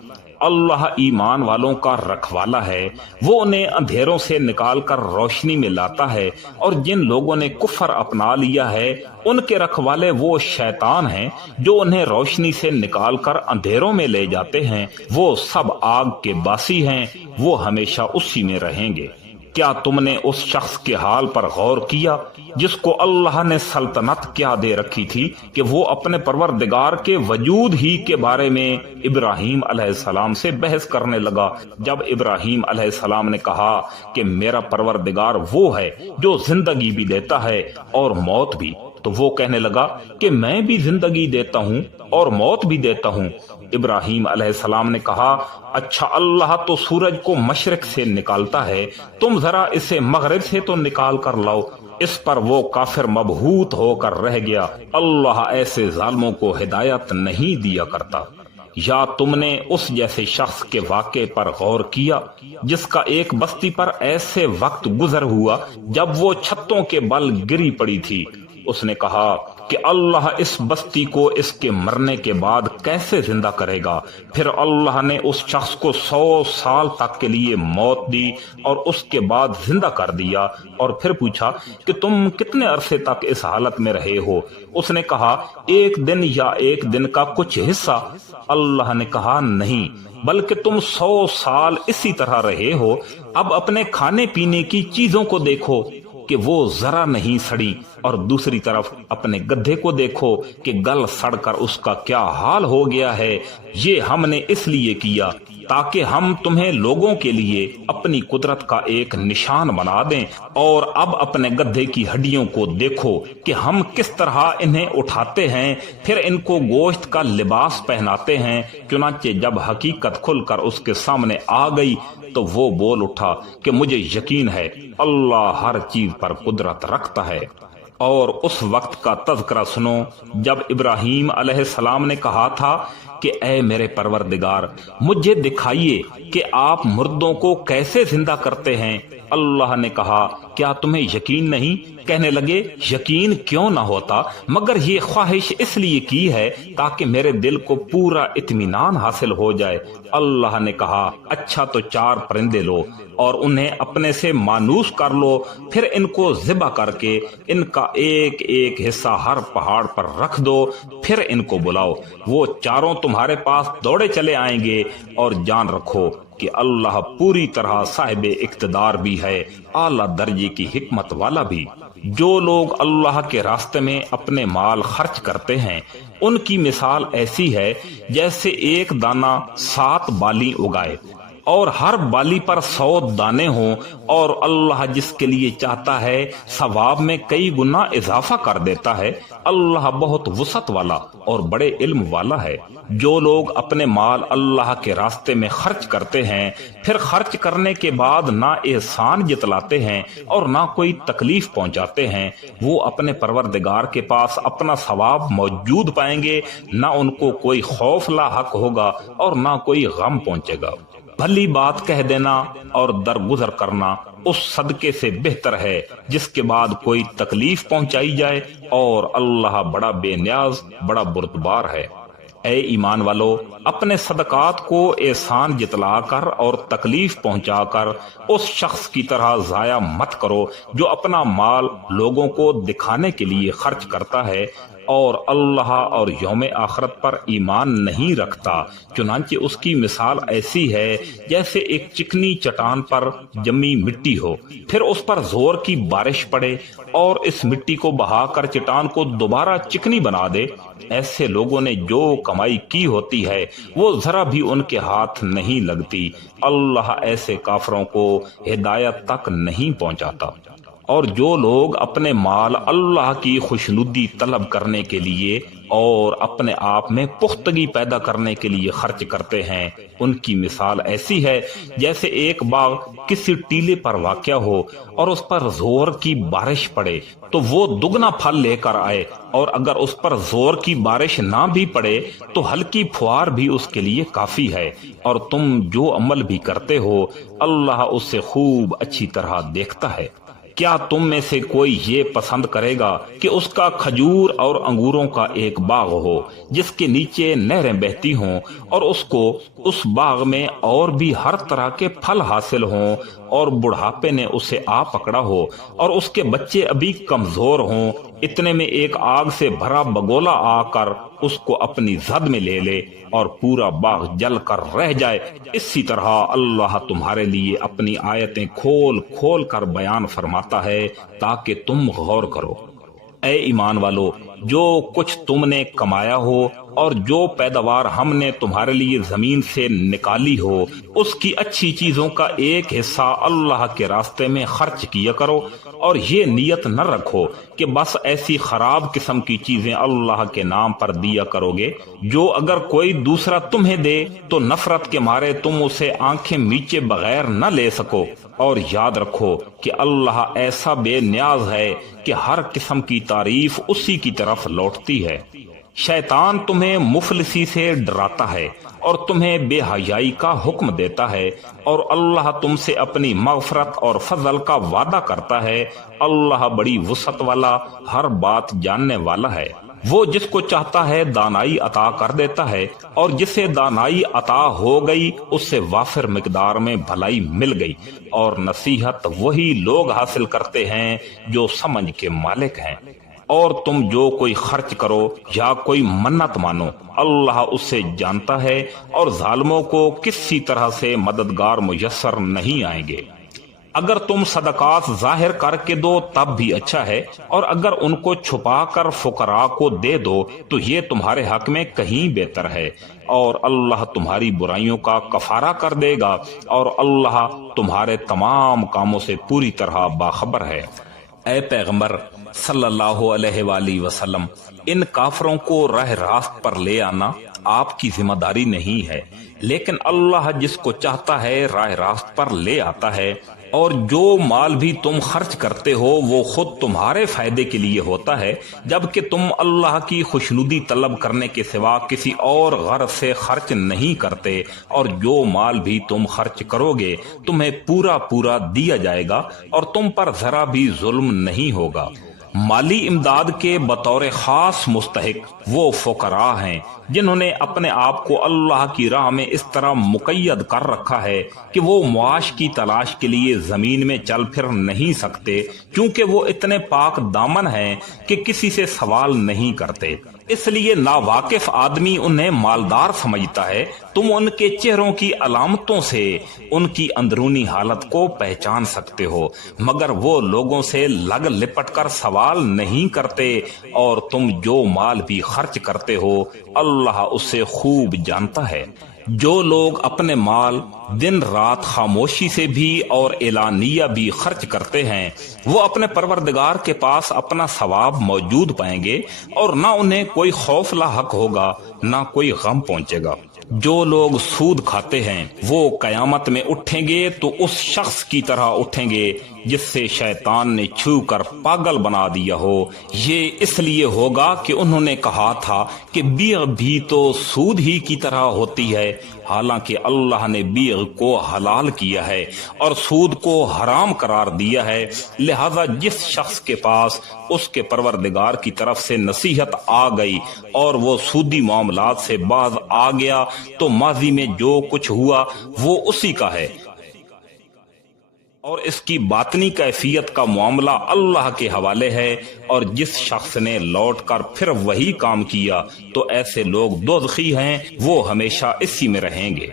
اللہ ایمان والوں کا رکھوالا ہے، وہ انہیں اندھیروں سے نکال کر روشنی میں لاتا ہے، اور جن لوگوں نے کفر اپنا لیا ہے ان کے رکھوالے وہ شیطان ہیں جو انہیں روشنی سے نکال کر اندھیروں میں لے جاتے ہیں، وہ سب آگ کے باسی ہیں، وہ ہمیشہ اسی میں رہیں گے۔ کیا تم نے اس شخص کے حال پر غور کیا جس کو اللہ نے سلطنت کیا دے رکھی تھی کہ وہ اپنے پروردگار کے وجود ہی کے بارے میں ابراہیم علیہ السلام سے بحث کرنے لگا؟ جب ابراہیم علیہ السلام نے کہا کہ میرا پروردگار وہ ہے جو زندگی بھی دیتا ہے اور موت بھی، تو وہ کہنے لگا کہ میں بھی زندگی دیتا ہوں اور موت بھی دیتا ہوں۔ ابراہیم علیہ السلام نے کہا اچھا، اللہ تو سورج کو مشرق سے نکالتا ہے، تم ذرا اسے مغرب سے تو نکال کر لاؤ۔ اس پر وہ کافر مبہوت ہو کر رہ گیا۔ اللہ ایسے ظالموں کو ہدایت نہیں دیا کرتا۔ یا تم نے اس جیسے شخص کے واقعے پر غور کیا جس کا ایک بستی پر ایسے وقت گزر ہوا جب وہ چھتوں کے بل گری پڑی تھی؟ اس نے کہا کہ اللہ اس بستی کو اس کے مرنے کے بعد کیسے زندہ کرے گا؟ پھر اللہ نے اس شخص کو 100 سال تک کے لیے موت دی اور اس کے بعد زندہ کر دیا، اور پھر پوچھا کہ تم کتنے عرصے تک اس حالت میں رہے ہو؟ اس نے کہا 1 دن یا 1 دن کا کچھ حصہ۔ اللہ نے کہا نہیں، بلکہ تم 100 سال اسی طرح رہے ہو۔ اب اپنے کھانے پینے کی چیزوں کو دیکھو کہ وہ ذرا نہیں سڑی، اور دوسری طرف اپنے گدھے کو دیکھو کہ گل سڑ کر اس کا کیا حال ہو گیا ہے۔ یہ ہم نے اس لیے کیا تاکہ ہم تمہیں لوگوں کے لیے اپنی قدرت کا ایک نشان بنا دیں، اور اب اپنے گدھے کی ہڈیوں کو دیکھو کہ ہم کس طرح انہیں اٹھاتے ہیں، پھر ان کو گوشت کا لباس پہناتے ہیں۔ چنانچہ جب حقیقت کھل کر اس کے سامنے آ گئی تو وہ بول اٹھا کہ مجھے یقین ہے اللہ ہر چیز پر قدرت رکھتا ہے۔ اور اس وقت کا تذکرہ سنو جب ابراہیم علیہ السلام نے کہا تھا کہ اے میرے پروردگار، مجھے دکھائیے کہ آپ مردوں کو کیسے زندہ کرتے ہیں۔ اللہ نے کہا کیا تمہیں یقین نہیں؟ کہنے لگے یقین کیوں نہ ہوتا، مگر یہ خواہش اس لیے کی ہے تاکہ میرے دل کو پورا اطمینان حاصل ہو جائے۔ اللہ نے کہا اچھا، تو 4 پرندے لو اور انہیں اپنے سے مانوس کر لو، پھر ان کو ذبح کر کے ان کا ایک ایک حصہ ہر پہاڑ پر رکھ دو، پھر ان کو بلاؤ، وہ چاروں تمہارے پاس دوڑے چلے آئیں گے۔ اور جان رکھو کہ اللہ پوری طرح صاحب اقتدار بھی ہے، اعلیٰ درجے کی حکمت والا بھی۔ جو لوگ اللہ کے راستے میں اپنے مال خرچ کرتے ہیں ان کی مثال ایسی ہے جیسے ایک دانہ 7 بالی اگائے اور ہر بالی پر 100 دانے ہوں، اور اللہ جس کے لیے چاہتا ہے ثواب میں کئی گنا اضافہ کر دیتا ہے۔ اللہ بہت وسعت والا اور بڑے علم والا ہے۔ جو لوگ اپنے مال اللہ کے راستے میں خرچ کرتے ہیں پھر خرچ کرنے کے بعد نہ احسان جتلاتے ہیں اور نہ کوئی تکلیف پہنچاتے ہیں، وہ اپنے پروردگار کے پاس اپنا ثواب موجود پائیں گے، نہ ان کو کوئی خوف لاحق ہوگا اور نہ کوئی غم پہنچے گا۔ بھلی بات کہہ دینا اور درگزر کرنا اس صدقے سے بہتر ہے جس کے بعد کوئی تکلیف پہنچائی جائے، اور اللہ بڑا بے نیاز، بڑا بردبار ہے۔ اے ایمان والو، اپنے صدقات کو احسان جتلا کر اور تکلیف پہنچا کر اس شخص کی طرح ضائع مت کرو جو اپنا مال لوگوں کو دکھانے کے لیے خرچ کرتا ہے اور اللہ اور یوم آخرت پر ایمان نہیں رکھتا۔ چنانچہ اس کی مثال ایسی ہے جیسے ایک چکنی چٹان پر جمی مٹی ہو، پھر اس پر زور کی بارش پڑے اور اس مٹی کو بہا کر چٹان کو دوبارہ چکنی بنا دے۔ ایسے لوگوں نے جو کمائی کی ہوتی ہے وہ ذرا بھی ان کے ہاتھ نہیں لگتی۔ اللہ ایسے کافروں کو ہدایت تک نہیں پہنچاتا۔ اور جو لوگ اپنے مال اللہ کی خوشنودی طلب کرنے کے لیے اور اپنے آپ میں پختگی پیدا کرنے کے لیے خرچ کرتے ہیں ان کی مثال ایسی ہے جیسے ایک باغ کسی ٹیلے پر واقع ہو اور اس پر زور کی بارش پڑے تو وہ دگنا پھل لے کر آئے، اور اگر اس پر زور کی بارش نہ بھی پڑے تو ہلکی پھوار بھی اس کے لیے کافی ہے۔ اور تم جو عمل بھی کرتے ہو اللہ اس سے خوب اچھی طرح دیکھتا ہے۔ کیا تم میں سے کوئی یہ پسند کرے گا کہ اس کا کھجور اور انگوروں کا ایک باغ ہو جس کے نیچے نہریں بہتی ہوں، اور اس کو اس باغ میں اور بھی ہر طرح کے پھل حاصل ہوں، اور بڑھاپے نے اسے آ پکڑا ہو اور اس کے بچے ابھی کمزور ہوں، اتنے میں ایک آگ سے بھرا بگولا آ کر اس کو اپنی زد میں لے لے اور پورا باغ جل کر رہ جائے؟ اسی طرح اللہ تمہارے لیے اپنی آیتیں کھول کھول کر بیان فرماتا ہے تاکہ تم غور کرو۔ اے ایمان والو، جو کچھ تم نے کمایا ہو اور جو پیداوار ہم نے تمہارے لیے زمین سے نکالی ہو، اس کی اچھی چیزوں کا ایک حصہ اللہ کے راستے میں خرچ کیا کرو، اور یہ نیت نہ رکھو کہ بس ایسی خراب قسم کی چیزیں اللہ کے نام پر دیا کرو گے جو اگر کوئی دوسرا تمہیں دے تو نفرت کے مارے تم اسے آنکھیں میچے بغیر نہ لے سکو۔ اور یاد رکھو کہ اللہ ایسا بے نیاز ہے کہ ہر قسم کی تعریف اسی کی طرف لوٹتی ہے۔ شیطان تمہیں مفلسی سے ڈراتا ہے اور تمہیں بے حیائی کا حکم دیتا ہے، اور اللہ تم سے اپنی مغفرت اور فضل کا وعدہ کرتا ہے۔ اللہ بڑی وسعت والا، ہر بات جاننے والا ہے۔ وہ جس کو چاہتا ہے دانائی عطا کر دیتا ہے، اور جسے دانائی عطا ہو گئی اس سے وافر مقدار میں بھلائی مل گئی، اور نصیحت وہی لوگ حاصل کرتے ہیں جو سمجھ کے مالک ہیں۔ اور تم جو کوئی خرچ کرو یا کوئی منت مانو، اللہ اسے جانتا ہے، اور ظالموں کو کسی طرح سے مددگار میسر نہیں آئیں گے۔ اگر تم صدقات ظاہر کر کے دو تب بھی اچھا ہے، اور اگر ان کو چھپا کر فقراء کو دے دو تو یہ تمہارے حق میں کہیں بہتر ہے، اور اللہ تمہاری برائیوں کا کفارہ کر دے گا، اور اللہ تمہارے تمام کاموں سے پوری طرح باخبر ہے۔ اے پیغمبر صلی اللہ علیہ وآلہ وسلم، ان کافروں کو راہ راست پر لے آنا آپ کی ذمہ داری نہیں ہے، لیکن اللہ جس کو چاہتا ہے راہ راست پر لے آتا ہے۔ اور جو مال بھی تم خرچ کرتے ہو وہ خود تمہارے فائدے کے لیے ہوتا ہے، جبکہ تم اللہ کی خوشنودی طلب کرنے کے سوا کسی اور غرض سے خرچ نہیں کرتے، اور جو مال بھی تم خرچ کرو گے تمہیں پورا پورا دیا جائے گا، اور تم پر ذرا بھی ظلم نہیں ہوگا۔ مالی امداد کے بطور خاص مستحق وہ فقراء ہیں جنہوں نے اپنے آپ کو اللہ کی راہ میں اس طرح مقید کر رکھا ہے کہ وہ معاش کی تلاش کے لیے زمین میں چل پھر نہیں سکتے، کیونکہ وہ اتنے پاک دامن ہیں کہ کسی سے سوال نہیں کرتے۔ اس لیے ناواقف آدمی انہیں مالدار سمجھتا ہے۔ تم ان کے چہروں کی علامتوں سے ان کی اندرونی حالت کو پہچان سکتے ہو، مگر وہ لوگوں سے لگ لپٹ کر سوال نہیں کرتے، اور تم جو مال بھی خرچ کرتے ہو اللہ اسے خوب جانتا ہے۔ جو لوگ اپنے مال دن رات خاموشی سے بھی اور اعلانیہ بھی خرچ کرتے ہیں وہ اپنے پروردگار کے پاس اپنا ثواب موجود پائیں گے، اور نہ انہیں کوئی خوف لاحق ہوگا نہ کوئی غم پہنچے گا۔ جو لوگ سود کھاتے ہیں وہ قیامت میں اٹھیں گے تو اس شخص کی طرح اٹھیں گے جس سے شیطان نے چھو کر پاگل بنا دیا ہو۔ یہ اس لیے ہوگا کہ انہوں نے کہا تھا کہ بیع بھی تو سود ہی کی طرح ہوتی ہے، حالانکہ اللہ نے بیع کو حلال کیا ہے اور سود کو حرام قرار دیا ہے۔ لہذا جس شخص کے پاس اس کے پروردگار کی طرف سے نصیحت آ گئی اور وہ سودی معاملات سے باز آ گیا تو ماضی میں جو کچھ ہوا وہ اسی کا ہے، اور اس کی باطنی کیفیت کا معاملہ اللہ کے حوالے ہے۔ اور جس شخص نے لوٹ کر پھر وہی کام کیا تو ایسے لوگ دوزخی ہیں، وہ ہمیشہ اسی میں رہیں گے۔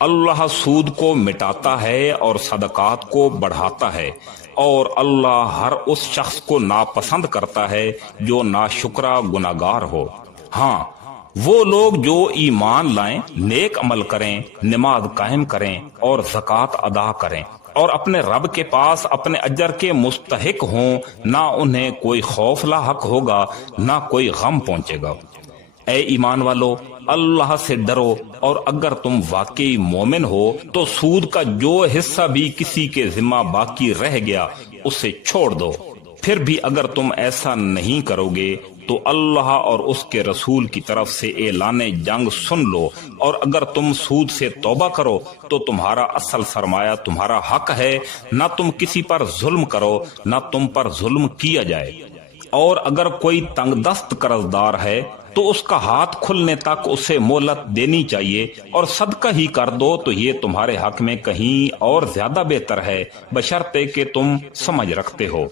اللہ سود کو مٹاتا ہے اور صدقات کو بڑھاتا ہے، اور اللہ ہر اس شخص کو ناپسند کرتا ہے جو ناشکرا گناہگار ہو۔ ہاں، وہ لوگ جو ایمان لائیں، نیک عمل کریں، نماز قائم کریں اور زکوٰۃ ادا کریں، اور اپنے رب کے پاس اپنے اجر کے مستحق ہوں، نہ انہیں کوئی خوف لاحق ہوگا نہ کوئی غم پہنچے گا۔ اے ایمان والو، اللہ سے ڈرو، اور اگر تم واقعی مومن ہو تو سود کا جو حصہ بھی کسی کے ذمہ باقی رہ گیا اسے چھوڑ دو۔ پھر بھی اگر تم ایسا نہیں کرو گے تو اللہ اور اس کے رسول کی طرف سے اعلان جنگ سن لو، اور اگر تم سود سے توبہ کرو تو تمہارا اصل سرمایہ تمہارا حق ہے، نہ تم کسی پر ظلم کرو نہ تم پر ظلم کیا جائے۔ اور اگر کوئی تنگ دست قرض دار ہے تو اس کا ہاتھ کھلنے تک اسے مہلت دینی چاہیے، اور صدقہ ہی کر دو تو یہ تمہارے حق میں کہیں اور زیادہ بہتر ہے، بشرطے کہ تم سمجھ رکھتے ہو۔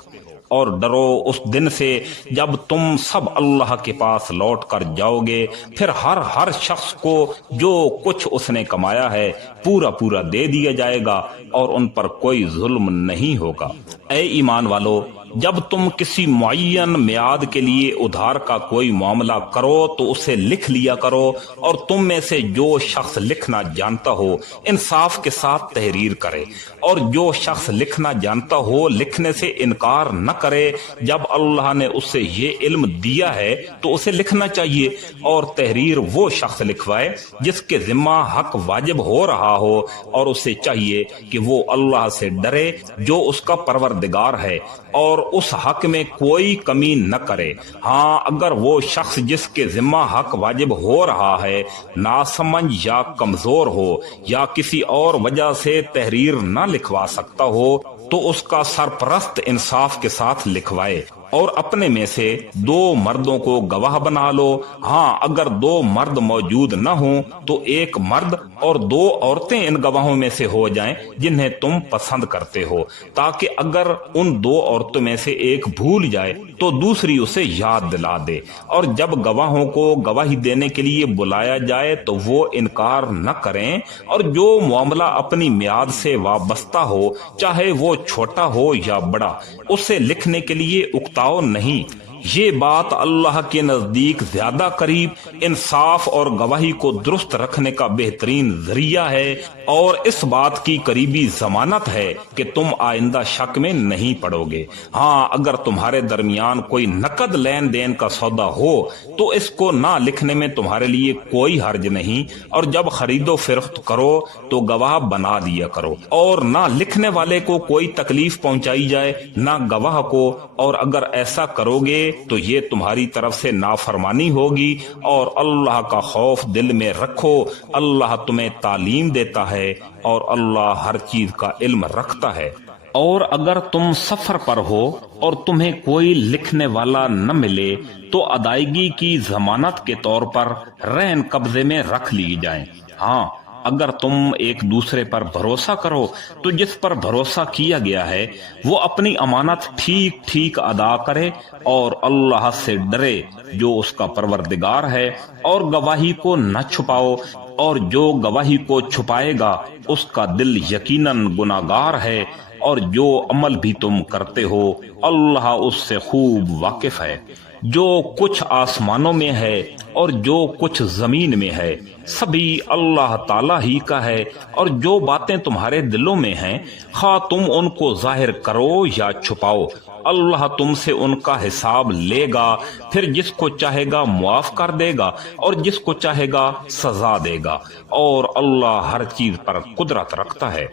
اور ڈرو اس دن سے جب تم سب اللہ کے پاس لوٹ کر جاؤ گے، پھر ہر شخص کو جو کچھ اس نے کمایا ہے پورا پورا دے دیا جائے گا، اور ان پر کوئی ظلم نہیں ہوگا۔ اے ایمان والو، جب تم کسی معین میعاد کے لیے ادھار کا کوئی معاملہ کرو تو اسے لکھ لیا کرو، اور تم میں سے جو شخص لکھنا جانتا ہو انصاف کے ساتھ تحریر کرے، اور جو شخص لکھنا جانتا ہو لکھنے سے انکار نہ کرے۔ جب اللہ نے اسے یہ علم دیا ہے تو اسے لکھنا چاہیے، اور تحریر وہ شخص لکھوائے جس کے ذمہ حق واجب ہو رہا ہو، اور اسے چاہیے کہ وہ اللہ سے ڈرے جو اس کا پروردگار ہے، اور اس حق میں کوئی کمی نہ کرے۔ ہاں، اگر وہ شخص جس کے ذمہ حق واجب ہو رہا ہے ناسمجھ یا کمزور ہو یا کسی اور وجہ سے تحریر نہ لکھوا سکتا ہو تو اس کا سرپرست انصاف کے ساتھ لکھوائے، اور اپنے میں سے 2 مردوں کو گواہ بنا لو۔ ہاں، اگر 2 مرد موجود نہ ہوں تو 1 مرد اور 2 عورتیں ان گواہوں میں سے ہو جائیں جنہیں تم پسند کرتے ہو، تاکہ اگر ان 2 عورتوں میں سے ایک بھول جائے تو دوسری اسے یاد دلا دے۔ اور جب گواہوں کو گواہی دینے کے لیے بلایا جائے تو وہ انکار نہ کریں، اور جو معاملہ اپنی میعاد سے وابستہ ہو چاہے وہ چھوٹا ہو یا بڑا، اسے لکھنے کے لیے اکتاؤ نہیں۔ یہ بات اللہ کے نزدیک زیادہ قریب، انصاف اور گواہی کو درست رکھنے کا بہترین ذریعہ ہے، اور اس بات کی قریبی ضمانت ہے کہ تم آئندہ شک میں نہیں پڑو گے۔ ہاں، اگر تمہارے درمیان کوئی نقد لین دین کا سودا ہو تو اس کو نہ لکھنے میں تمہارے لیے کوئی حرج نہیں، اور جب خرید و فروخت کرو تو گواہ بنا دیا کرو، اور نہ لکھنے والے کو کوئی تکلیف پہنچائی جائے نہ گواہ کو، اور اگر ایسا کرو گے تو یہ تمہاری طرف سے نافرمانی ہوگی، اور اللہ کا خوف دل میں رکھو، اللہ تمہیں تعلیم دیتا ہے اور اللہ ہر چیز کا علم رکھتا ہے۔ اور اگر تم سفر پر ہو اور تمہیں کوئی لکھنے والا نہ ملے تو ادائیگی کی ضمانت کے طور پر رہن قبضے میں رکھ لی جائیں۔ ہاں، اگر تم ایک دوسرے پر بھروسہ کرو تو جس پر بھروسہ کیا گیا ہے وہ اپنی امانت ٹھیک ٹھیک ادا کرے، اور اللہ سے ڈرے جو اس کا پروردگار ہے، اور گواہی کو نہ چھپاؤ، اور جو گواہی کو چھپائے گا اس کا دل یقیناً گناہگار ہے، اور جو عمل بھی تم کرتے ہو اللہ اس سے خوب واقف ہے۔ جو کچھ آسمانوں میں ہے اور جو کچھ زمین میں ہے سبھی اللہ تعالیٰ ہی کا ہے، اور جو باتیں تمہارے دلوں میں ہیں خواہ تم ان کو ظاہر کرو یا چھپاؤ اللہ تم سے ان کا حساب لے گا، پھر جس کو چاہے گا معاف کر دے گا اور جس کو چاہے گا سزا دے گا، اور اللہ ہر چیز پر قدرت رکھتا ہے۔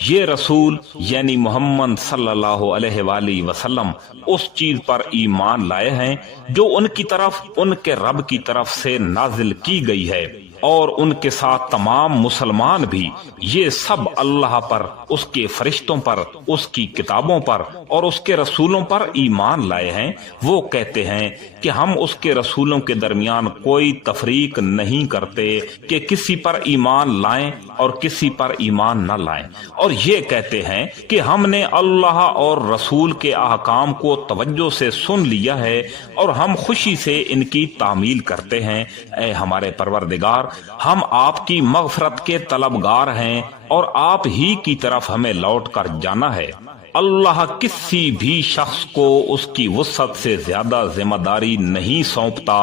یہ رسول یعنی محمد صلی اللہ علیہ وآلہ وسلم اس چیز پر ایمان لائے ہیں جو ان کی طرف ان کے رب کی طرف سے نازل کی گئی ہے، اور ان کے ساتھ تمام مسلمان بھی، یہ سب اللہ پر، اس کے فرشتوں پر، اس کی کتابوں پر اور اس کے رسولوں پر ایمان لائے ہیں۔ وہ کہتے ہیں کہ ہم اس کے رسولوں کے درمیان کوئی تفریق نہیں کرتے کہ کسی پر ایمان لائیں اور کسی پر ایمان نہ لائیں، اور یہ کہتے ہیں کہ ہم نے اللہ اور رسول کے احکام کو توجہ سے سن لیا ہے اور ہم خوشی سے ان کی تعمیل کرتے ہیں۔ اے ہمارے پروردگار، ہم آپ کی مغفرت کے طلبگار ہیں اور آپ ہی کی طرف ہمیں لوٹ کر جانا ہے۔ اللہ کسی بھی شخص کو اس کی وسعت سے زیادہ ذمہ داری نہیں سونپتا،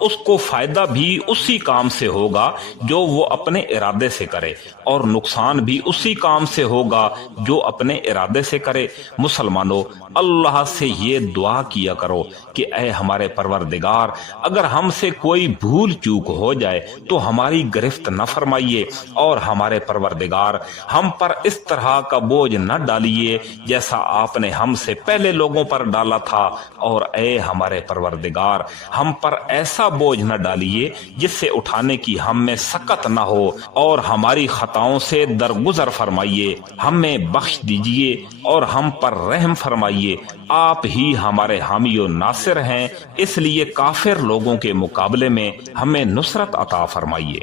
اس کو فائدہ بھی اسی کام سے ہوگا جو وہ اپنے ارادے سے کرے، اور نقصان بھی اسی کام سے ہوگا جو اپنے ارادے سے کرے۔ مسلمانوں، اللہ سے یہ دعا کیا کرو کہ اے ہمارے پروردگار، اگر ہم سے کوئی بھول چوک ہو جائے تو ہماری گرفت نہ فرمائیے، اور ہمارے پروردگار ہم پر اس طرح کا بوجھ نہ ڈالیے جیسا آپ نے ہم سے پہلے لوگوں پر ڈالا تھا، اور اے ہمارے پروردگار ہم پر ایسا بوجھ نہ ڈالیے جس سے اٹھانے کی ہم میں سکت نہ ہو، اور ہماری خطاؤں سے درگزر فرمائیے، ہمیں بخش دیجیے اور ہم پر رحم فرمائیے، آپ ہی ہمارے حامی و ناصر ہیں، اس لیے کافر لوگوں کے مقابلے میں ہمیں نصرت عطا فرمائیے۔